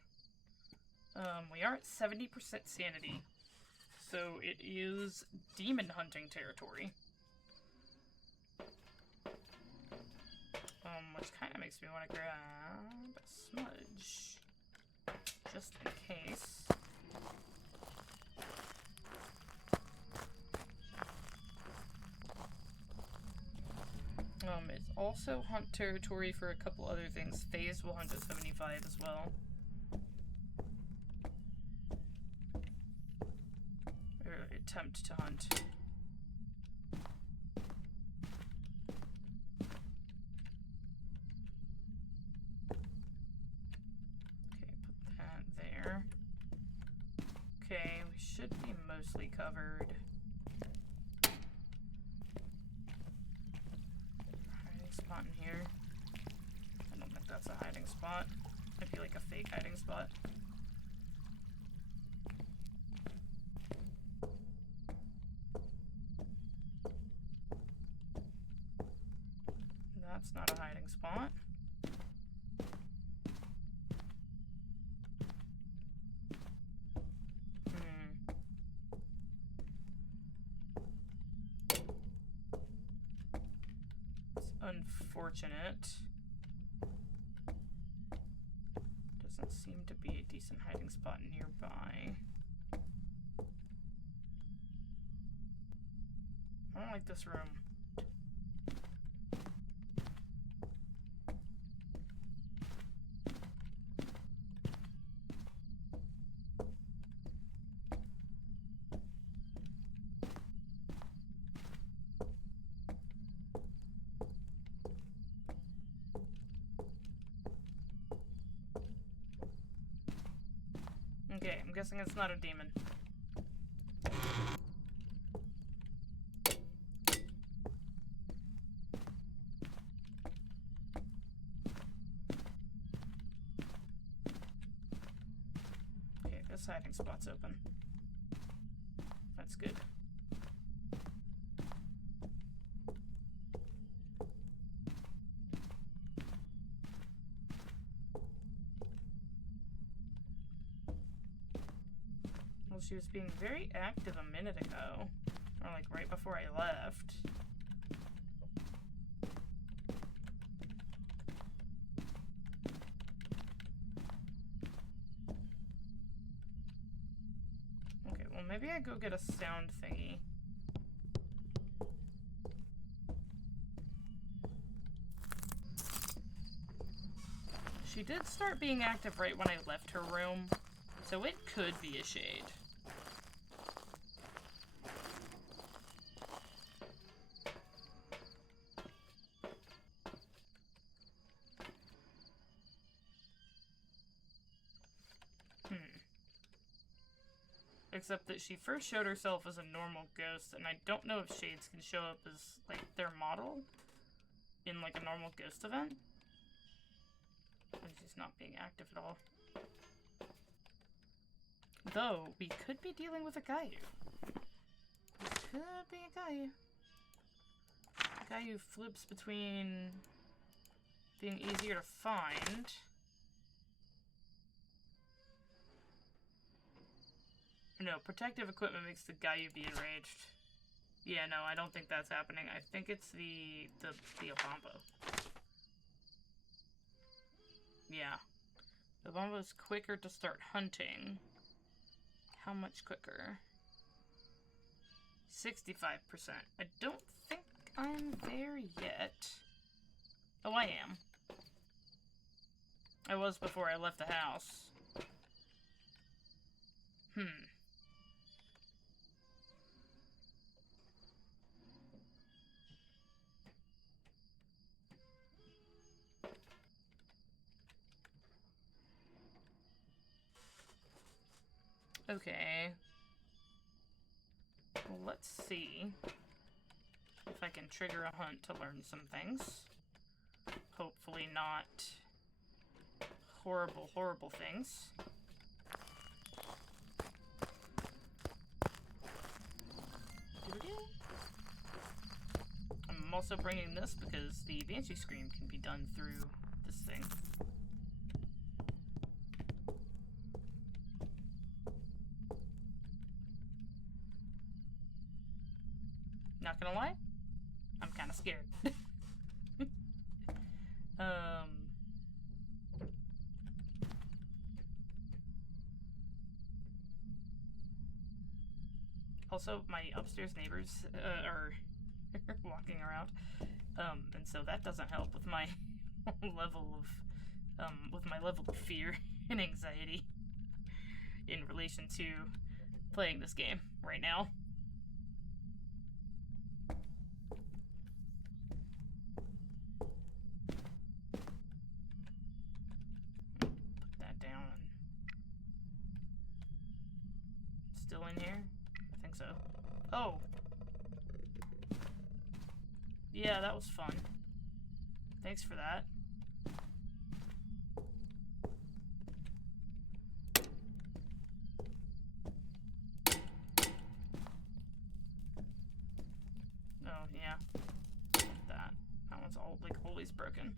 We are at 70% sanity, so it is demon hunting territory. Which kind of makes me want to grab a Smudge, just in case. It's also hunt territory for a couple other things. Phase will hunt at 75 as well. Or attempt to hunt. Okay, we should be mostly covered. Hiding spot in here. I don't think that's a hiding spot. Might be like a fake hiding spot. That's not a hiding spot. Unfortunate. Doesn't seem to be a decent hiding spot nearby. I don't like this room. Okay, I'm guessing it's not a demon. Okay, this hiding spot's open. That's good. Well, she was being very active a minute ago. Or like right before I left. Okay, well maybe I go get a sound thingy. She did start being active right when I left her room, so it could be a Shade. Except that she first showed herself as a normal ghost, and I don't know if Shades can show up as, like, their model in, like, a normal ghost event. And she's not being active at all. Though, we could be dealing with a Gayu. Could be a Gayu. Gayu flips between being easier to find. No, protective equipment makes the Gayu be enraged. Yeah, no, I don't think that's happening. I think it's the Obombo. Yeah. The Obombo's quicker to start hunting. How much quicker? 65%. I don't think I'm there yet. Oh, I am. I was before I left the house. Okay. Well, let's see if I can trigger a hunt to learn some things. Hopefully not horrible, horrible things. I'm also bringing this because the Banshee Scream can be done through this thing. Not gonna lie, I'm kind of scared. Also, my upstairs neighbors are walking around, and so that doesn't help with my level of fear and anxiety in relation to playing this game right now. Put that down. Still in here? I think so. Oh! Yeah, that was fun. Thanks for that. Oh, yeah. That one's all, like, always broken.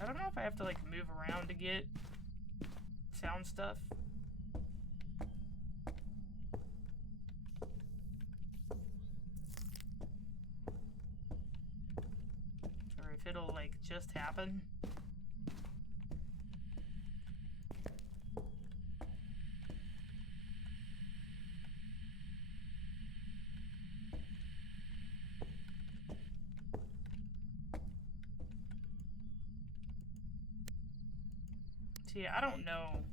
I don't know if I have to, like, move around to get sound stuff. Or if it'll, like, just happen. See, I don't know.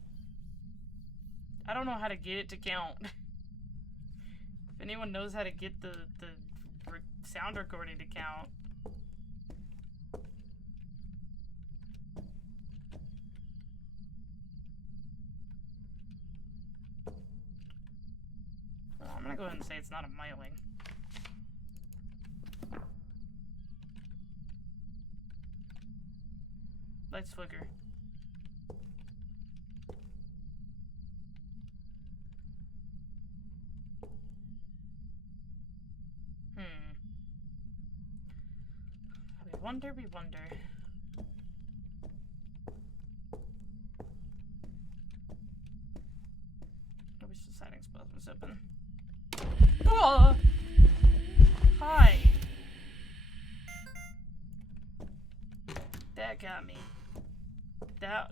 I don't know how to get it to count. If anyone knows how to get the sound recording to count. Well, I'm gonna go ahead and say it's not a miling. Lights flicker. We wonder. I wish the siding spot was open. Oh! Hi! That got me. That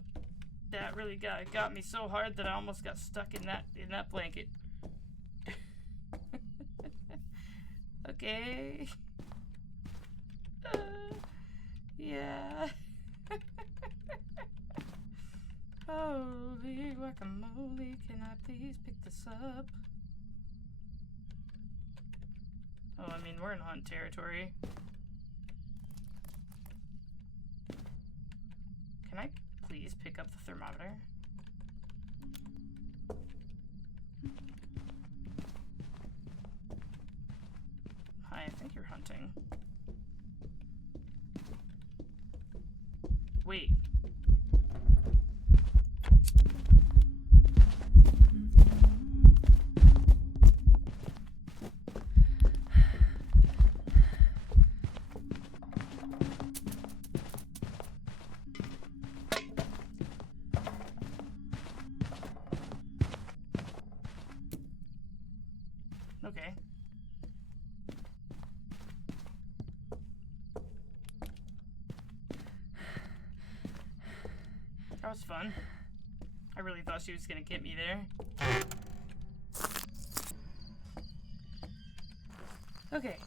really got me so hard that I almost got stuck in that blanket. Okay. Yeah. Holy guacamole, can I please pick this up? Oh, I mean, we're in hunt territory. Can I please pick up the thermometer? Hi, I think you're hunting. Wait. Okay. That was fun. I really thought she was gonna get me there. Okay.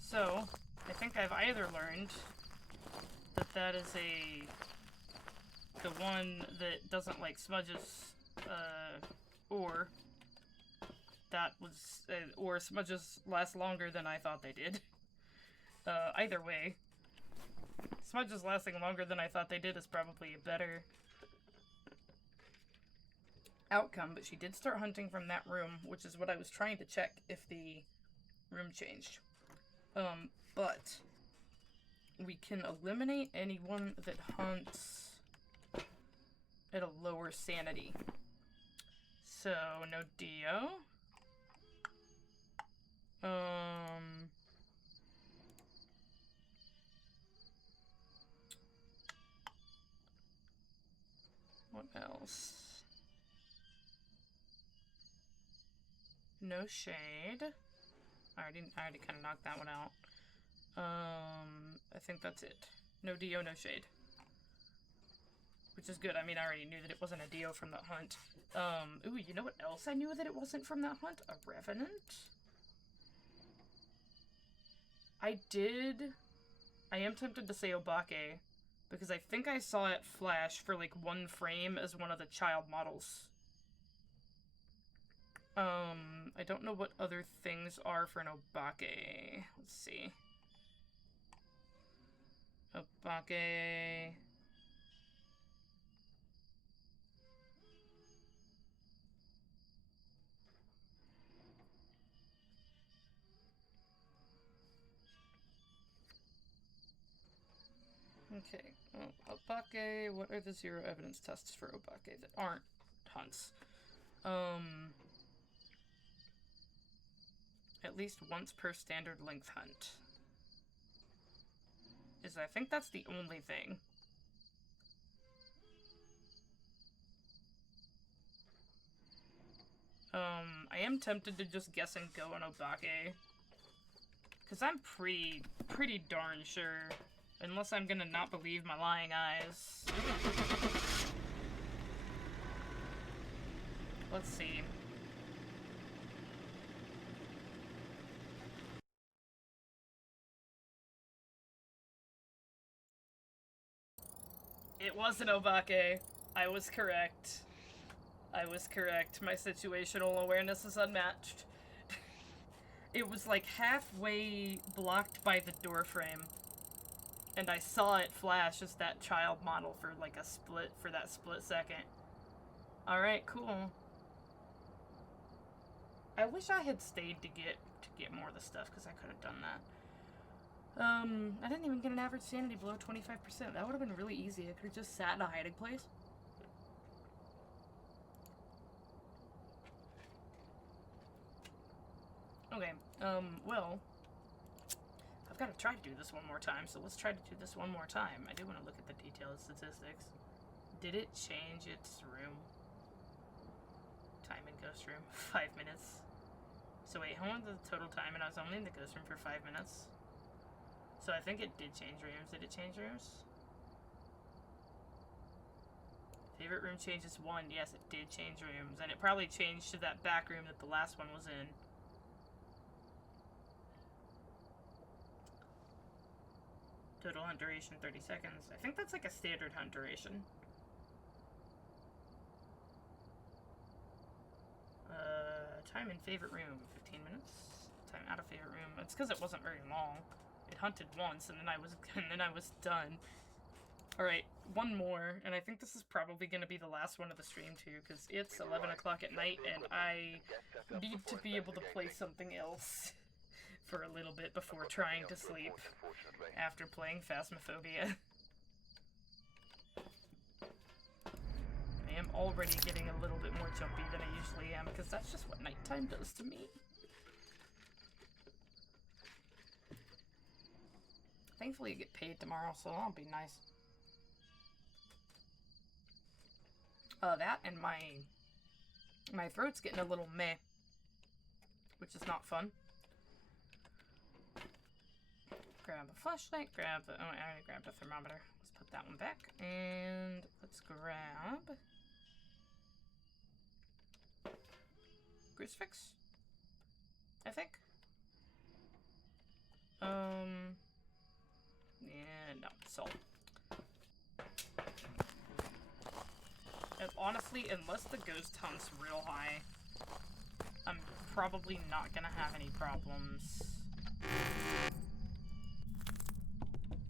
So, I think I've either learned that is the one that doesn't like smudges, or that was, or smudges last longer than I thought they did. Either way, smudges lasting longer than I thought they did is probably a better outcome, but she did start hunting from that room, which is what I was trying to check if the room changed. But we can eliminate anyone that hunts at a lower sanity. So, no Dio. What else? No shade. I already kind of knocked that one out. I think that's it. No Dio, no shade. Which is good. I mean, I already knew that it wasn't a Dio from that hunt. Ooh, you know what else I knew that it wasn't from that hunt? A Revenant? I am tempted to say Obake, because I think I saw it flash for like one frame as one of the child models. I don't know what other things are for an Obake. Let's see. Obake. Okay, Obake, what are the zero evidence tests for Obake that aren't hunts? At least once per standard length hunt. I think that's the only thing. I am tempted to just guess and go on Obake. Because I'm pretty darn sure. Unless I'm gonna not believe my lying eyes. Let's see. It was an Obake. I was correct. I was correct. My situational awareness is unmatched. It was like halfway blocked by the door frame. And I saw it flash as that child model for like for that split second. Alright, cool. I wish I had stayed to get more of the stuff, because I could have done that. I didn't even get an average sanity below 25%. That would have been really easy. I could have just sat in a hiding place. Okay, well, I've got to try to do this one more time, so let's try to do this one more time. I do want to look at the detailed statistics. Did it change its room? Time in ghost room, 5 minutes. So wait, how long was the total time? And I was only in the ghost room for 5 minutes. So I think it did change rooms. Did it change rooms? Favorite room changes 1. Yes, it did change rooms. And it probably changed to that back room that the last one was in. Total hunt duration 30 seconds. I think that's like a standard hunt duration. Time in favorite room, 15 minutes. Time out of favorite room. It's because it wasn't very long. It hunted once, and then I was done. All right, one more, and I think this is probably going to be the last one of the stream too, because it's 11 o'clock at night, and I need to be able to play something else for a little bit before trying to sleep after playing Phasmophobia. I am already getting a little bit more jumpy than I usually am, because that's just what nighttime does to me. Thankfully, you get paid tomorrow, so that'll be nice. That and my throat's getting a little meh, which is not fun. Grab a flashlight, oh, I already grabbed a thermometer. Let's put that one back, and let's grab crucifix, I think. Yeah, no, salt. And honestly, unless the ghost hunts real high, I'm probably not gonna have any problems.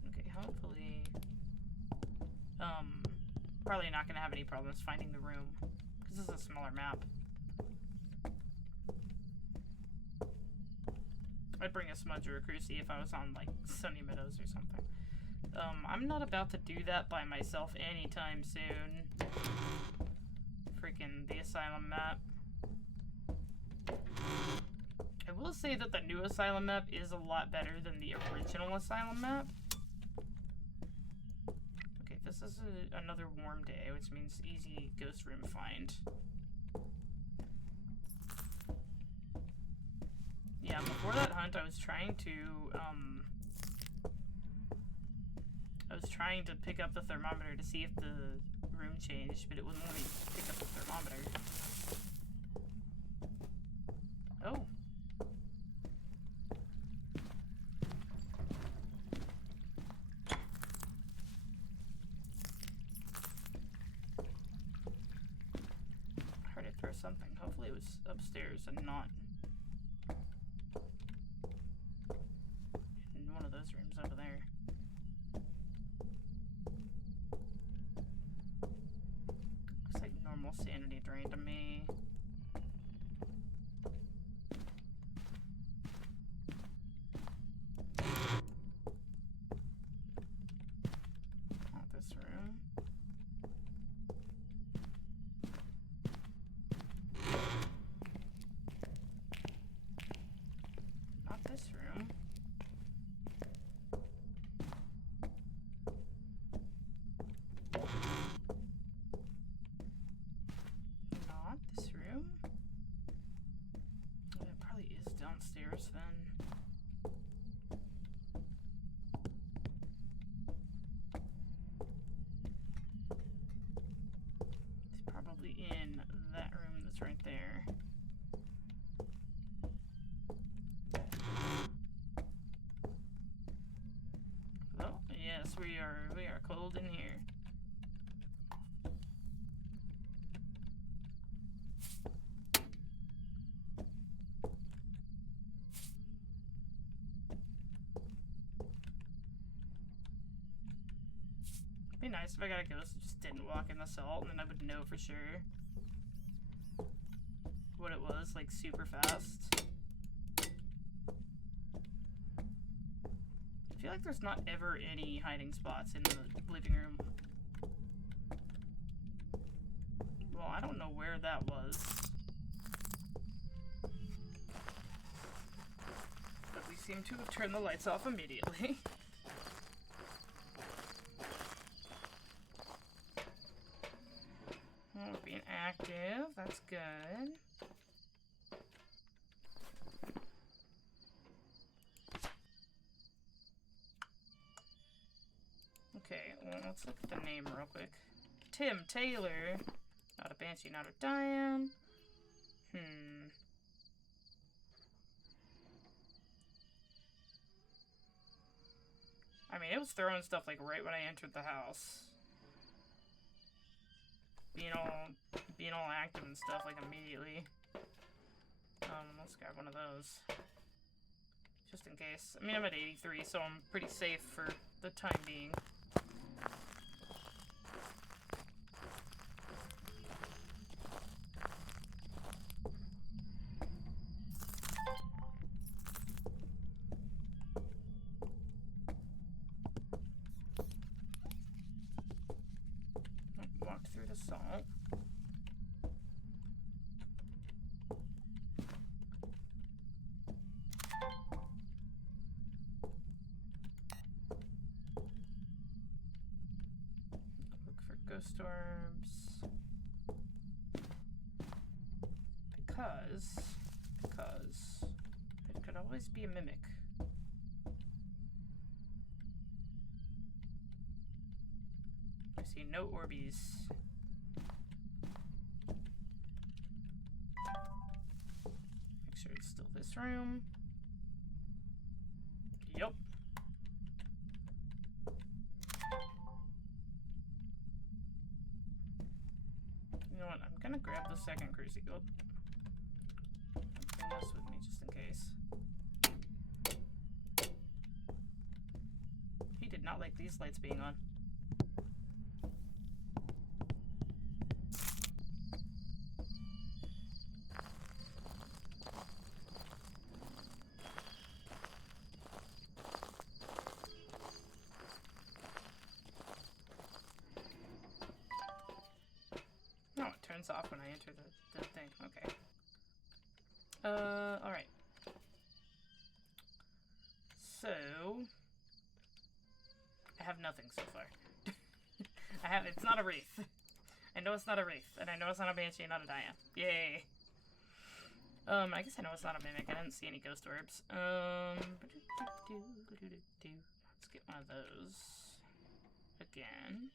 Okay, hopefully... probably not gonna have any problems finding the room. Because this is a smaller map. I'd bring a smudge or a crucie if I was on, like, Sunny Meadows or something. I'm not about to do that by myself anytime soon. Freaking the Asylum map. I will say that the new Asylum map is a lot better than the original Asylum map. Okay, this is another warm day, which means easy ghost room find. Yeah, before that hunt, I was trying to pick up the thermometer to see if the room changed, but it wouldn't let me pick up the thermometer. Oh. I heard it throw something. Hopefully it was upstairs and not in one of those rooms over there. Looks like normal sanity drain to me. Not this room. Not this room. Not this room. Well, it probably is downstairs then. It's probably in that room that's right there. Well, yes, we are cold in here. It'd be nice if I got a ghost that just didn't walk in the salt, and then I would know for sure what it was, like, super fast. I feel like there's not ever any hiding spots in the living room. Well, I don't know where that was. But we seem to have turned the lights off immediately. Oh, being active, that's good. Okay, well, let's look at the name real quick. Tim Taylor. Not a Banshee, not a Diane. I mean, it was throwing stuff, like, right when I entered the house. Being all active and stuff, like, immediately. Let's grab one of those. Just in case. I mean, I'm at 83, so I'm pretty safe for the time being. Walk through the salt. Look for ghost orbs. Because it could always be a mimic. I see no Orbeez. Make sure it's still this room. Yup. You know what? I'm gonna grab the second crucible. this with me just in case. He did not like these lights being on. No, it turns off when I enter the thing. Okay. Alright. So, I have nothing so far. It's not a wraith. I know it's not a wraith, and I know it's not a banshee, not a Dia. Yay! I guess I know it's not a mimic. I didn't see any ghost orbs. Let's get one of those. Again.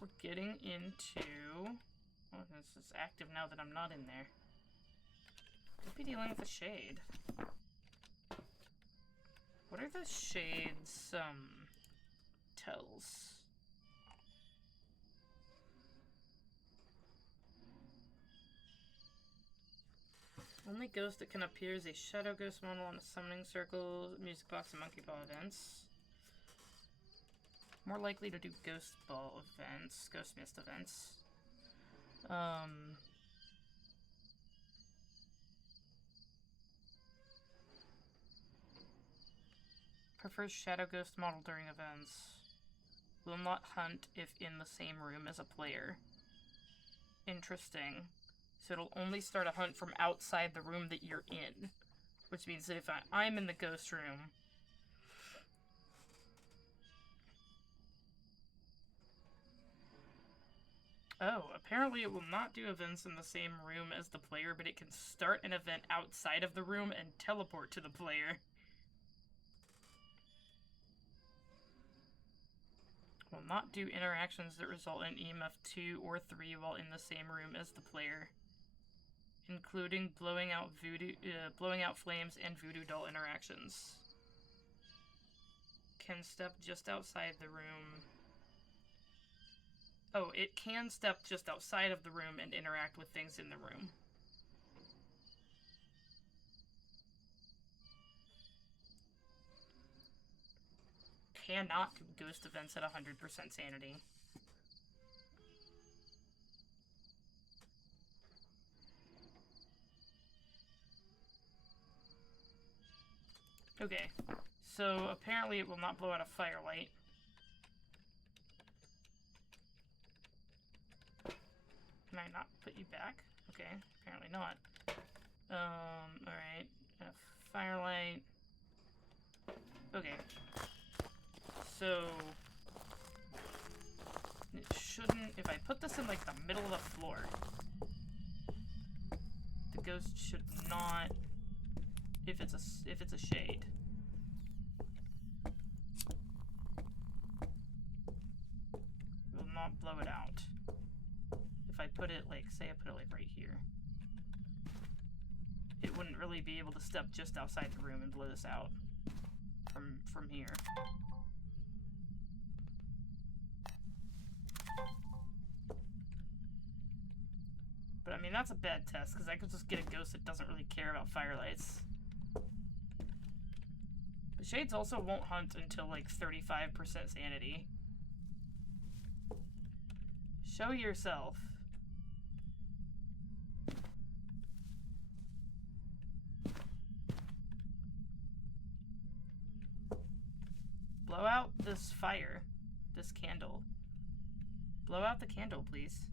We're getting into... Oh, this is active now that I'm not in there. Could be dealing with a shade. What are the shades, tells? Only ghost that can appear is a shadow ghost model on a summoning circle, music box, and monkey ball events. More likely to do ghost ball events, ghost mist events. Prefers shadow ghost model during events. Will not hunt if in the same room as a player. Interesting. So it'll only start a hunt from outside the room that you're in. Which means that if I'm in the ghost room... Oh, apparently it will not do events in the same room as the player, but it can start an event outside of the room and teleport to the player. Will not do interactions that result in EMF 2 or 3 while in the same room as the player, including blowing out flames and voodoo doll interactions. Can step just outside the room. Oh, it can step just outside of the room and interact with things in the room. Cannot do ghost events at 100% sanity. Okay, so apparently it will not blow out a firelight. Can I not put you back? Okay, apparently not. Alright. A firelight. Okay. So... it shouldn't... if I put this in, like, the middle of the floor, the ghost should not... if it's a shade. Will not blow it out. If I put it, like, say I put it, like, right here, it wouldn't really be able to step just outside the room and blow this out from here. But, I mean, that's a bad test, because I could just get a ghost that doesn't really care about firelights. But shades also won't hunt until, like, 35% sanity. Show yourself. Blow out this fire. This candle. Blow out the candle, please.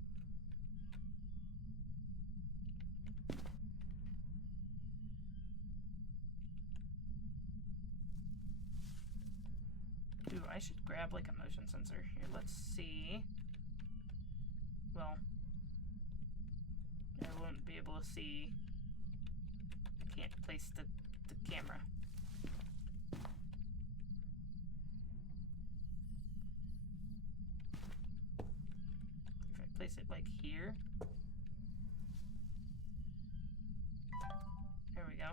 Ooh, I should grab, like, a motion sensor. Here, let's see. Well, I won't be able to see. I can't place the camera. If I place it, like, here. There we go.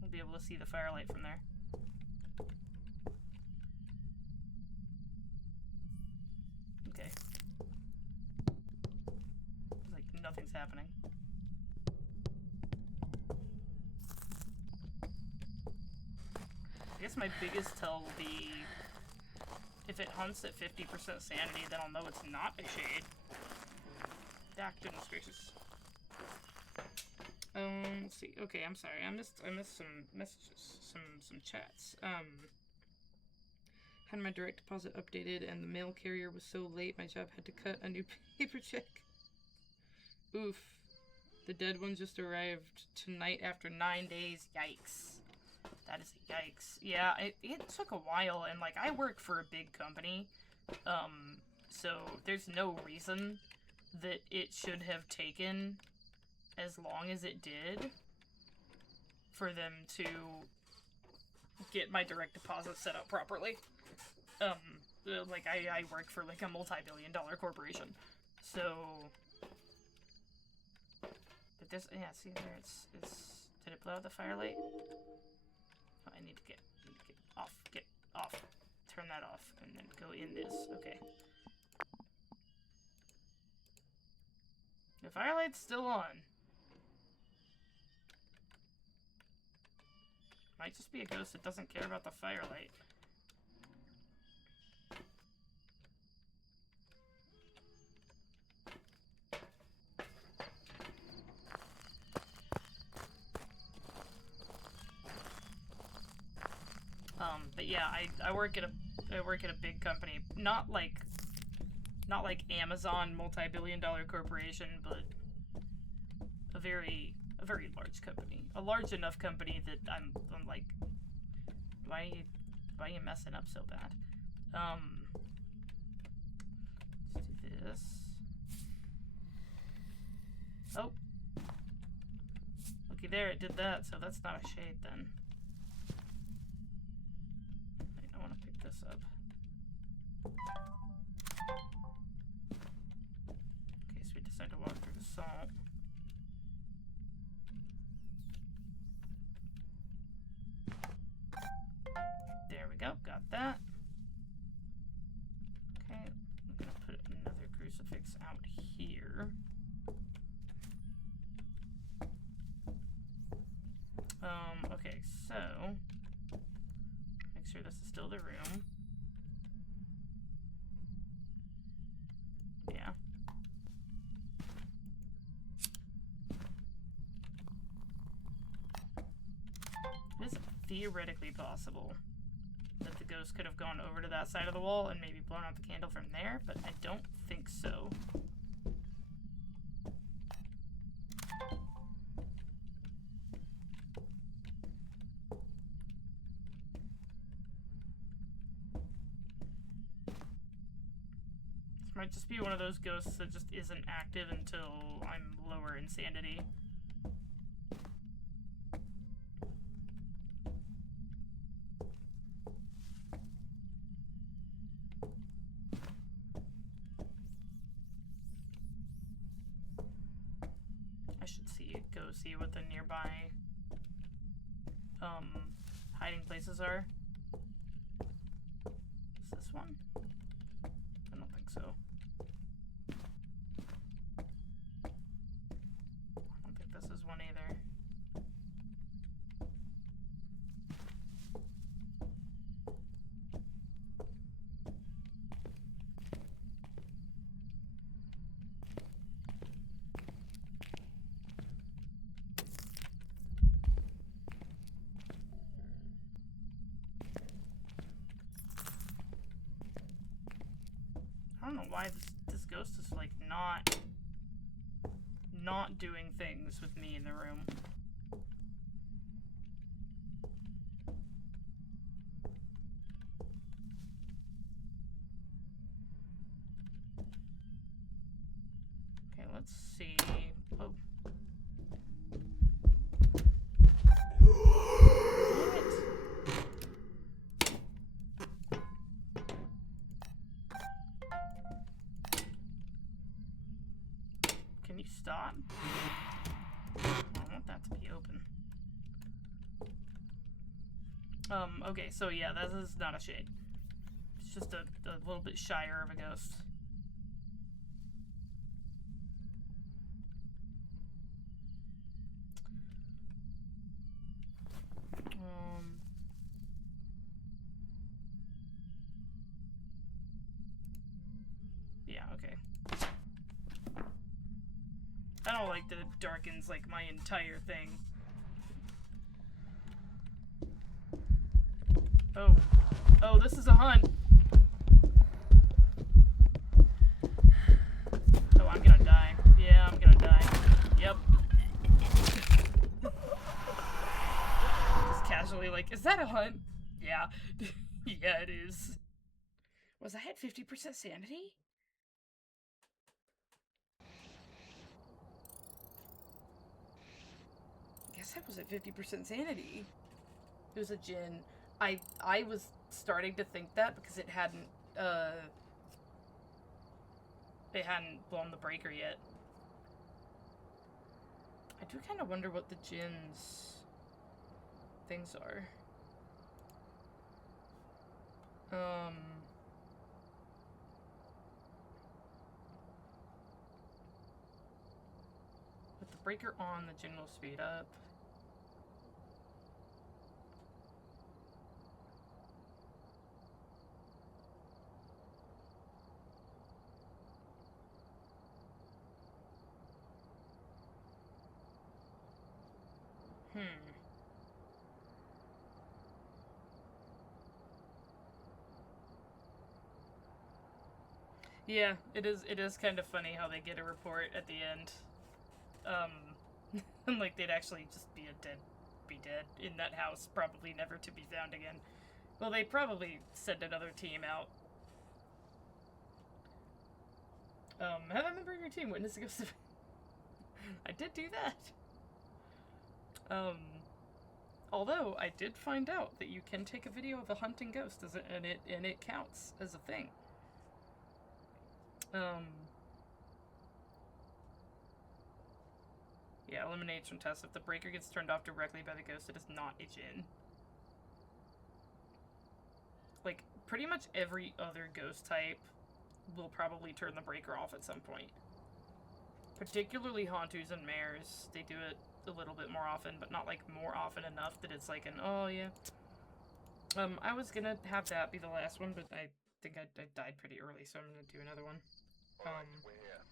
We'll be able to see the firelight from there. Okay. Like, nothing's happening. guess my biggest tell will be if it hunts at 50% sanity, then I'll know it's not a shade. Dak, goodness gracious. Let's see. Okay, I'm sorry. I missed some messages, some chats. Had my direct deposit updated, and the mail carrier was so late, my job had to cut a new paper check. Oof. The dead one just arrived tonight after 9 days. Yikes. That is a yikes. Yeah, it took a while, and, like, I work for a big company, so there's no reason that it should have taken as long as it did for them to get my direct deposit set up properly. Like, I work for, like, a multi-billion-dollar corporation, so... But there's, yeah, see there, it's, did it blow out the firelight? Oh, I need to get off, turn that off, and then go in this, okay. The firelight's still on. Might just be a ghost that doesn't care about the firelight. But yeah, I work at a big company, not like Amazon, multi-billion-dollar corporation, but a very large company, a large enough company that I'm like, why are you messing up so bad? Let's do this. Oh, looky there, it did that, so that's not a shade then. I want to pick this up. Okay, so we decide to walk through the salt. There we go, got that. Okay, I'm gonna put another crucifix out here. Okay, so make sure this is still the room. Yeah. It is theoretically possible that the ghost could have gone over to that side of the wall and maybe blown out the candle from there, but I don't think so. This might just be one of those ghosts that just isn't active until I'm lower in sanity. See what the nearby hiding places are. Is this one? I don't think so. I don't think this is one either. I don't know why this ghost is like not doing things with me in the room. Okay, let's see. Oh. Can you stop? I want that to be open. Okay, so yeah, this is not a shade. It's just a little bit shyer of a ghost. Okay. I don't like that it darkens, like, my entire thing. Oh. Oh, this is a hunt! Oh, I'm gonna die. Yeah, I'm gonna die. Yep. Just casually like, is that a hunt? Yeah. Yeah, it is. Was I at 50% sanity? I guess I was at 50% sanity. It was a djinn. I was starting to think that because it hadn't blown the breaker yet. I do kind of wonder what the djinn's things are. With the breaker on, the djinn will speed up. Yeah, it is kind of funny how they get a report at the end. Like they'd actually just be dead in that house, probably never to be found again. Well, they probably send another team out. Have a member of your team witness a ghost of... I did do that. Although I did find out that you can take a video of a hunting ghost and it counts as a thing. Yeah, elimination test. If the breaker gets turned off directly by the ghost, it is not a djinn. Like, pretty much every other ghost type will probably turn the breaker off at some point. Particularly Hantus and mares. They do it a little bit more often, but not, like, more often enough that it's like an, oh, yeah. I was gonna have that be the last one, but I think I died pretty early, so I'm gonna do another one. We're here.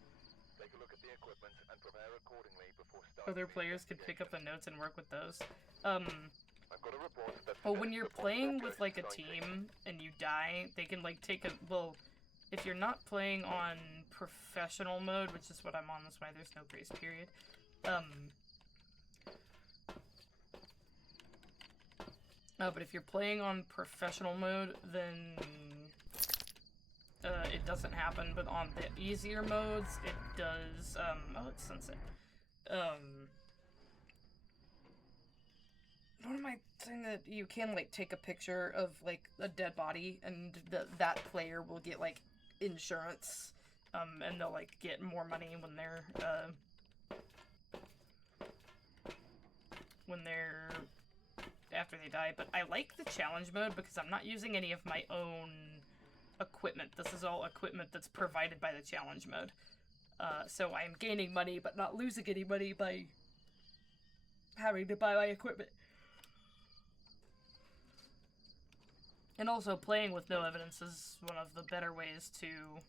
Take a look at the equipment and prepare accordingly before starting. Other players could pick up the notes and work with those. I've got a report that well, when you're playing with, like, a team and you die, they can, like, take a... Well, if you're not playing on professional mode, which is what I'm on, that's why there's no grace period, but if you're playing on professional mode, then... it doesn't happen, but on the easier modes, it does, oh, it's sunset. What am I saying that you can, like, take a picture of, like, a dead body, and that player will get, like, insurance, and they'll, like, get more money when they're, after they die, but I like the challenge mode because I'm not using any of my own equipment. This is all equipment that's provided by the challenge mode. So I'm gaining money, but not losing any money by having to buy my equipment. And also, playing with no evidence is one of the better ways to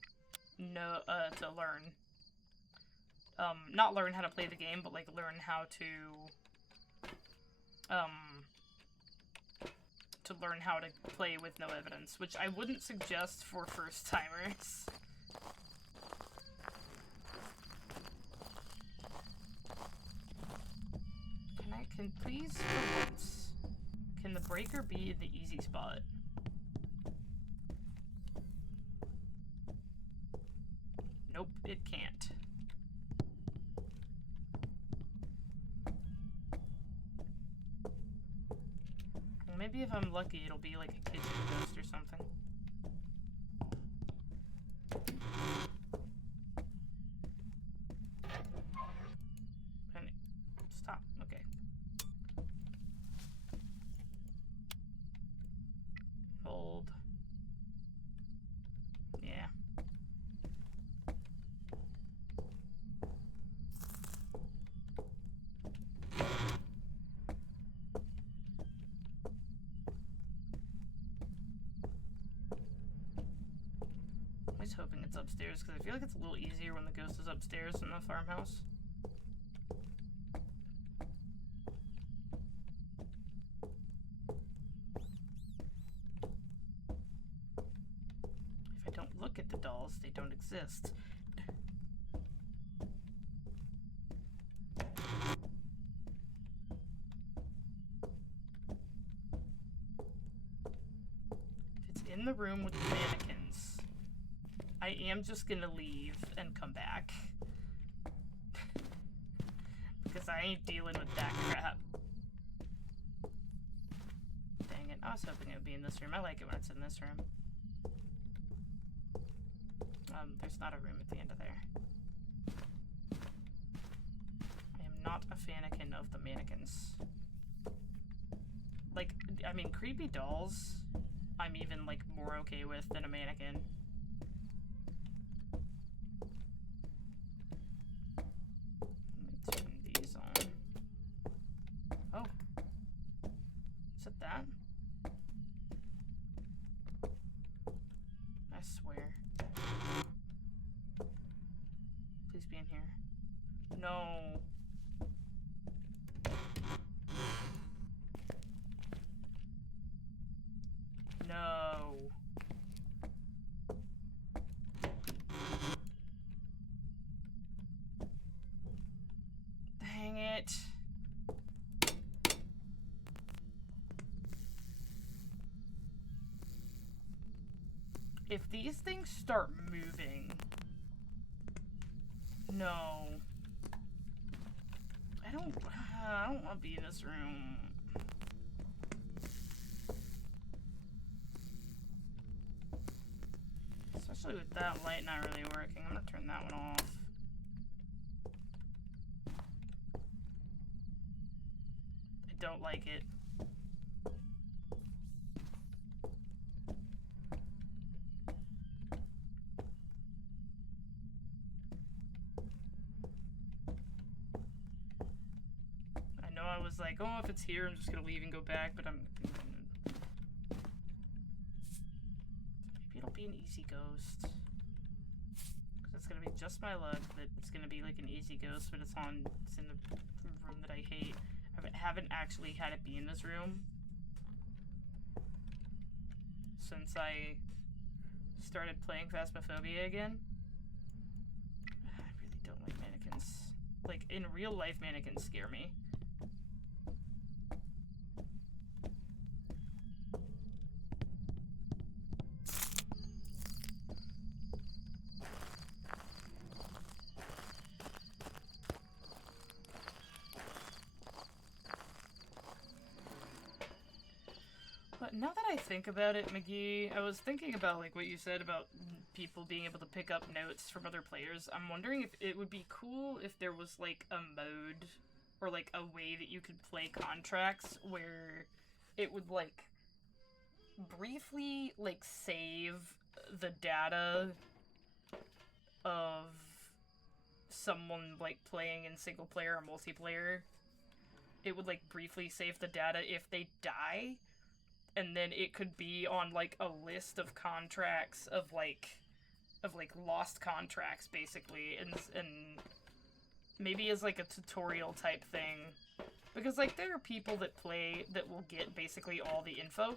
learn. Not learn how to play the game, but, like, learn how to learn how to play with no evidence, which I wouldn't suggest for first-timers. Can please, for once, can the breaker be in the easy spot? Nope, it can't. Well, maybe if I'm lucky, it'll be like a kitchen ghost or something. And stop. Okay. Hold. Yeah. just hoping it's upstairs, because I feel like it's a little easier when the ghost is upstairs in the farmhouse. If I don't look at the dolls, they don't exist. In the room with the mannequins, I am just gonna leave and come back. Because I ain't dealing with that crap. Dang it, I was hoping it would be in this room. I like it when it's in this room. There's not a room at the end of there. I am not a fanakin of the mannequins. Like, I mean, creepy dolls I'm even, like, more okay with than a mannequin. Let me turn these on. Oh. Is it that? I swear. Please be in here. No. No. Dang it. If these things start moving. No. I don't want to be in this room. Especially with that light not really working. I'm gonna turn that one off. I don't like it. I know I was like, oh, if it's here, I'm just gonna leave and go back, but it'll be an easy ghost. Cause it's gonna be just my luck that it's gonna be like an easy ghost, but it's in the room that I hate. I haven't actually had it be in this room since I started playing Phasmophobia again. I really don't like mannequins. Like, in real life, mannequins scare me. But now that I think about it, McGee, I was thinking about like what you said about people being able to pick up notes from other players. I'm wondering if it would be cool if there was like a mode or like a way that you could play contracts where it would like briefly like save the data of someone like playing in single player or multiplayer. It would like briefly save the data if they die. And then it could be on, like, a list of contracts of lost contracts, basically. And maybe as, like, a tutorial type thing. Because, like, there are people that play that will get basically all the info.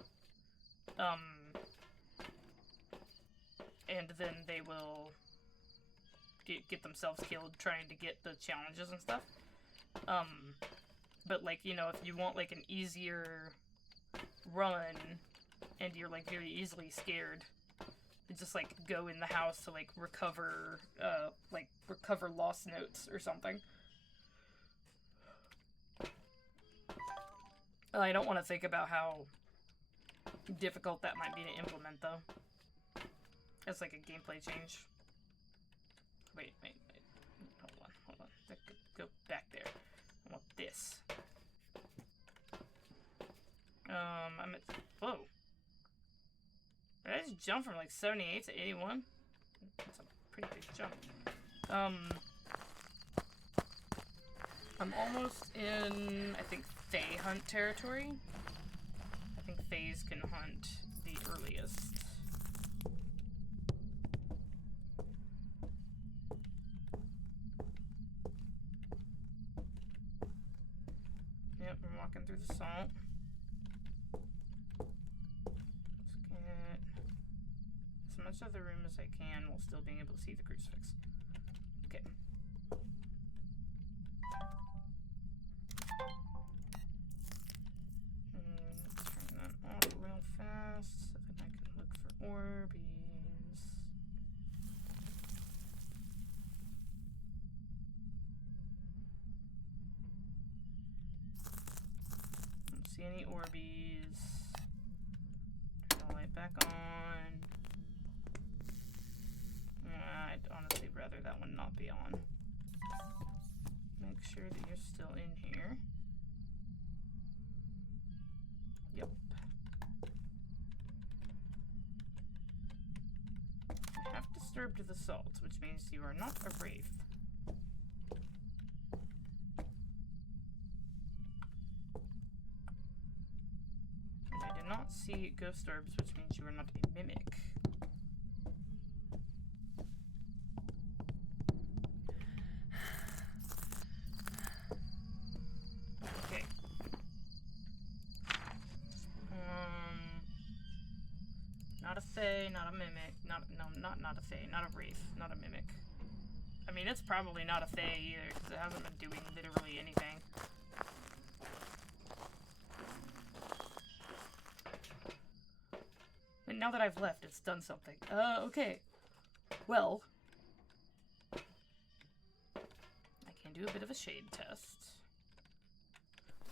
And then they will get themselves killed trying to get the challenges and stuff. But, like, you know, if you want, like, an easier run and you're like very easily scared, you just like go in the house to like recover lost notes or something. I don't want to think about how difficult that might be to implement though. It's like a gameplay change. Wait. Hold on. Go back there. I want this. I'm at, whoa. Did I just jump from like 78 to 81? That's a pretty big jump. I'm almost in, I think, Fae hunt territory. I think Faes can hunt the earliest. walking through the salt. Let's get as much of the room as I can while still being able to see the crucifix. Okay. Turn that off real fast so that I can look for Orbeez. Don't see any Orbeez. Turn the light back on. I'd honestly rather that one not be on. Make sure that you're still in here. Yep. You have disturbed the salt, which means you are not a wraith. And I do not see ghost orbs, which means you are not a mimic. Not a fae, not a mimic, not a fae, not a wraith, not a mimic. I mean, it's probably not a fae either, because it hasn't been doing literally anything. And now that I've left, it's done something. Okay. Well, I can do a bit of a shade test.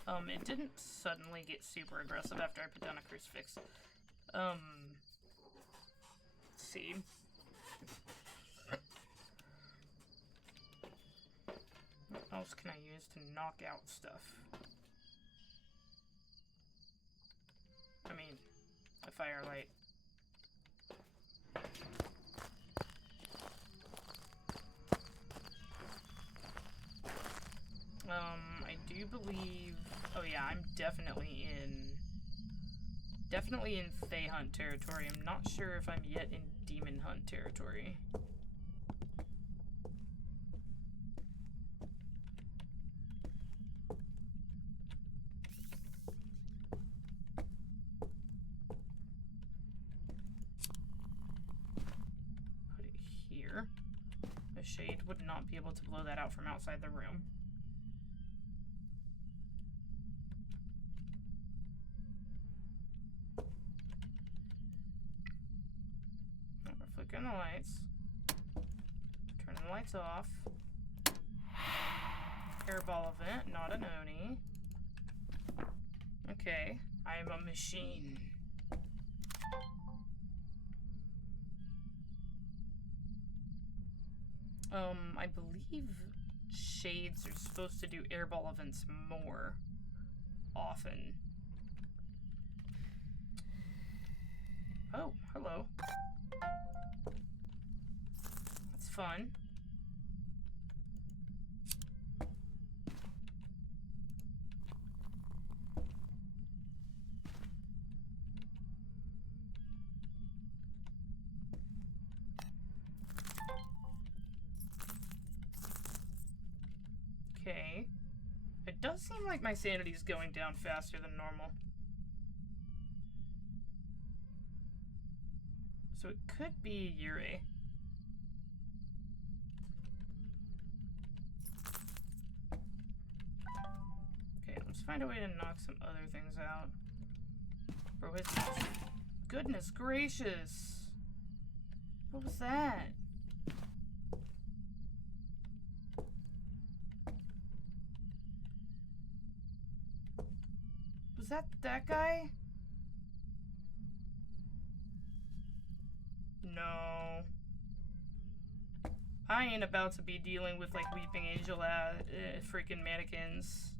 It didn't suddenly get super aggressive after I put down a crucifix. Let's see. What else can I use to knock out stuff? I mean, a firelight. I do believe... Oh yeah, I'm definitely in Fae Hunt territory. I'm not sure if I'm yet in Demon Hunt territory. Put it here. A shade would not be able to blow that out from outside the room. Flicking the lights. Turning the lights off. Hairball event, not an Oni. Okay, I am a machine. I believe shades are supposed to do airball events more often. Oh, hello. That's fun. Okay. It does seem like my sanity is going down faster than normal. So it could be Yuri. Okay, let's find a way to knock some other things out. Bro, goodness gracious! What was that? Was that guy? No. I ain't about to be dealing with, like, Weeping Angel freaking mannequins.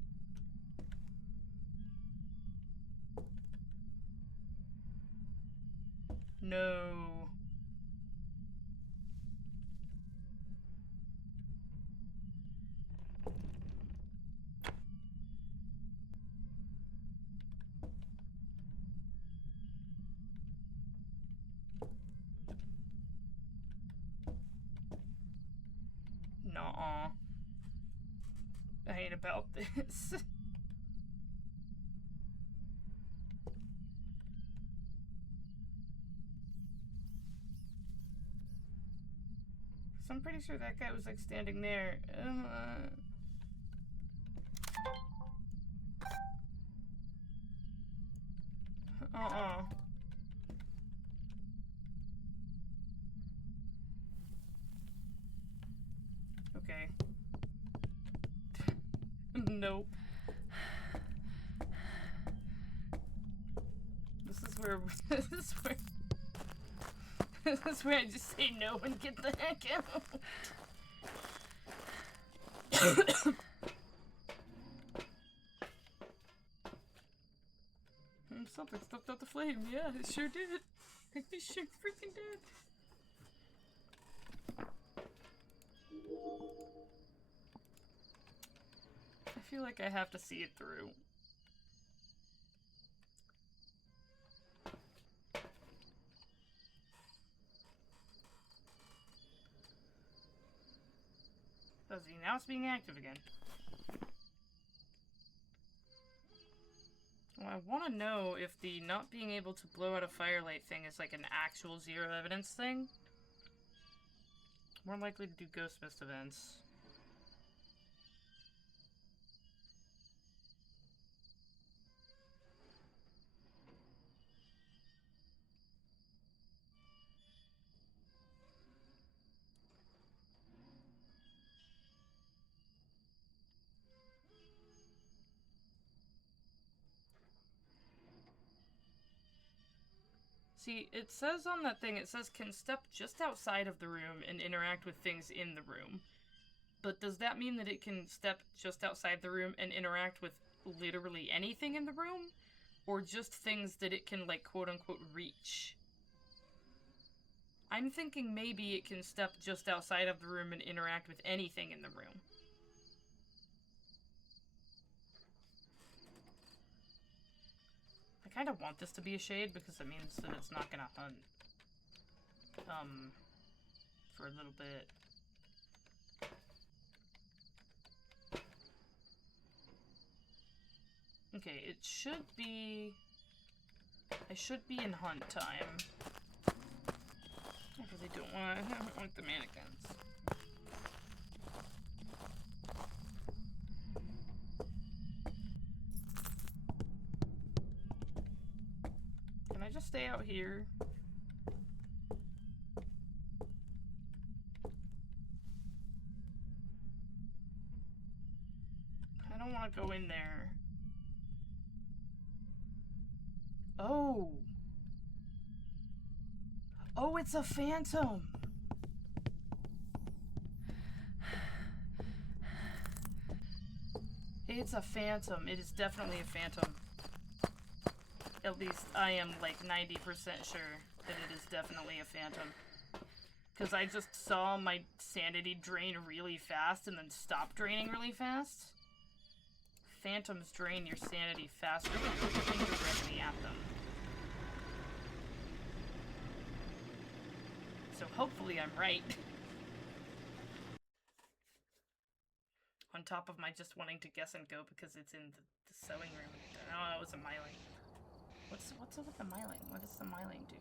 No. Nuh-uh. I ain't about this. pretty sure that guy was like standing there. Okay. Nope. This is where this is where I just say no and get the heck out. Something stepped out the flame. Yeah, it sure did. It sure freaking did. I feel like I have to see it through. Oh, see, now it's being active again. Well, I want to know if the not being able to blow out a firelight thing is like an actual zero evidence thing. More likely to do ghost mist events. See, it says on that thing, it says can step just outside of the room and interact with things in the room. But does that mean that it can step just outside the room and interact with literally anything in the room? Or just things that it can, like, quote-unquote, reach? I'm thinking maybe it can step just outside of the room and interact with anything in the room. I kind of want this to be a shade because it means that it's not gonna hunt. For a little bit. Okay, it should be... I should be in hunt time. I really don't want the mannequins. Can I just stay out here? I don't want to go in there. Oh! Oh, it's a phantom! It's a phantom. It is definitely a phantom. At least I am like 90% sure that it is definitely a phantom. Because I just saw my sanity drain really fast and then stop draining really fast. Phantoms drain your sanity faster when you're looking directly at them. So hopefully I'm right. On top of my just wanting to guess and go because it's in the sewing room. Oh, it was a myling. What's up with the myling? What does the myling do?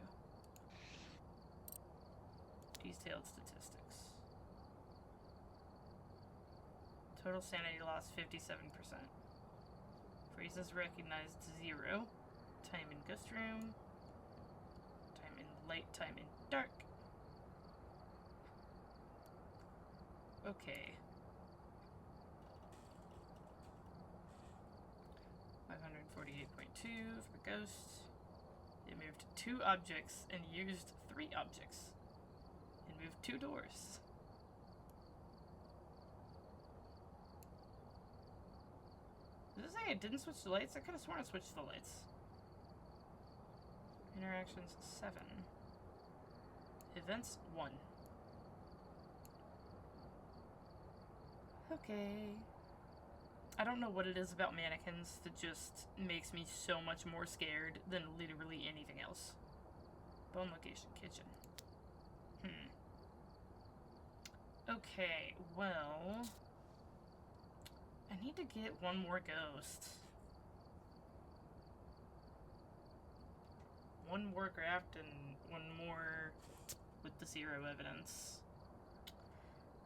Detailed statistics. Total sanity loss 57%. Phrases recognized 0. Time in ghost room. Time in light, time in dark. Okay. 548.2 for ghosts. It moved 2 objects and used 3 objects. It moved 2 doors. Does it say it didn't switch the lights? I could have sworn it switched the lights. Interactions 7. Events 1. Okay. I don't know what it is about mannequins that just makes me so much more scared than literally anything else. Bone location, kitchen. Okay, well... I need to get one more ghost. One more graft and one more with the 0 evidence.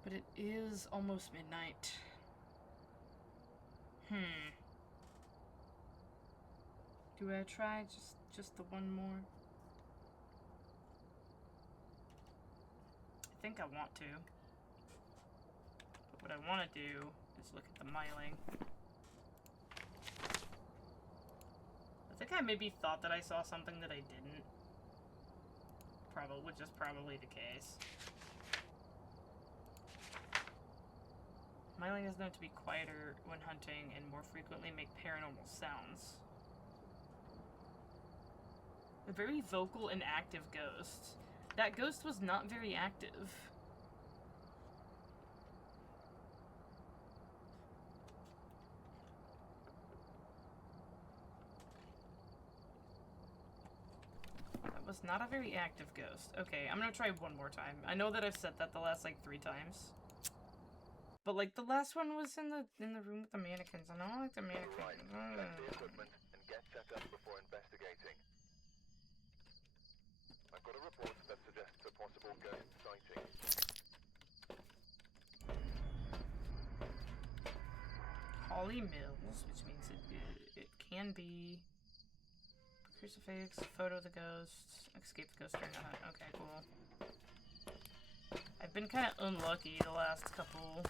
But it is almost midnight. Do I try just the one more? I think I want to. But what I want to do is look at the myling. I think I maybe thought that I saw something that I didn't. Which is probably the case. Myling is known to be quieter when hunting and more frequently make paranormal sounds. A very vocal and active ghost. That ghost was not very active. That was not a very active ghost. Okay, I'm gonna try one more time. I know that I've said that the last, like, 3 times. But, like, the last one was in the room with the mannequins. I don't like the mannequins. Right. Check the equipment and get set up before investigating. I've got a report that suggests a possible ghost sighting. Holly Mills, which means it can be crucifix, photo of the ghost, escape the ghost during the hunt. Okay, cool. I've been kind of unlucky the last several.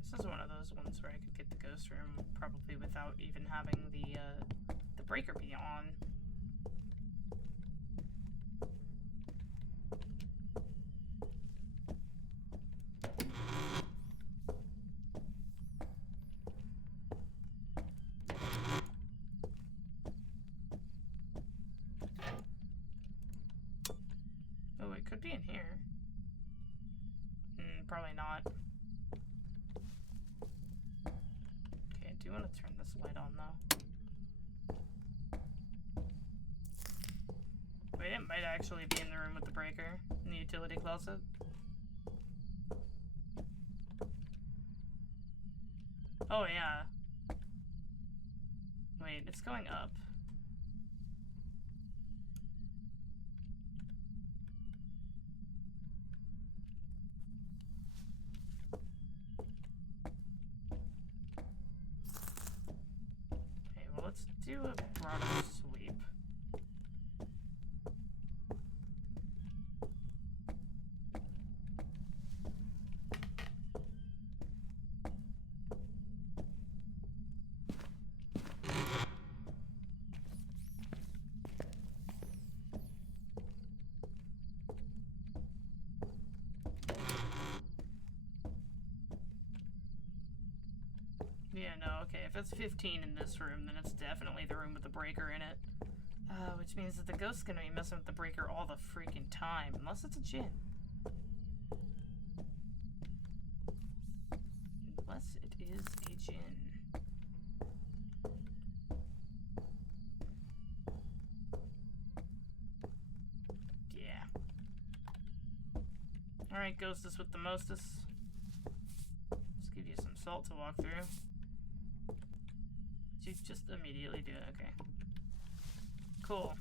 This is one of those ones where I could get the ghost room probably without even having the breaker be on. Oh, it could be in here. Probably not. Okay, I do want to turn this light on, though. Wait, it might actually be in the room with the breaker. In the utility closet. Oh, yeah. Wait, it's going up. Okay, well, let's do a broader sweep. Yeah, no, okay, if it's 15 in this room, then it's definitely the room with the breaker in it. Which means that the ghost's gonna be messing with the breaker all the freaking time, unless it's a djinn. Unless it is a djinn. Yeah. Alright, ghostess with the mostest. Let's give you some salt to walk through. You just immediately do it, okay. Cool.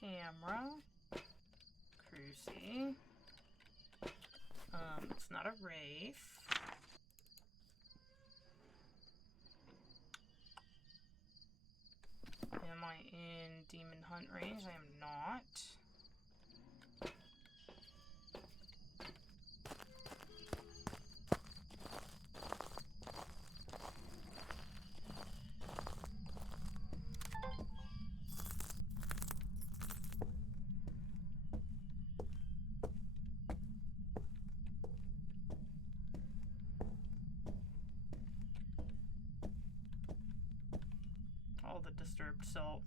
Camera. Cruci. It's not a Wraith. Am I in Demon Hunt range? I am not. all the disturbed salt.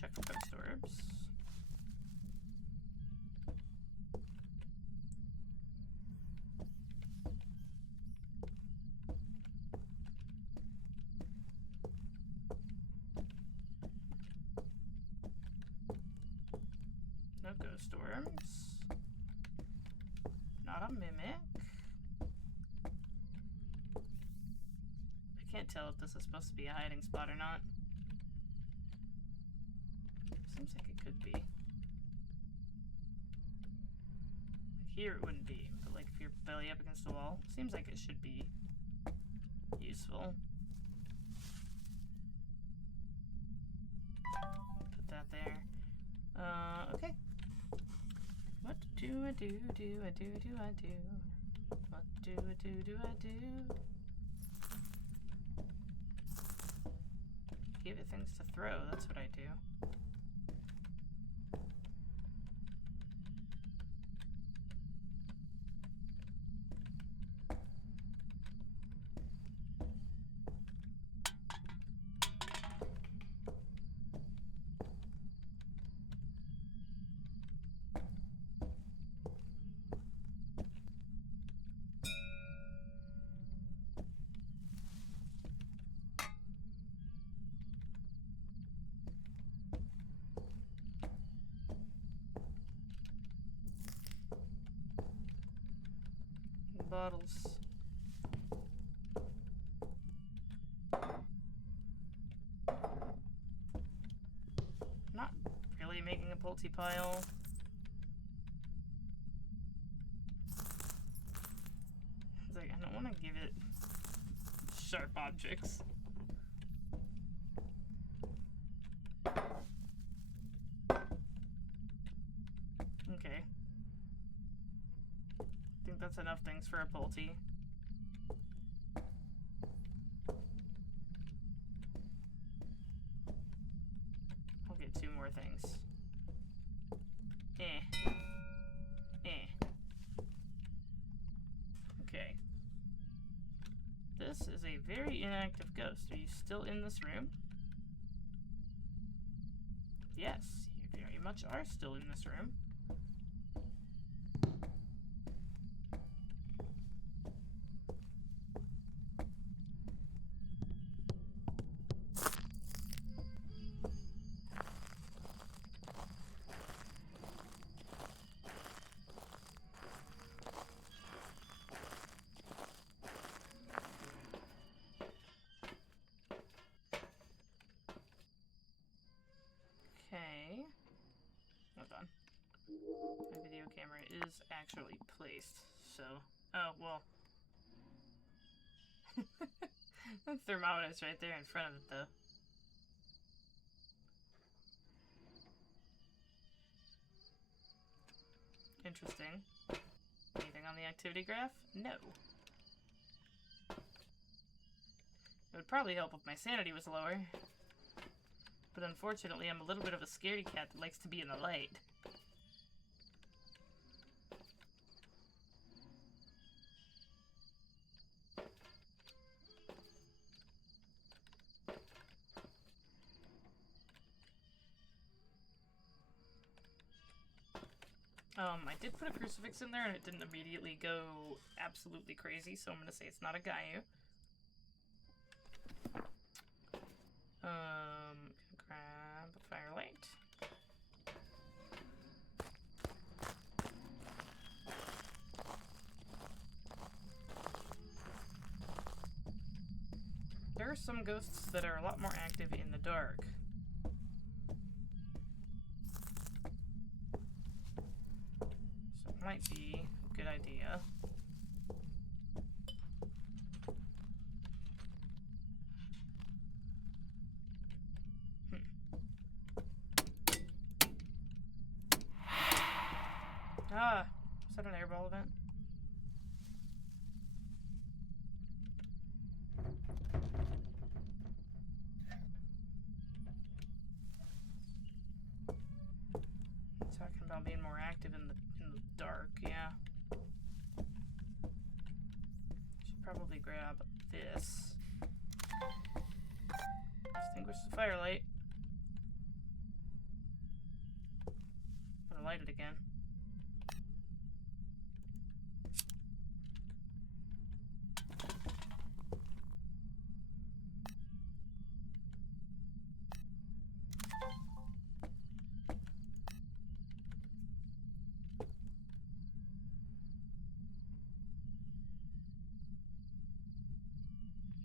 Check the ghost orbs. No ghost orbs. Not a mimic. I can't tell if this is supposed to be a hiding spot or not. Seems like it could be. Like here it wouldn't be, but like if you're belly up against the wall, seems like it should be useful. Put that there. Okay. What do I do, do I do, do I do? What do I do, do I do? Give it things to throw, that's what I do. Bottles. Not really making a pulty pile. It's like, I don't want to give it sharp objects. Okay. I think that's enough things for a pulty. I'll get 2 more things. Okay. This is a very inactive ghost. Are you still in this room? Yes, you very much are still in this room. Okay. Hold on. My video camera is actually placed, so... Oh, well. The thermometer's right there in front of it, though. Interesting. Anything on the activity graph? No. It would probably help if my sanity was lower. But unfortunately, I'm a little bit of a scaredy cat that likes to be in the light. I did put a crucifix in there and it didn't immediately go absolutely crazy, so I'm gonna say it's not a Gaia. Grab a firelight. There are some ghosts that are a lot more active in the dark. So it might be a good idea. Ah, is that an airball event? Talking about being more active in the dark, yeah. Should probably grab this. Extinguish the firelight. I'm gonna light it again.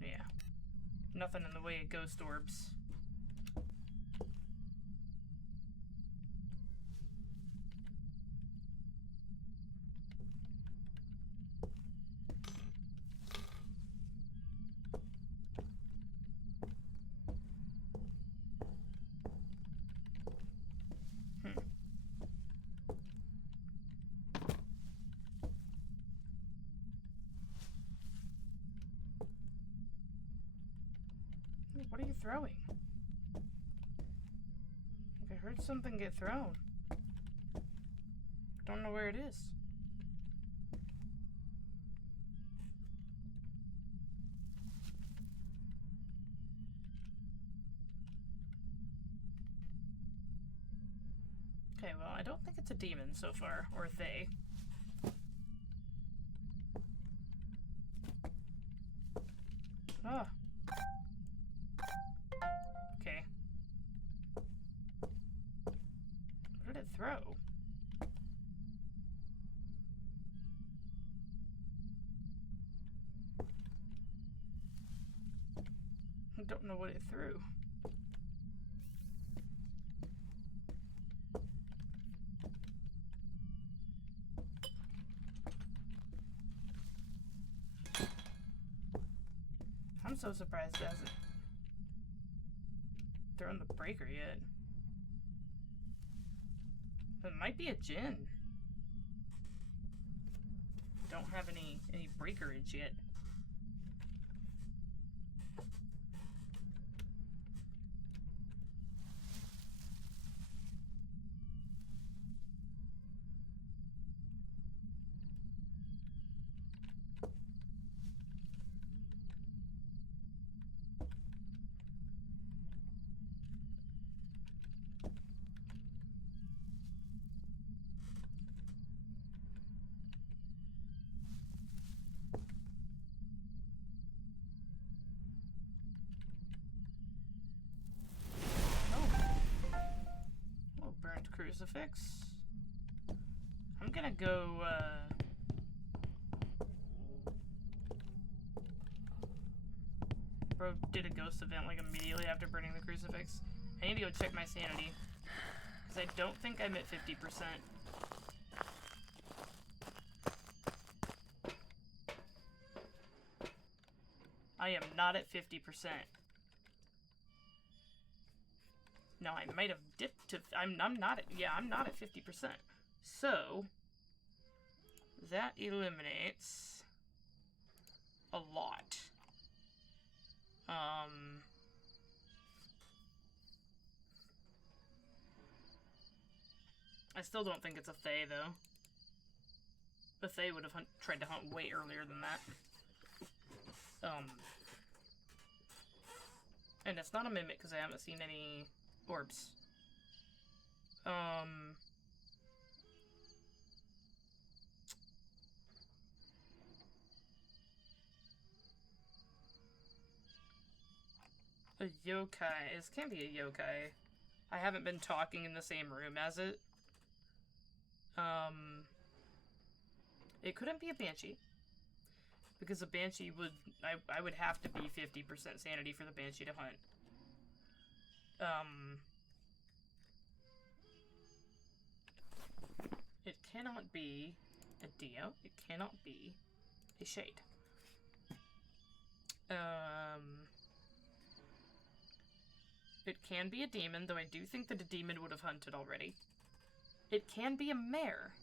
Yeah. Nothing in the way of ghost orbs. What are you throwing? I heard something get thrown. Don't know where it is. Okay, well, I don't think it's a demon so far, or they. Oh. Okay. What did it throw? I don't know what it threw. I'm so surprised it hasn't thrown the breaker yet. It might be a djinn. Don't have any breakerage yet. Crucifix. I'm gonna go, Bro did a ghost event like immediately after burning the crucifix. I need to go check my sanity. Because I don't think I'm at 50%. I am not at 50%. No, I might have dipped to... I'm not at... Yeah, I'm not at 50%. So, that eliminates a lot. I still don't think it's a Fae, though. The Fae would have tried to hunt way earlier than that. And it's not a mimic, because I haven't seen any orbs. A yokai. This can't be a yokai. I haven't been talking in the same room as it. It couldn't be a banshee. Because a banshee would... I would have to be 50% sanity for the banshee to hunt. It cannot be a Dio. It cannot be a shade. It can be a demon, though I do think that a demon would have hunted already. It can be a mare.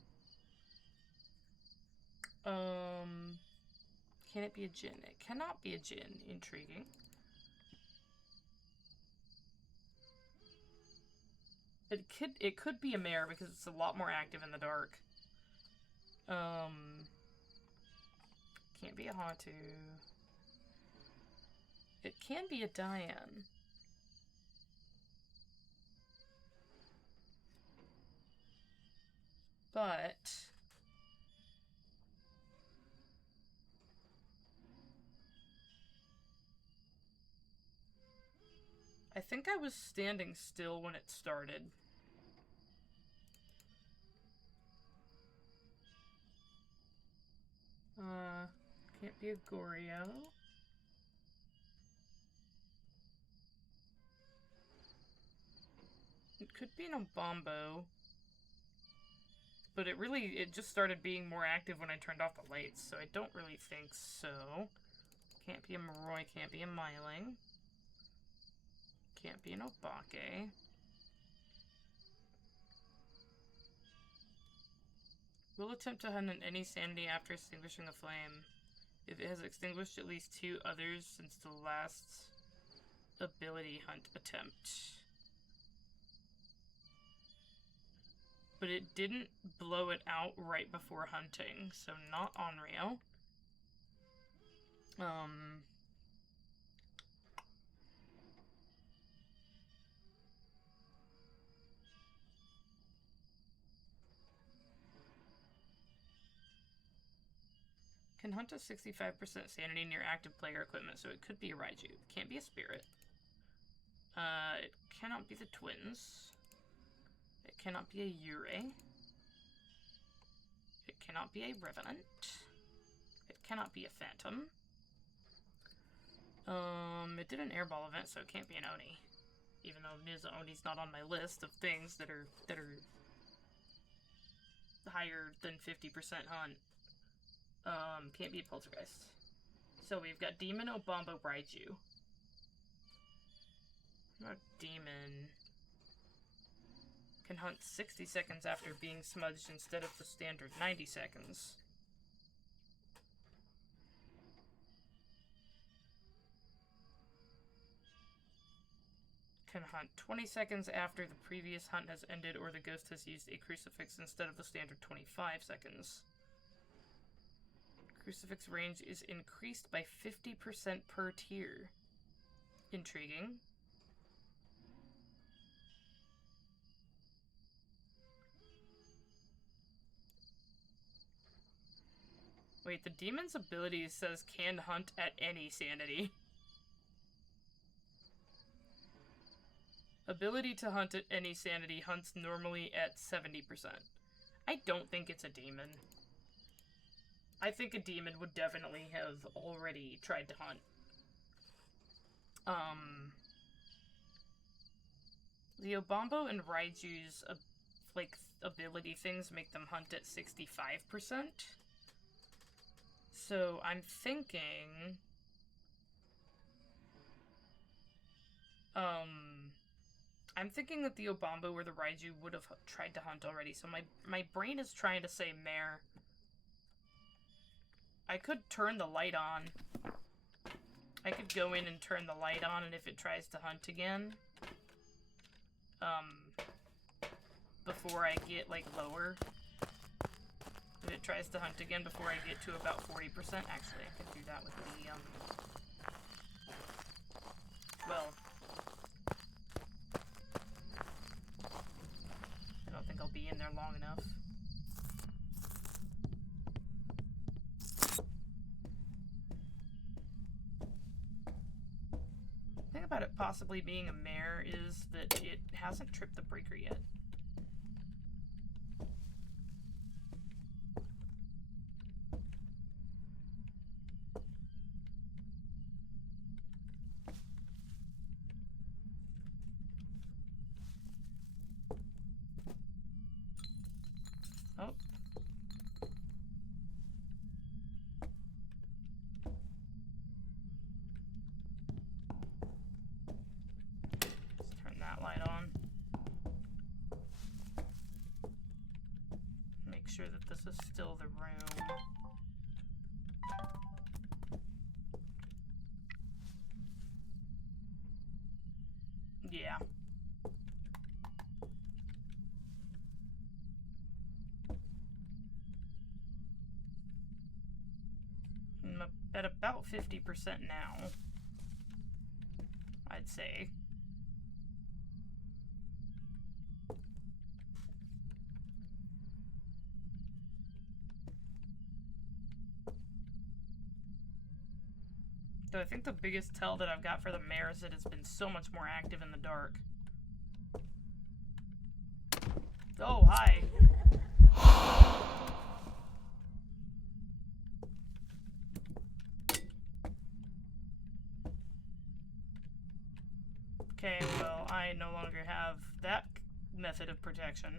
Can it be a djinn? It cannot be a djinn. Intriguing. It could be a mare because it's a lot more active in the dark. Can't be a Hantu. It can be a Diane. But I think I was standing still when it started. Can't be a Goryo. It could be an Obombo. But it just started being more active when I turned off the lights, so I don't really think so. Can't be a Moroi, can't be a Myling. Can't be an Obake. Will attempt to hunt any sanity after extinguishing a flame. If it has extinguished at least 2 others since the last ability hunt attempt. But it didn't blow it out right before hunting, so not Onryo. Can hunt a 65% sanity near active player equipment, so it could be a Raiju. It can't be a spirit. It cannot be the twins. It cannot be a Yurei. It cannot be a Revenant. It cannot be a Phantom. It did an airball event, so it can't be an Oni. Even though Oni's not on my list of things that are higher than 50% hunt. Can't be a Poltergeist. So we've got Demon, Obombo, Raiju. Not Demon. Can hunt 60 seconds after being smudged instead of the standard 90 seconds. Can hunt 20 seconds after the previous hunt has ended or the ghost has used a crucifix instead of the standard 25 seconds. Crucifix range is increased by 50% per tier. Intriguing. Wait, the demon's ability says can hunt at any sanity. Ability to hunt at any sanity hunts normally at 70%. I don't think it's a demon. I think a demon would definitely have already tried to hunt. The Obombo and Raiju's ability things make them hunt at 65%. So I'm thinking that the Obombo or the Raiju would have tried to hunt already. So my brain is trying to say mare. I could turn the light on. I could go in and turn the light on, and if it tries to hunt again, before I get, lower, if it tries to hunt again before I get to about 40%, actually, I could do that with the, well, I don't think I'll be in there long enough. The thing about it possibly being a mare is that it hasn't tripped the breaker yet. Oh. Let's turn that light on. Make sure that this is still the room. Yeah. I'm at about 50% now, I'd say. Though I think the biggest tell that I've got for the mare is that it's been so much more active in the dark. Oh, hi. Okay, well, I no longer have that method of protection.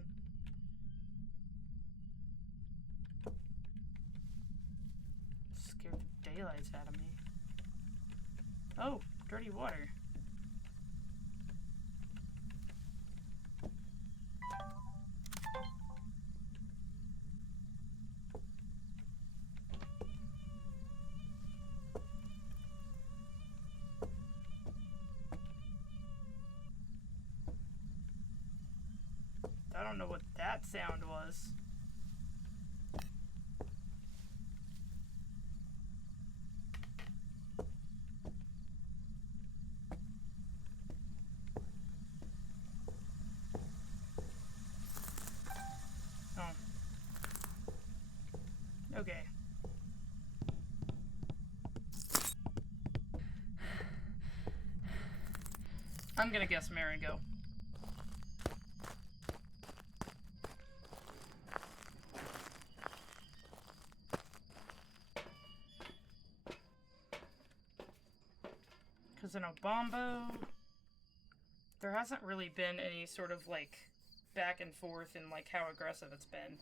Scared the daylights out of me. Oh, dirty water. I don't know what that sound was. Oh. Okay. I'm gonna guess Mare and go. Because in Obombo, there hasn't really been any sort of, like, back and forth in, like, how aggressive it's been.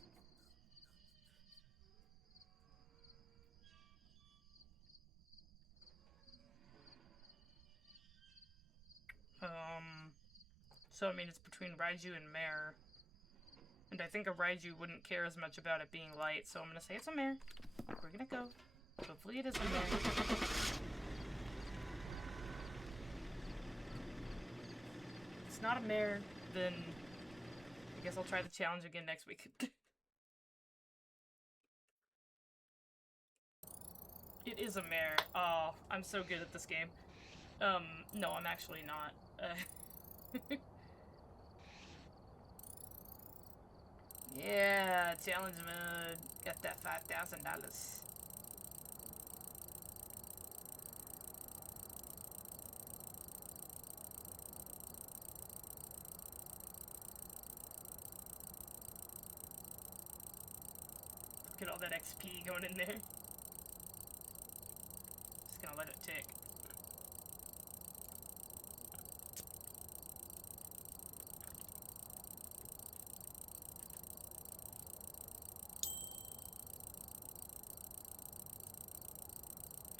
So, I mean, it's between Raiju and Mare. And I think a Raiju wouldn't care as much about it being light, so I'm gonna say it's a Mare. We're gonna go. Hopefully it is a Mare. If it's not a Mare, then I guess I'll try the challenge again next week. It is a Mare. Oh, I'm so good at this game. No, I'm actually not. Yeah, challenge mode. Got that $5,000. Look at all that XP going in there. Just gonna let it tick.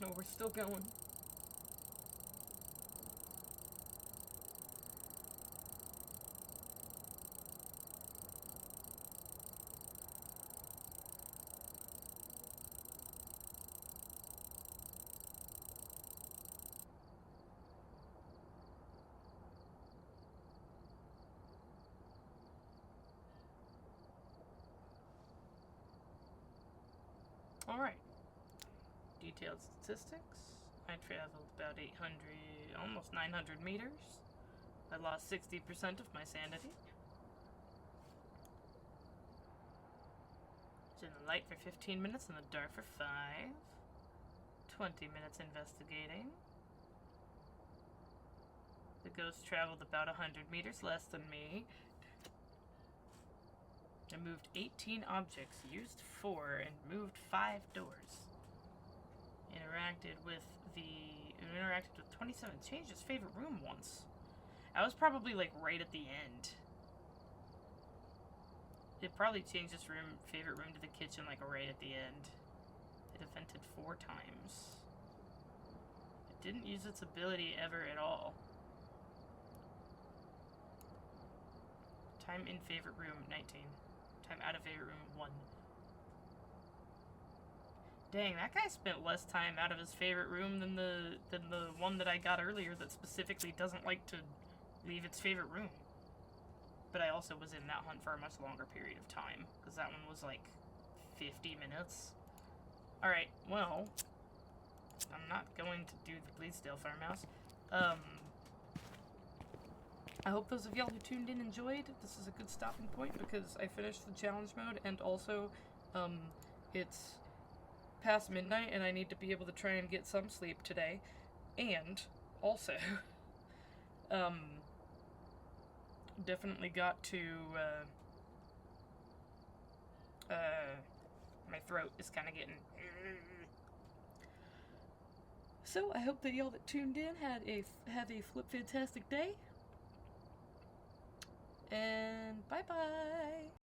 No, we're still going. Alright. Detailed statistics. I traveled about 800, almost 900 meters. I lost 60% of my sanity. Was in the light for 15 minutes, in the dark for 5. 20 minutes investigating. The ghost traveled about 100 meters less than me. I moved 18 objects, used 4, and moved 5 doors. Interacted with 27. Changed his favorite room once. I was probably like right at the end. It probably changed his favorite room to the kitchen like right at the end. It evented 4 times. It didn't use its ability ever at all. Time in favorite room 19. Time out of favorite room 1. Dang, that guy spent less time out of his favorite room than the one that I got earlier that specifically doesn't like to leave its favorite room. But I also was in that hunt for a much longer period of time, because that one was like 50 minutes. Alright, well, I'm not going to do the Bleasdale Farmhouse. I hope those of y'all who tuned in enjoyed. This is a good stopping point because I finished the challenge mode, and also, it's past midnight and I need to be able to try and get some sleep today. And also, definitely got to, my throat is kind of getting... So, I hope that y'all that tuned in have a flip-fantastic day. And bye-bye!